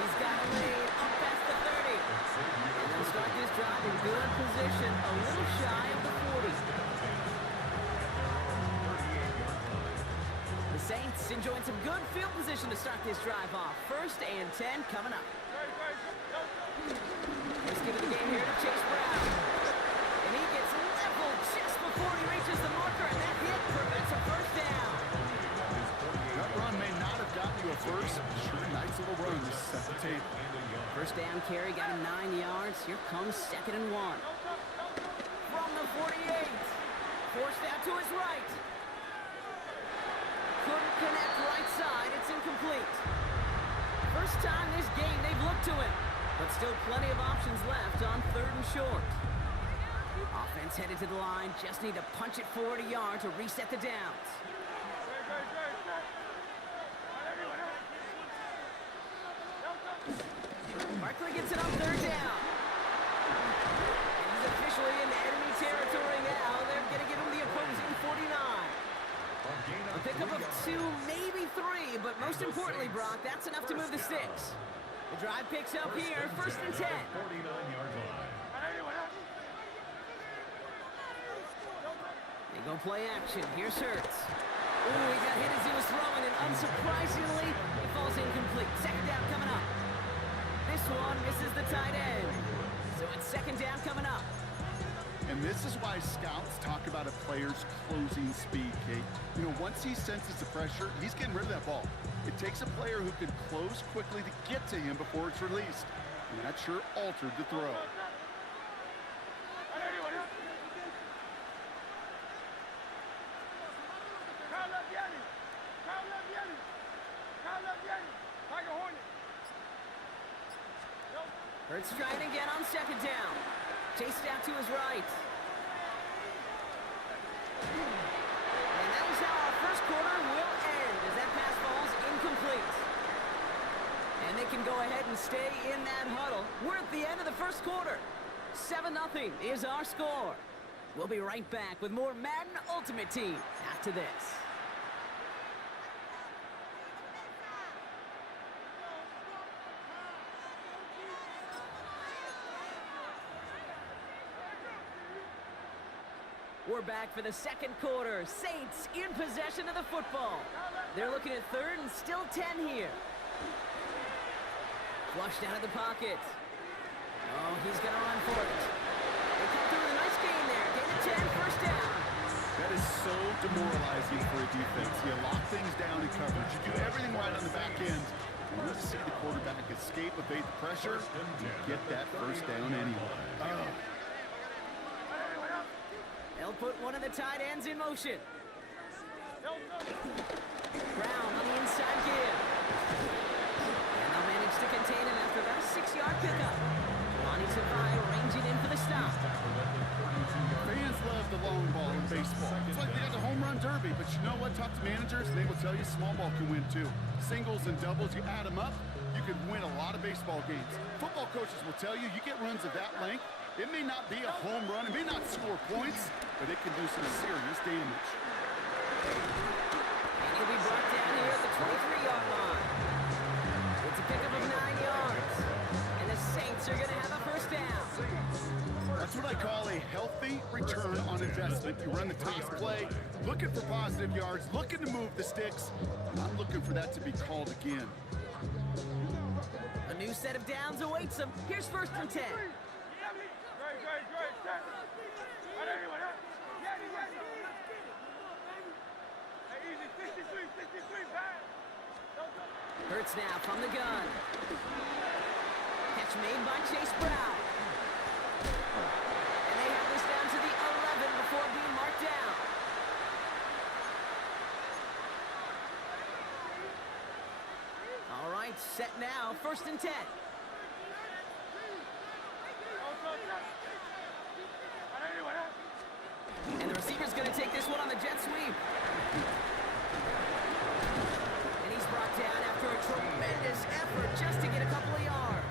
He's got a lead up past the 30. And they'll start this drive in good position, a little shy of the 40. The Saints enjoying some good field position to start this drive off. 1st and 10 coming up. Let's give it the game here to Chase Brown. And he gets leveled just before he reaches the marker, and that hit prevents a first down. That run Here comes 2nd and 1. From the 48. Forced out to his right. Couldn't connect right side. It's incomplete. First time this game they've looked to him. But still plenty of options left on 3rd and short. Offense headed to the line. Just need to punch it forward a yard to reset the downs. Barkley gets it on 3rd down. And he's officially in enemy territory now. They're going to give him the opposing 49. A pickup of 2, maybe 3, but most importantly, Brock, that's enough to move the sticks. The drive picks up here, 1st and 10. 49-yard line. They go play action. Here's Hurts. Ooh, he got hit as he was throwing, and unsurprisingly, it falls incomplete. 2nd down coming up. This one misses the tight end. So it's 2nd down coming up. And this is why scouts talk about a player's closing speed, Kate. You know, once he senses the pressure, he's getting rid of that ball. It takes a player who can close quickly to get to him before it's released. And that sure altered the throw. Hurts trying again on 2nd down. Chased out to his right. And that is how our first quarter will end as that pass falls incomplete. And they can go ahead and stay in that huddle. We're at the end of the first quarter. 7-0 is our score. We'll be right back with more Madden Ultimate Team after this. We're back for the 2nd quarter. Saints in possession of the football. They're looking at 3rd and still 10 here. Flushed out of the pocket. Oh, he's going to run for it. They come through with a nice gain there. Gain of 10, 1st down. That is so demoralizing for a defense. You lock things down in coverage. You do everything right on the back end. You want to see the quarterback escape, evade the pressure, and get that 1st down anyway. They'll put one of the tight ends in motion. Brown on the inside give. And they'll manage to contain him after about a 6-yard pickup. Lonnie Tavai ranging in for the stop. Fans love the long ball in baseball. It's like they got the home run derby, but you know what? Talk to managers, and they will tell you small ball can win too. Singles and doubles, you add them up, you can win a lot of baseball games. Football coaches will tell you, you get runs of that length, it may not be a home run, it may not score points, but it can do some serious damage. And he'll be brought down here at the 23-yard line. It's a pickup of 9 yards. And the Saints are going to have a 1st down. That's what I call a healthy return on investment. You run the toss play, looking for positive yards, looking to move the sticks. I'm looking for that to be called again. A new set of downs awaits them. Here's 1st and 10. Hurts now from the gun. Catch made by Chase Brown. And they have this down to the 11 before being marked down. All right, set now, 1st and 10. And the receiver's going to take this one on the jet sweep. And he's brought down after a tremendous effort just to get a couple of yards.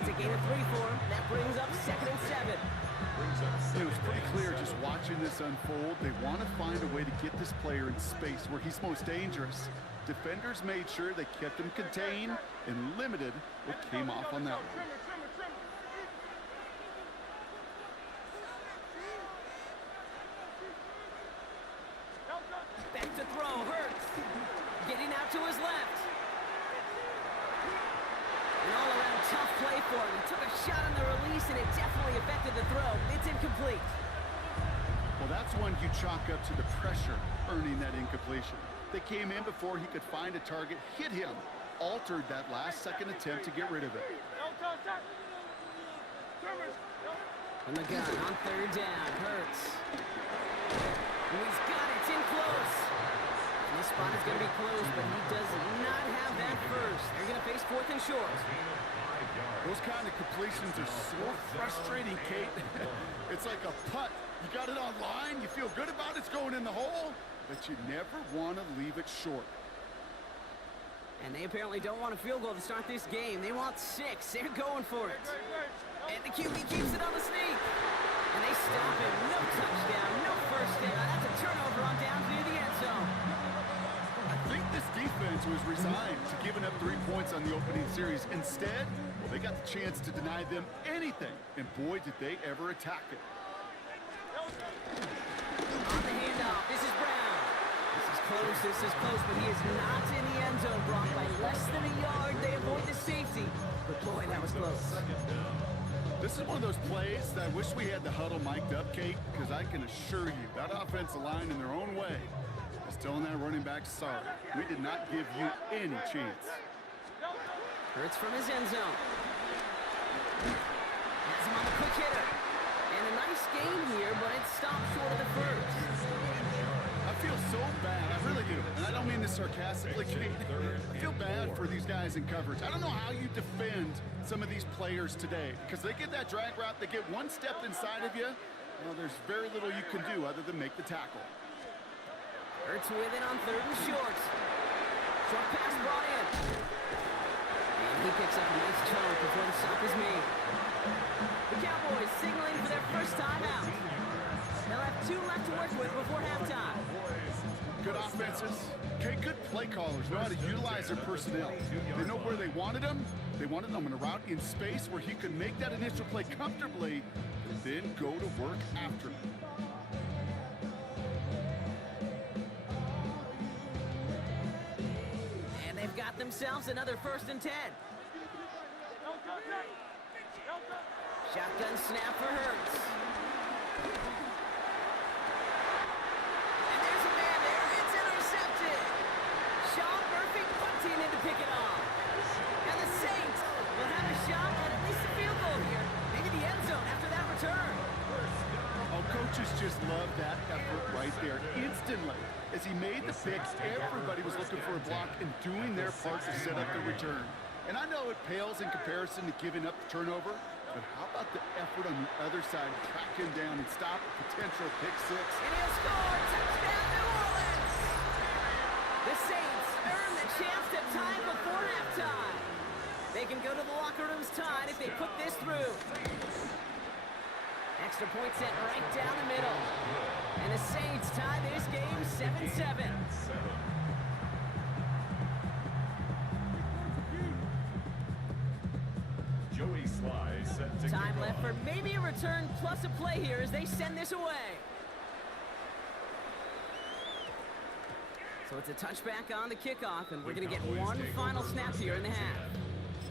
It's a gain of 3 for him. That brings up 2nd and 7. It was pretty clear just watching this unfold. They want to find a way to get this player in space where he's most dangerous. Defenders made sure they kept him contained and limited what came off on that one. Back to throw, Hurts. Getting out to his left. An all-around tough play for him. He took a shot on the release, and it definitely affected the throw. It's incomplete. Well, that's one you chalk up to the pressure earning that incompletion. They came in before he could find a target, hit him, altered that last-second attempt to get rid of it. From the gun on third down. Hurts. And he's got it. It's in close. And this spot is going to be close, but he does not have that first. They're going to face fourth and short. Those kind of completions are so frustrating, Kate. It's like a putt. You got it on line, you feel good about it's going in the hole, but you never want to leave it short. And they apparently don't want a field goal to start this game. They want 6. They're going for it. And the QB keeps it on the sneak. And they stop him. No touchdown, no first down. That's a turnover on downs near the end zone. I think this defense was resigned to giving up 3 points on the opening series. Instead, well, they got the chance to deny them anything. And boy, did they ever attack it. On the handoff, this is Brown. This is close, but he is not in the end zone. Brought by less than a yard. They avoid the safety. But boy, that was close. This is one of those plays that I wish we had the huddle mic'd up, Kate, because I can assure you that offensive line in their own way is telling that running back, sorry, we did not give you any chance. Hurts from his end zone. Has him on the quick hitter. And a nice game here, but it stopped short of the first. I feel so bad, I really do, and I don't mean this sarcastically, Kate. I feel bad for these guys in coverage. I don't know how you defend some of these players today, because they get that drag route, they get one step inside of you, well, there's very little you can do other than make the tackle. Hurts with it on third and short. Short pass brought in. And he picks up a nice chunk before the stop is made. The Cowboys signaling for their first time out. They'll have 2 left to work with before halftime. Good offenses. Okay, good play callers know how to utilize their personnel. They know where they wanted them. They wanted them in a route in space where he could make that initial play comfortably and then go to work after. And they've got themselves another 1st and 10. Shotgun snap for Hurts. And there's a man there. It's intercepted. Sean Murphy punting in to pick it off. And the Saints will have a shot at least a field goal here. Maybe the end zone after that return. Oh, coaches just love that effort right there. Instantly, as he made the picks, everybody was looking for a block and doing their part to set up the return. And I know it pales in comparison to giving up the turnover, but how about the effort on the other side to track him down and stop a potential pick 6? And he'll score! Touchdown, New Orleans! The Saints earn the chance to tie before halftime. They can go to the locker rooms tied if they put this through. Extra point sent right down the middle. And the Saints tie this game 7-7. Joey Sly set to Time kick left off. for maybe a return plus a play here as they send this away. So it's a touchback on the kickoff, and we're going to get Cowboys one take final over snap first here in the and half.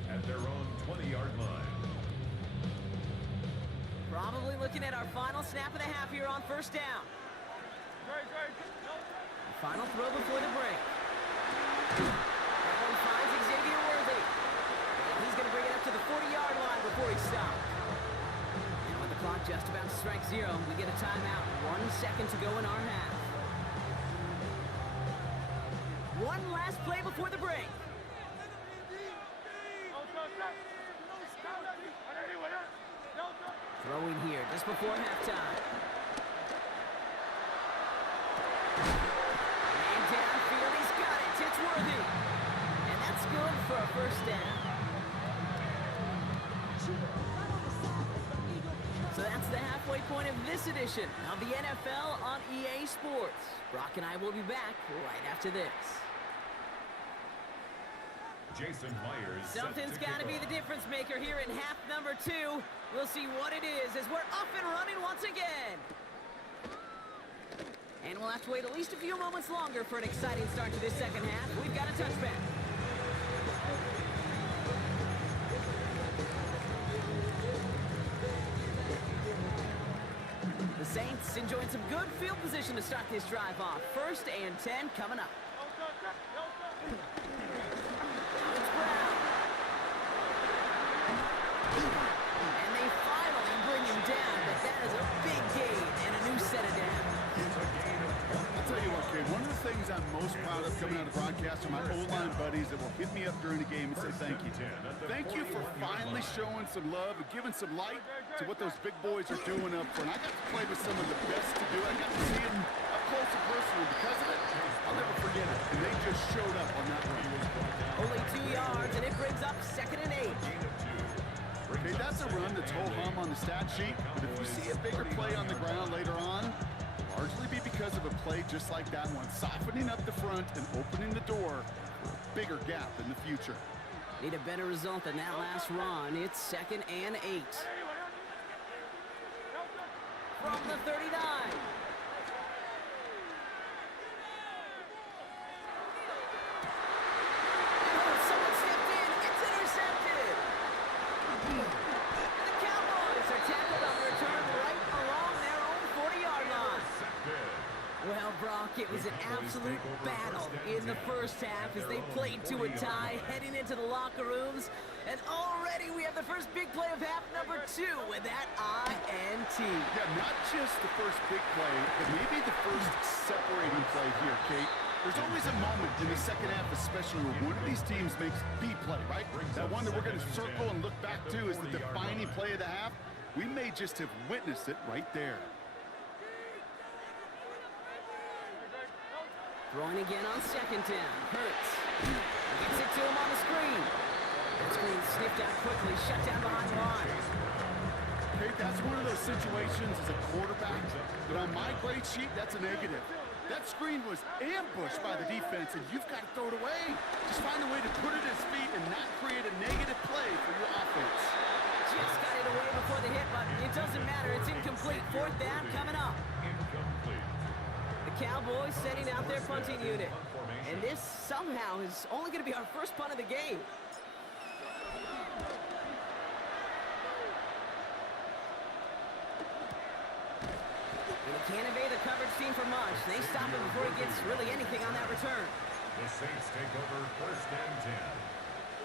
10 at their own 20-yard line. Probably looking at our final snap of the half here on first down. Final throw before the break. That one finds Xavier Worthy. And he's going to bring it up to the 40-yard line before he stops. And with the clock just about to strike 0, we get a timeout. 1 second to go in our half. One last play before the break. Throwing here just before halftime. And downfield, he's got it. It's Worthy. And that's good for a first down. So that's the halfway point of this edition of the NFL on EA Sports. Brock and I will be back right after this. Jason Myers. Something's got to be the difference maker here in half number 2. We'll see what it is as we're up and running once again. And we'll have to wait at least a few moments longer for an exciting start to this second half. We've got a touchback. The Saints enjoying some good field position to start this drive off. 1st and 10 coming up. It's Brown. And they fire things I'm most proud of coming out of broadcast are my O-line buddies that will hit me up during the game and say thank you. Thank you for finally showing some love and giving some light to what those big boys are doing up front. I got to play with some of the best to do it. I got to see them up close and personal. Because of it, I'll never forget it. And they just showed up on that run. Only 2 yards, and it brings up 2nd and 8. Okay, that's a run that's ho-hum on the stat sheet. But if you see a bigger play on the ground later on, largely be because of a play just like that one, softening up the front and opening the door for a bigger gap in the future. Need a better result than that last run. It's 2nd and 8. From the 39. Someone stepped in. It's intercepted. The Cowboys are tackled on return right along their own 40-yard line. Well, Brock, it was an absolute battle in the first half as they played to a tie, heading into the locker rooms. And already we have the first big play of half number 2 with that INT. Yeah, not just the first big play, but maybe the first separating play here, Kate. There's always a moment in the second half, especially where one of these teams makes the play, right? That one that we're going to circle and look back to is the defining play of the half. We may just have witnessed it right there. Throwing again on 2nd down. Hurts. Gets it to him on the screen. That screen sniffed out quickly, shut down behind the line. Okay, that's one of those situations as a quarterback that on my grade sheet, that's a negative. That screen was ambushed by the defense, and you've got to throw it away. Just find a way to put it at his feet and not create a negative play for your offense. Just got it away before the hit, but it doesn't matter. It's incomplete. 4th down coming up. The Cowboys setting out their punting unit. And this somehow is only going to be our first punt of the game. And he can't evade the coverage team for much. They stop him before he gets really anything on that return. The Saints take over 1st and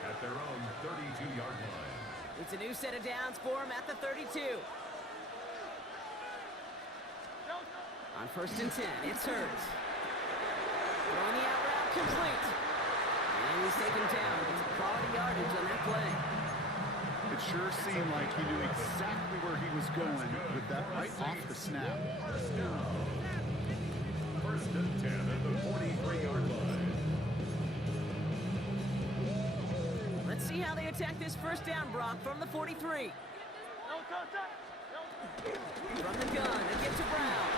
10 at their own 32-yard line. It's a new set of downs for him at the 32. On 1st and 10, it's Hurts. Throwing the out route complete. And he's taken down. It's quality yardage on that play. It sure seemed like he knew exactly where he was going with that right off the snap. 1st and 10 at the 43-yard line. Let's see how they attack this 1st down, Brock, from the 43. From the gun, they get to Brown.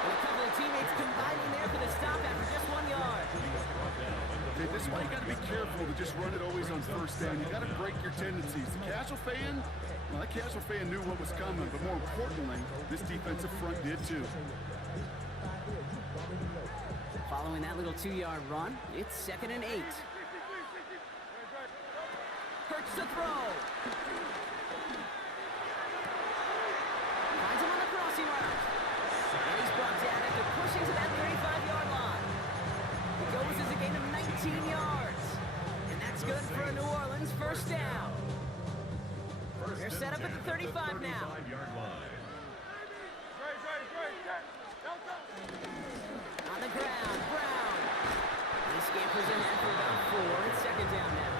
And a couple of teammates combining there for the stop after just 1 yard. Okay, this is why you got to be careful to just run it always on 1st down. You got to break your tendencies. The casual fan, well, that casual fan knew what was coming, but more importantly, this defensive front did too. Following that little 2-yard run, it's 2nd and 8. Hurts to throw. Finds him on the crossing route. And he's brought down after pushing to that 35-yard line. He goes as a gain of 19 yards. And that's good for a New Orleans 1st down. They're set up at the 35 now. On the ground, Brown. He scampers in there for about 4. It's 2nd down now.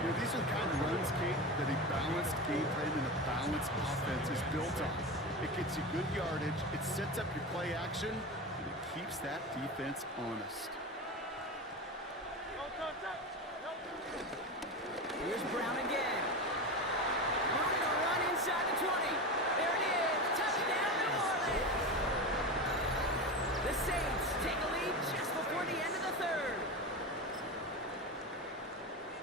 You know, these are the kind of runs, Kate, that a balanced game plan and a balanced offense is built on. It gets you good yardage, it sets up your play action, and it keeps that defense honest. Here's Brown again. Running a run inside the 20. There it is. Touchdown, New Orleans. The Saints take a lead just before the end of the 3rd.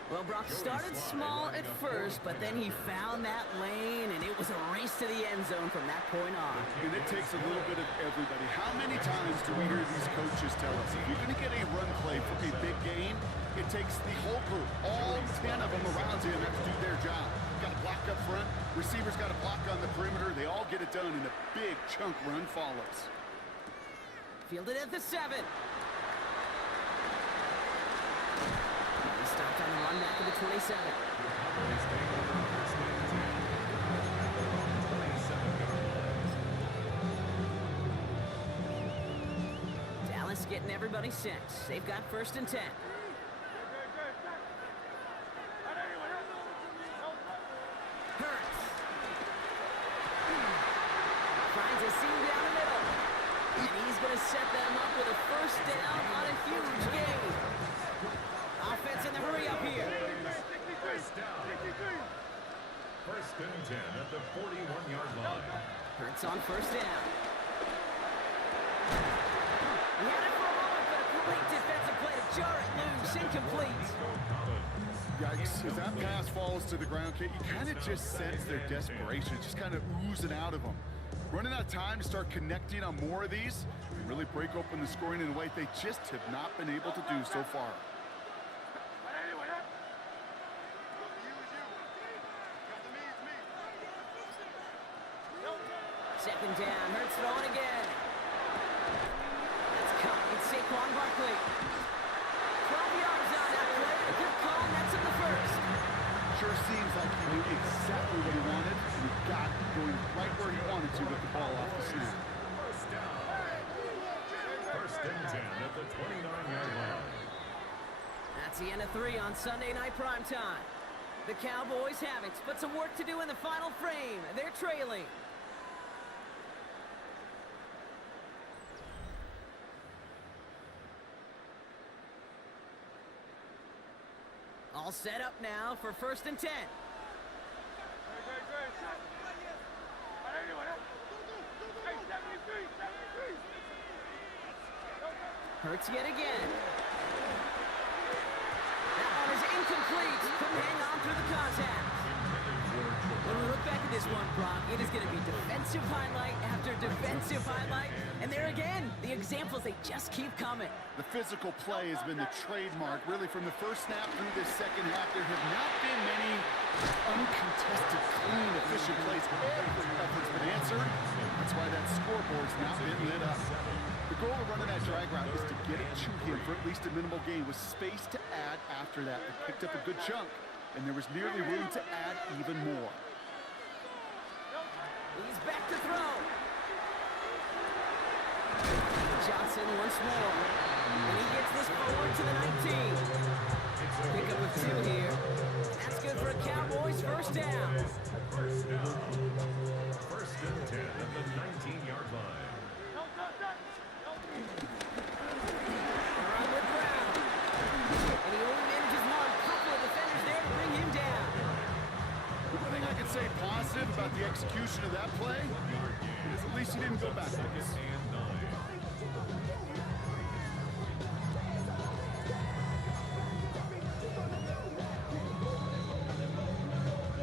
Well, Brock started small at first, but then he found that lane, and it was a race to the end zone from that point on. And it takes a little bit of everybody. How many times do we hear these coaches tell us, if you're going to get a run play for a big gain, it takes the whole group, all 10 of them around him have to do their job. Got to block up front, receivers got to block on the perimeter, they all get it done, and a big chunk run follows. Fielded at the 7. Stopped on the run back of the 27. Dallas getting everybody set. They've got 1st and 10. Hurts. Finds a seam down the middle. And he's going to set them up with a 1st down on a huge gain. Offense in the hurry up here. First down. 1st and 10 at the 41-yard line. Hurts on 1st down. He had it for a moment, but a great defensive play to jar it loose. Incomplete. Yikes, as that pass falls to the ground, Kate, you kind of just sense their desperation. It's just kind of oozing out of them. Running out of time to start connecting on more of these, and really break open the scoring in a way they just have not been able to do so far. 2nd down, Hurts throwing again. That's caught. It's Saquon Barkley. 12 yards on that play. A good call, and that's in the 1st. Sure seems like he knew exactly what he wanted, and he got going right where he wanted to with the ball off the snap. 1st and 10 at the 29-yard line. That's the end of 3 on Sunday night primetime. The Cowboys have it, but some work to do in the final frame. They're trailing. All set up now for 1st and 10. Hurts yet again. That one is incomplete. Couldn't hang on through the contact. When we look back at this one, Brock, it is going to be defensive highlight after defensive highlight. And there again, the examples, they just keep coming. The physical play has been the trademark, really, from the 1st snap through this 2nd half. There have not been many uncontested, clean, efficient plays. Every effort's been answered. That's why that scoreboard's not been lit up. The goal of running that drag route is to get it to him for at least a minimal gain with space to add after that. They picked up a good chunk, and there was nearly room to add even more. He's back to throw. Johnson once more. And he gets this forward to the 19. Pick up of 2 here. That's good for a Cowboys 1st down. 1st and 10 at the 19-yard line. Run with Brown. And he only manages one. Couple of defenders there to bring him down. One thing I can say positive about the execution of that play is at least he didn't go backwards.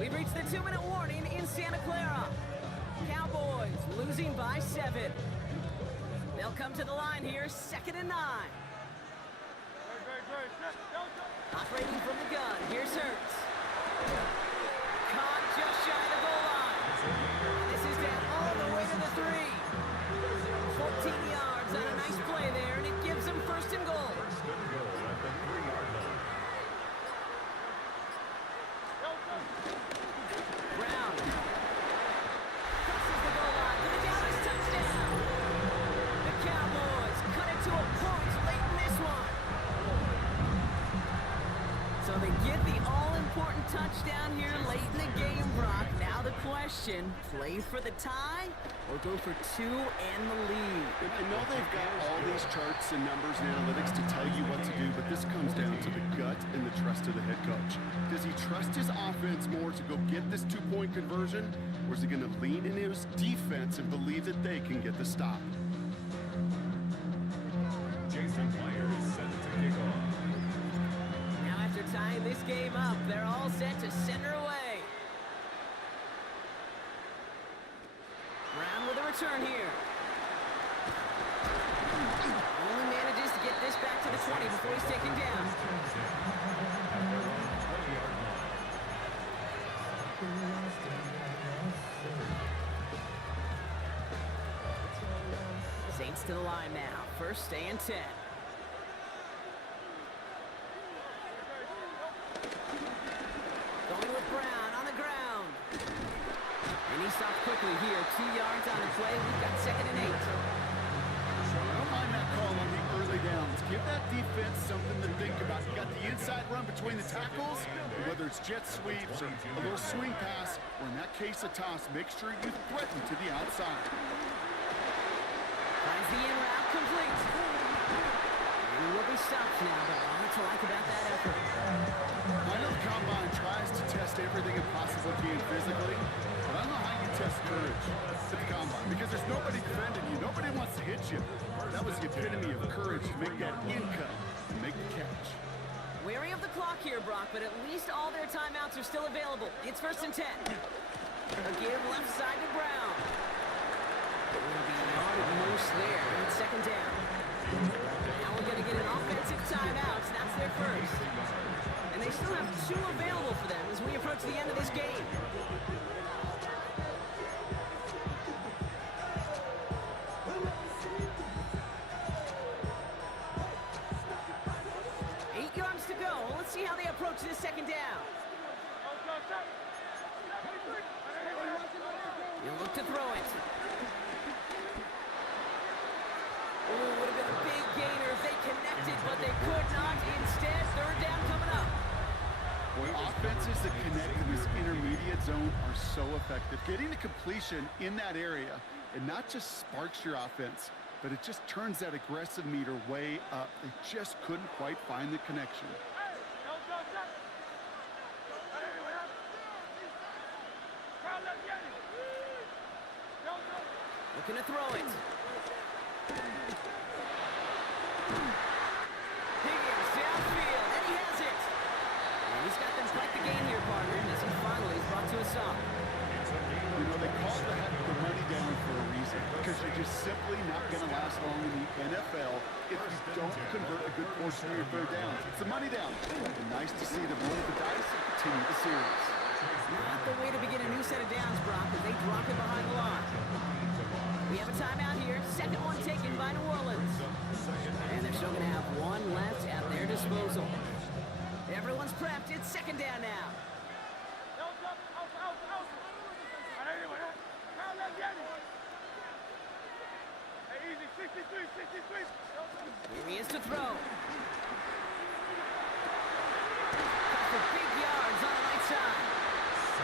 We've reached the 2-minute warning in Santa Clara. Cowboys losing by 7. They'll come to the line here, 2nd and 9. Operating from the gun, here's Hurts. Caught just shy of the goal line. This is down all the way to the 3. 14 yards on a nice play there, and it gives them 1st and goal. 1st and goal at the 3-yard line. Brown crosses the goal line for the Dallas touchdown. The Cowboys cut it to a point late in this one. So they get the all-important touchdown here late in the game, Brock. Now the question, play for the tie or go for 2 and the lead? And I know they've got all these charts and numbers and analytics to tell you what to do, but this comes down to the gut and the trust of the head coach. Does he trust his offense more to go get this 2-point conversion, or is he going to lean in his defense and believe that they can get the stop? Jason Myers is set to kick off. Now after tying this game up, they're all set to center away. Brown with a return here. Only manages to get this back to the 20 before he's taken down. Saints to the line now. 1st and 10. Going with Brown on the ground. And he stopped quickly here. 2 yards on the play. We've got 2nd and 8. I don't mind that call on the early defense something to think about. You got the inside run between the tackles, whether it's jet sweeps or a little swing pass, or in that case a toss, make sure you threaten to the outside. Finds the in route complete. He will be stopped now, but a lot to like about that effort. I know the Combine tries to test everything it possibly can physically, but I don't know how you test courage at the Combine, because there's nobody defending you. Nobody wants to hit you. That was the epitome of courage, to make that in cut and make the catch. Wary of the clock here, Brock, but at least all their timeouts are still available. It's 1st and 10. A give left side to Brown. It will be yard at most there. It's 2nd down. Now we're going to get an offensive timeout. That's their first. And they still have 2 available for them as we approach the end of this game. See how they approach this 2nd down. He'll look to throw it. Oh, would have been a big gainer if they connected, but they could not. Instead, 3rd down coming up. Offenses that connect in this intermediate zone are so effective. Getting the completion in that area, it not just sparks your offense, but it just turns that aggressive meter way up. They just couldn't quite find the connection. Looking to throw it. Higgins downfield, and he has it. And he's got them quite the gain here, partner, as he finally is brought to a stop. You know, they call the money down for a reason, because you're just simply not going to last long in the NFL if you don't convert a good portion of your 3rd downs. It's the money down. And nice to see them roll the dice and continue the series. Not the way to begin a new set of downs, Brock, as they drop it behind the line. We have a timeout here. 2nd one taken by New Orleans. And they're still going to have 1 left at their disposal. Everyone's prepped. It's 2nd down now. Here he is to throw. For big yards on the right side.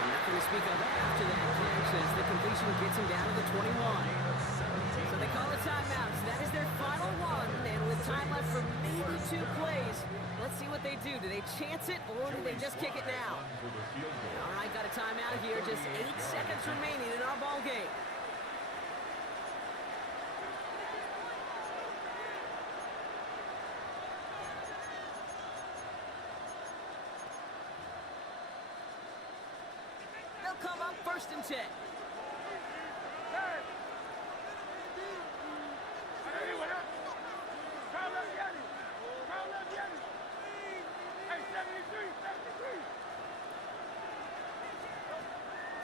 And nothing to speak of after that catch as the completion gets him down to the 21. So they call a timeout. So that is their final one. And with time left for maybe 2 plays, let's see what they do. Do they chance it or do they just kick it now? All right, got a timeout here. Just 8 seconds remaining in our ball game. They'll come up 1st and 10.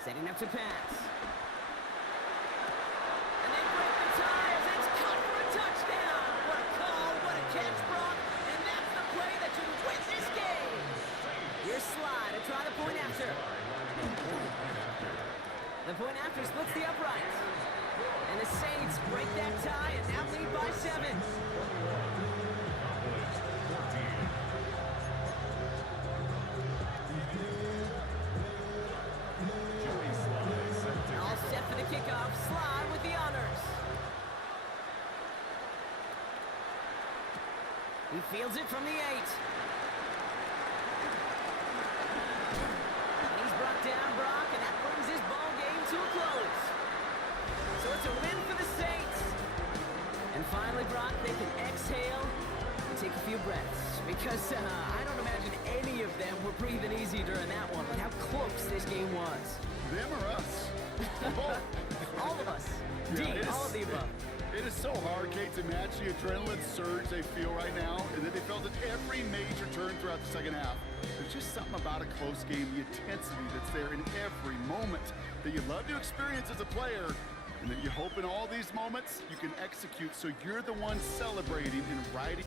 Setting up to pass. And they break the tires. It's caught for a touchdown. What a call, what a catch, Brock. And that's the play that should win this game. Here's Slide to try the point after. The point after splits the uprights. And the Saints break that tie and now lead by 7. All set for the kickoff. Slide with the honors. He fields it from the 8. And he's brought down, Brock, and that brings his ball game to a close. So it's a win for the Saints. And finally, Brock, they can exhale and take a few breaths. Because I don't imagine any of them were breathing easy during that one, but how close this game was. Them or us? Both. All of us. Yeah, all of the above. It is so hard, Kate, to match the adrenaline surge they feel right now, and that they felt at every major turn throughout the 2nd half. There's just something about a close game, the intensity that's there in every moment that you love to experience as a player, and that you hope in all these moments you can execute so you're the one celebrating and riding.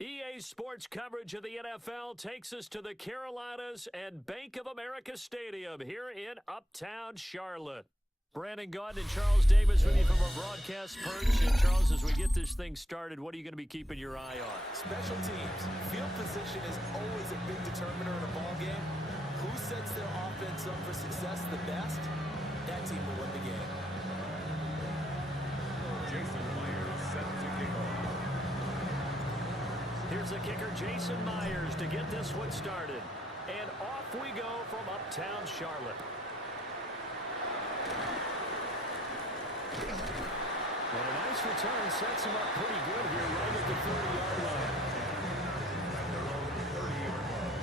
EA Sports coverage of the NFL takes us to the Carolinas and Bank of America Stadium here in Uptown Charlotte. Brandon Gaudin and Charles Davis with you from our broadcast perch. And Charles, as we get this thing started, what are you going to be keeping your eye on? Special teams. Field position is always a big determiner in a ball game. Who sets their offense up for success the best? That team will win the game. Jason Myers set to kick off. Here's the kicker, Jason Myers, to get this one started. And off we go from Uptown Charlotte. And a nice return sets him up pretty good here right at the 30-yard line. At their own 30-yard line.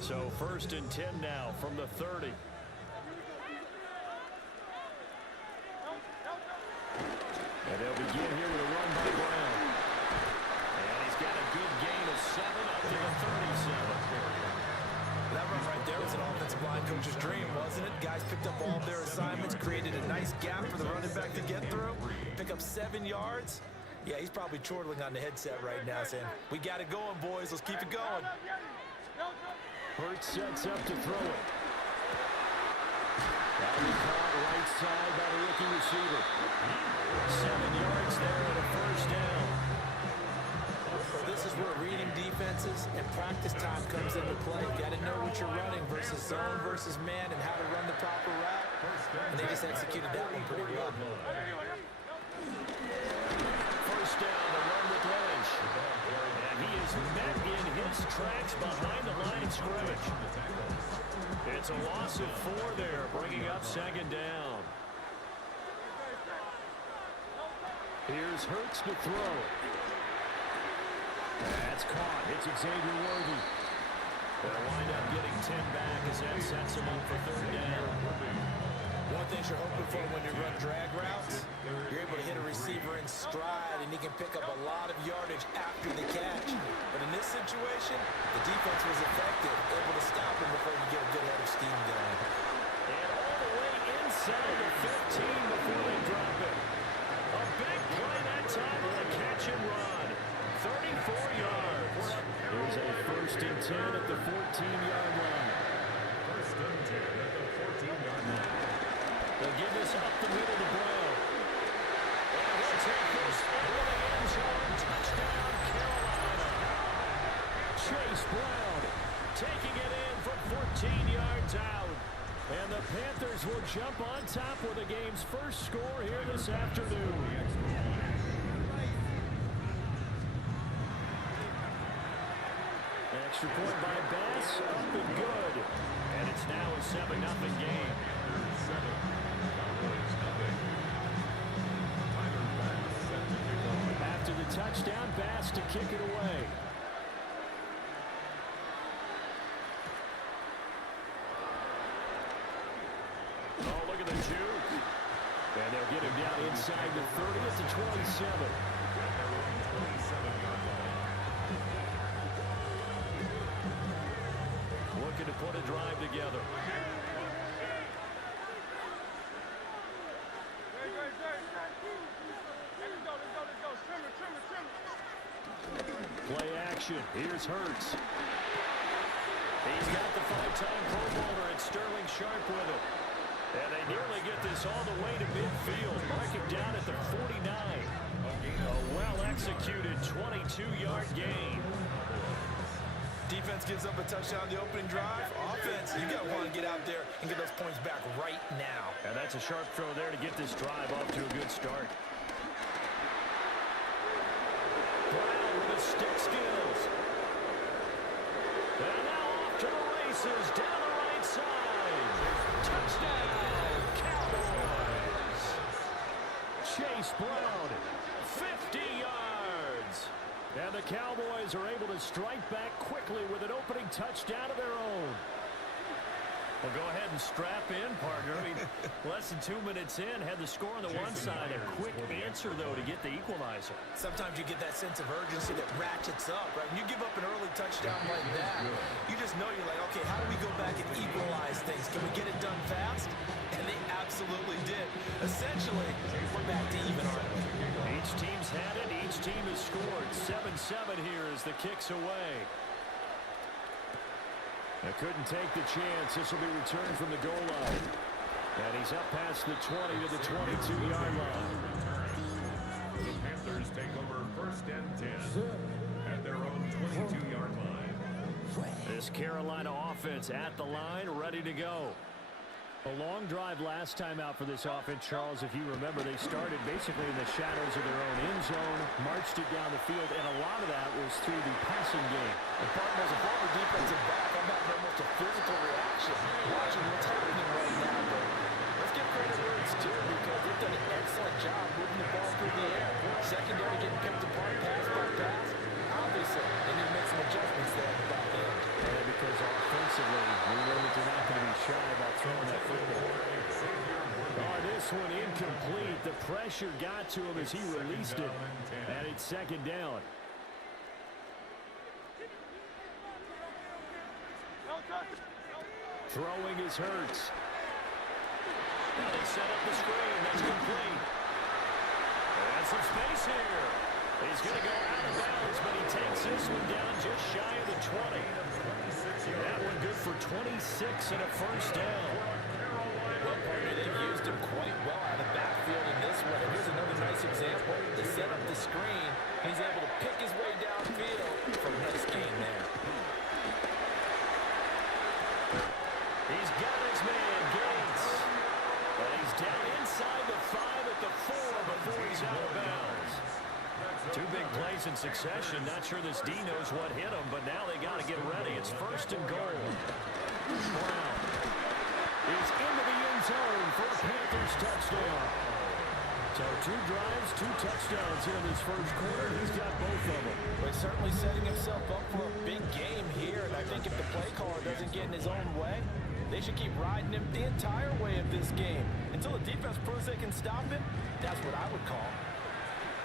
So 1st and 10 now from the 30. And they'll begin here with a run by Brown. And he's got a good gain of 7 up to the 37. That run right there was an offensive line coach's dream, wasn't it? Guys picked up all their assignments, created a nice gap for the running back to get through, pick up 7 yards. Yeah, he's probably chortling on the headset right now saying, we got it going, boys. Let's keep it going. Hurts sets up to throw it. That was caught right side by the rookie receiver. 7 yards there and a 1st down. This is where reading defenses and practice time comes into play. You got to know what you're running versus zone versus man and how to run the proper route. And they just executed that one pretty well. 1st down, the run with Lynch. And he is met in his tracks behind the line of scrimmage. It's a loss of 4 there, bringing up 2nd down. Here's Hurts to throw. That's caught. It's Xavier Worthy. They'll wind up getting 10 back as that sets him up for 3rd down. One thing you're hoping for when you run drag routes, you're able to hit a receiver in stride and he can pick up a lot of yardage after the catch. But in this situation, the defense was effective, able to stop him before you get a good head of steam going. And all the way inside the 15 before they drop it. A big play that time with a catch and run. 34 yards. Here's a 1st and 10 at the 14-yard line. 1st and 10 at the 14-yard line. They'll give this up the middle to Brown. And he'll take this into the end zone. Touchdown, Carolina. Chase Brown taking it in from 14 yards out. And the Panthers will jump on top with the game's first score here this afternoon. Extra point by Bass, up and good. And it's now a 7-0 game. After the touchdown, Bass to kick it away. Oh, look at the juke. And they'll get him down inside the 30 at the 27. Looking to put a drive together. Play action. Here's Hurts. He's got the 5-time Pro Bowler and Sterling Sharp with him. And they nearly get this all the way to midfield. Mark him down at the 49. A well-executed 22-yard gain. Defense gives up a touchdown on the opening drive. Offense, you got to want to get out there and get those points back right now. And that's a sharp throw there to get this drive off to a good start. Brown with his stick skills. And now off to the races down the right side. Touchdown, Cowboys. Chase Brown, 50 yards. And the Cowboys are able to strike back quickly with an opening touchdown of their own. Well, go ahead and strap in, partner. I mean, less than 2 minutes in, had the score on the one side. A quick answer, though, to get the equalizer. Sometimes you get that sense of urgency that ratchets up, right? When you give up an early touchdown like that, you just know you're like, okay, how do we go back and equalize things? Can we get it done fast? Essentially, we're back to even, aren't we? Each team's had it. Each team has scored. 7-7 here as the kick's away. They couldn't take the chance. This will be returned from the goal line. And he's up past the 20 to the 22-yard line. The Panthers take over 1st and 10 at their own 22-yard line. This Carolina offense at the line, ready to go. A long drive last time out for this offense, Charles. If you remember, they started basically in the shadows of their own end zone, marched it down the field, and a lot of that was through the passing game. And partner, as a former defensive back, I'm having almost a physical reaction watching what's happening right now. But let's give credit where it's due because they've done an excellent job moving the ball through the air. Secondary getting picked apart pass by pass. Obviously, they need to make some adjustments there at the back end. And because offensively, we know that they're not going to be shy about throwing that football. Oh, this one incomplete. The pressure got to him as he released it. And it's 2nd down. Throwing is Hurts. Now they set up the screen. That's complete. And some space here. He's going to go out of bounds, but he takes this one down just shy of the 20. That one good for 26 and a 1st down. Well, partner, they've used him quite well out of the backfield in this one. And here's another nice example. They set up the screen. He's able to pick his way downfield for a nice gain there. He's got his man, Gates. But he's down inside the 5 at the 4 before he's out of bounds. 2 big plays in succession. Not sure this D knows what hit him, but now they got to get ready. It's 1st and goal. Brown is into the end zone for a Panthers touchdown. So 2 drives, 2 touchdowns here in this 1st quarter. He's got both of them. Well, he's certainly setting himself up for a big game here, and I think if the play caller doesn't get in his own way, they should keep riding him the entire way of this game. Until the defense proves they can stop him, that's what I would call.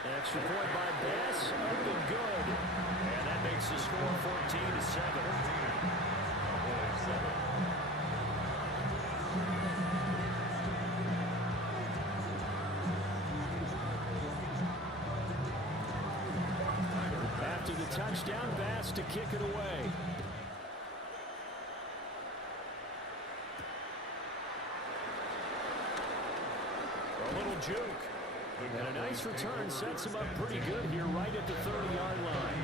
Extra point by Bass, up and good. And that makes the score 14-7. After the touchdown, Bass to kick it away. A little juke. And a nice return sets him up pretty good here right at the 30-yard line.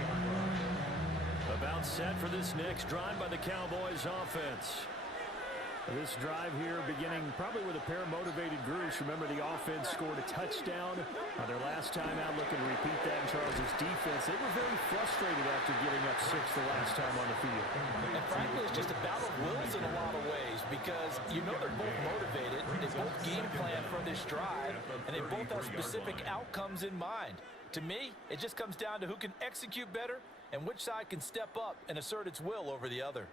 About set for this next drive by the Cowboys offense. This drive here beginning probably with a pair of motivated groups. Remember, the offense scored a touchdown on their last time out. Looking to repeat that in Charles' defense. They were very frustrated after giving up 6 the last time on the field. And frankly, it's just a battle of wills in a lot of ways because you know they're both motivated. They both game plan for this drive, and they both have specific outcomes in mind. To me, it just comes down to who can execute better and which side can step up and assert its will over the other.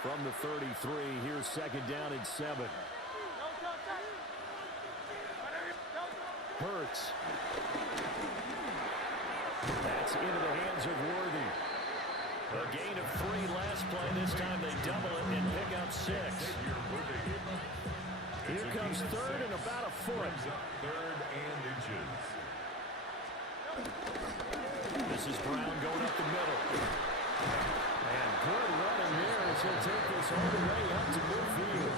From the 33, here's 2nd down and 7. Hurts. That's into the hands of Worthy. A gain of 3 last play. This time they double it and pick up 6. Here comes 3rd and about a foot. 3rd and inches. This is Brown going up the middle. And good running there as he'll take this all the way up to midfield.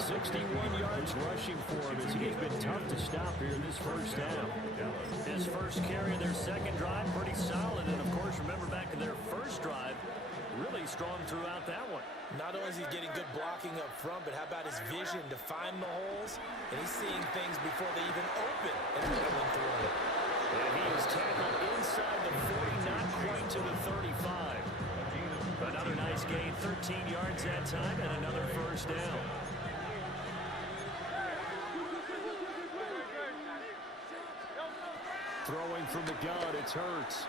61 yards rushing for him as he's been tough to stop here in this 1st down. His first carry of their 2nd drive, pretty solid. And, of course, remember back in their 1st drive, really strong throughout that one. Not only is he getting good blocking up front, but how about his vision to find the holes? And he's seeing things before they even open and going through it. And he is tackled inside the 40, not quite to the 35. Another nice gain, 13 yards that time, and another 1st down. Throwing from the gun, it's Hurts.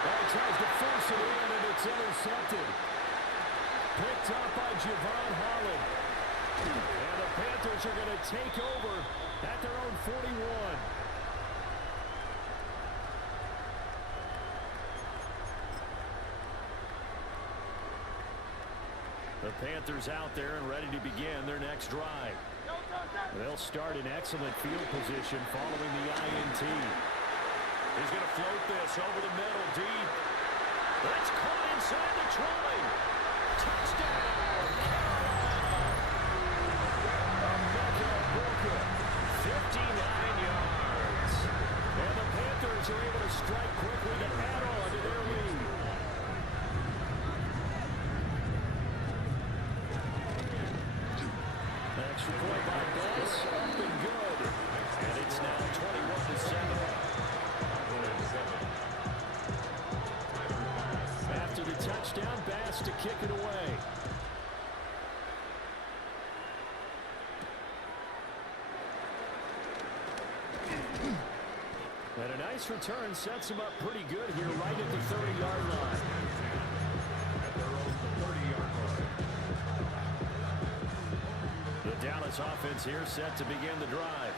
He tries to force it in, and it's intercepted. Picked up by Javon Holland. And the Panthers are going to take over at their own 41. The Panthers out there and ready to begin their next drive. They'll start in excellent field position following the INT. He's going to float this over the middle deep. That's caught inside the 20. Touchdown, Carolina. Emeka Booker, 59 yards. And the Panthers are able to strike quickly to add on to their lead. Extra point by Bless, up and good. And it's now 21-7. After the touchdown, Bass to kick it away. And a nice return sets him up pretty good here right at the 30-yard line. At their own 30-yard line. The Dallas offense here set to begin the drive.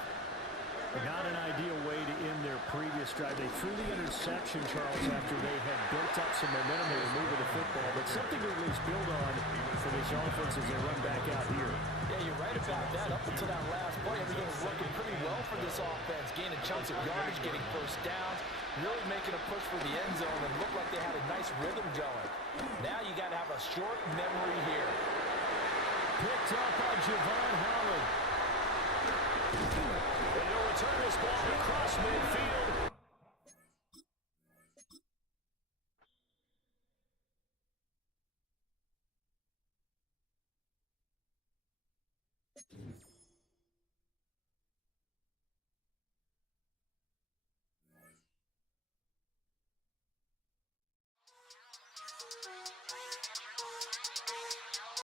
Not an ideal way to end their previous drive. They threw the interception, Charles, after they had built up some momentum. They were moving the football, but something to at least build on for this offense as they run back out here. Yeah, you're right about that. Up until that last play, everything was working pretty well for this offense. Gaining chunks of yardage, getting first downs, really making a push for the end zone, and looked like they had a nice rhythm going. Now you got to have a short memory here. Picked up by Javon Howard. They'll return this ball across midfield.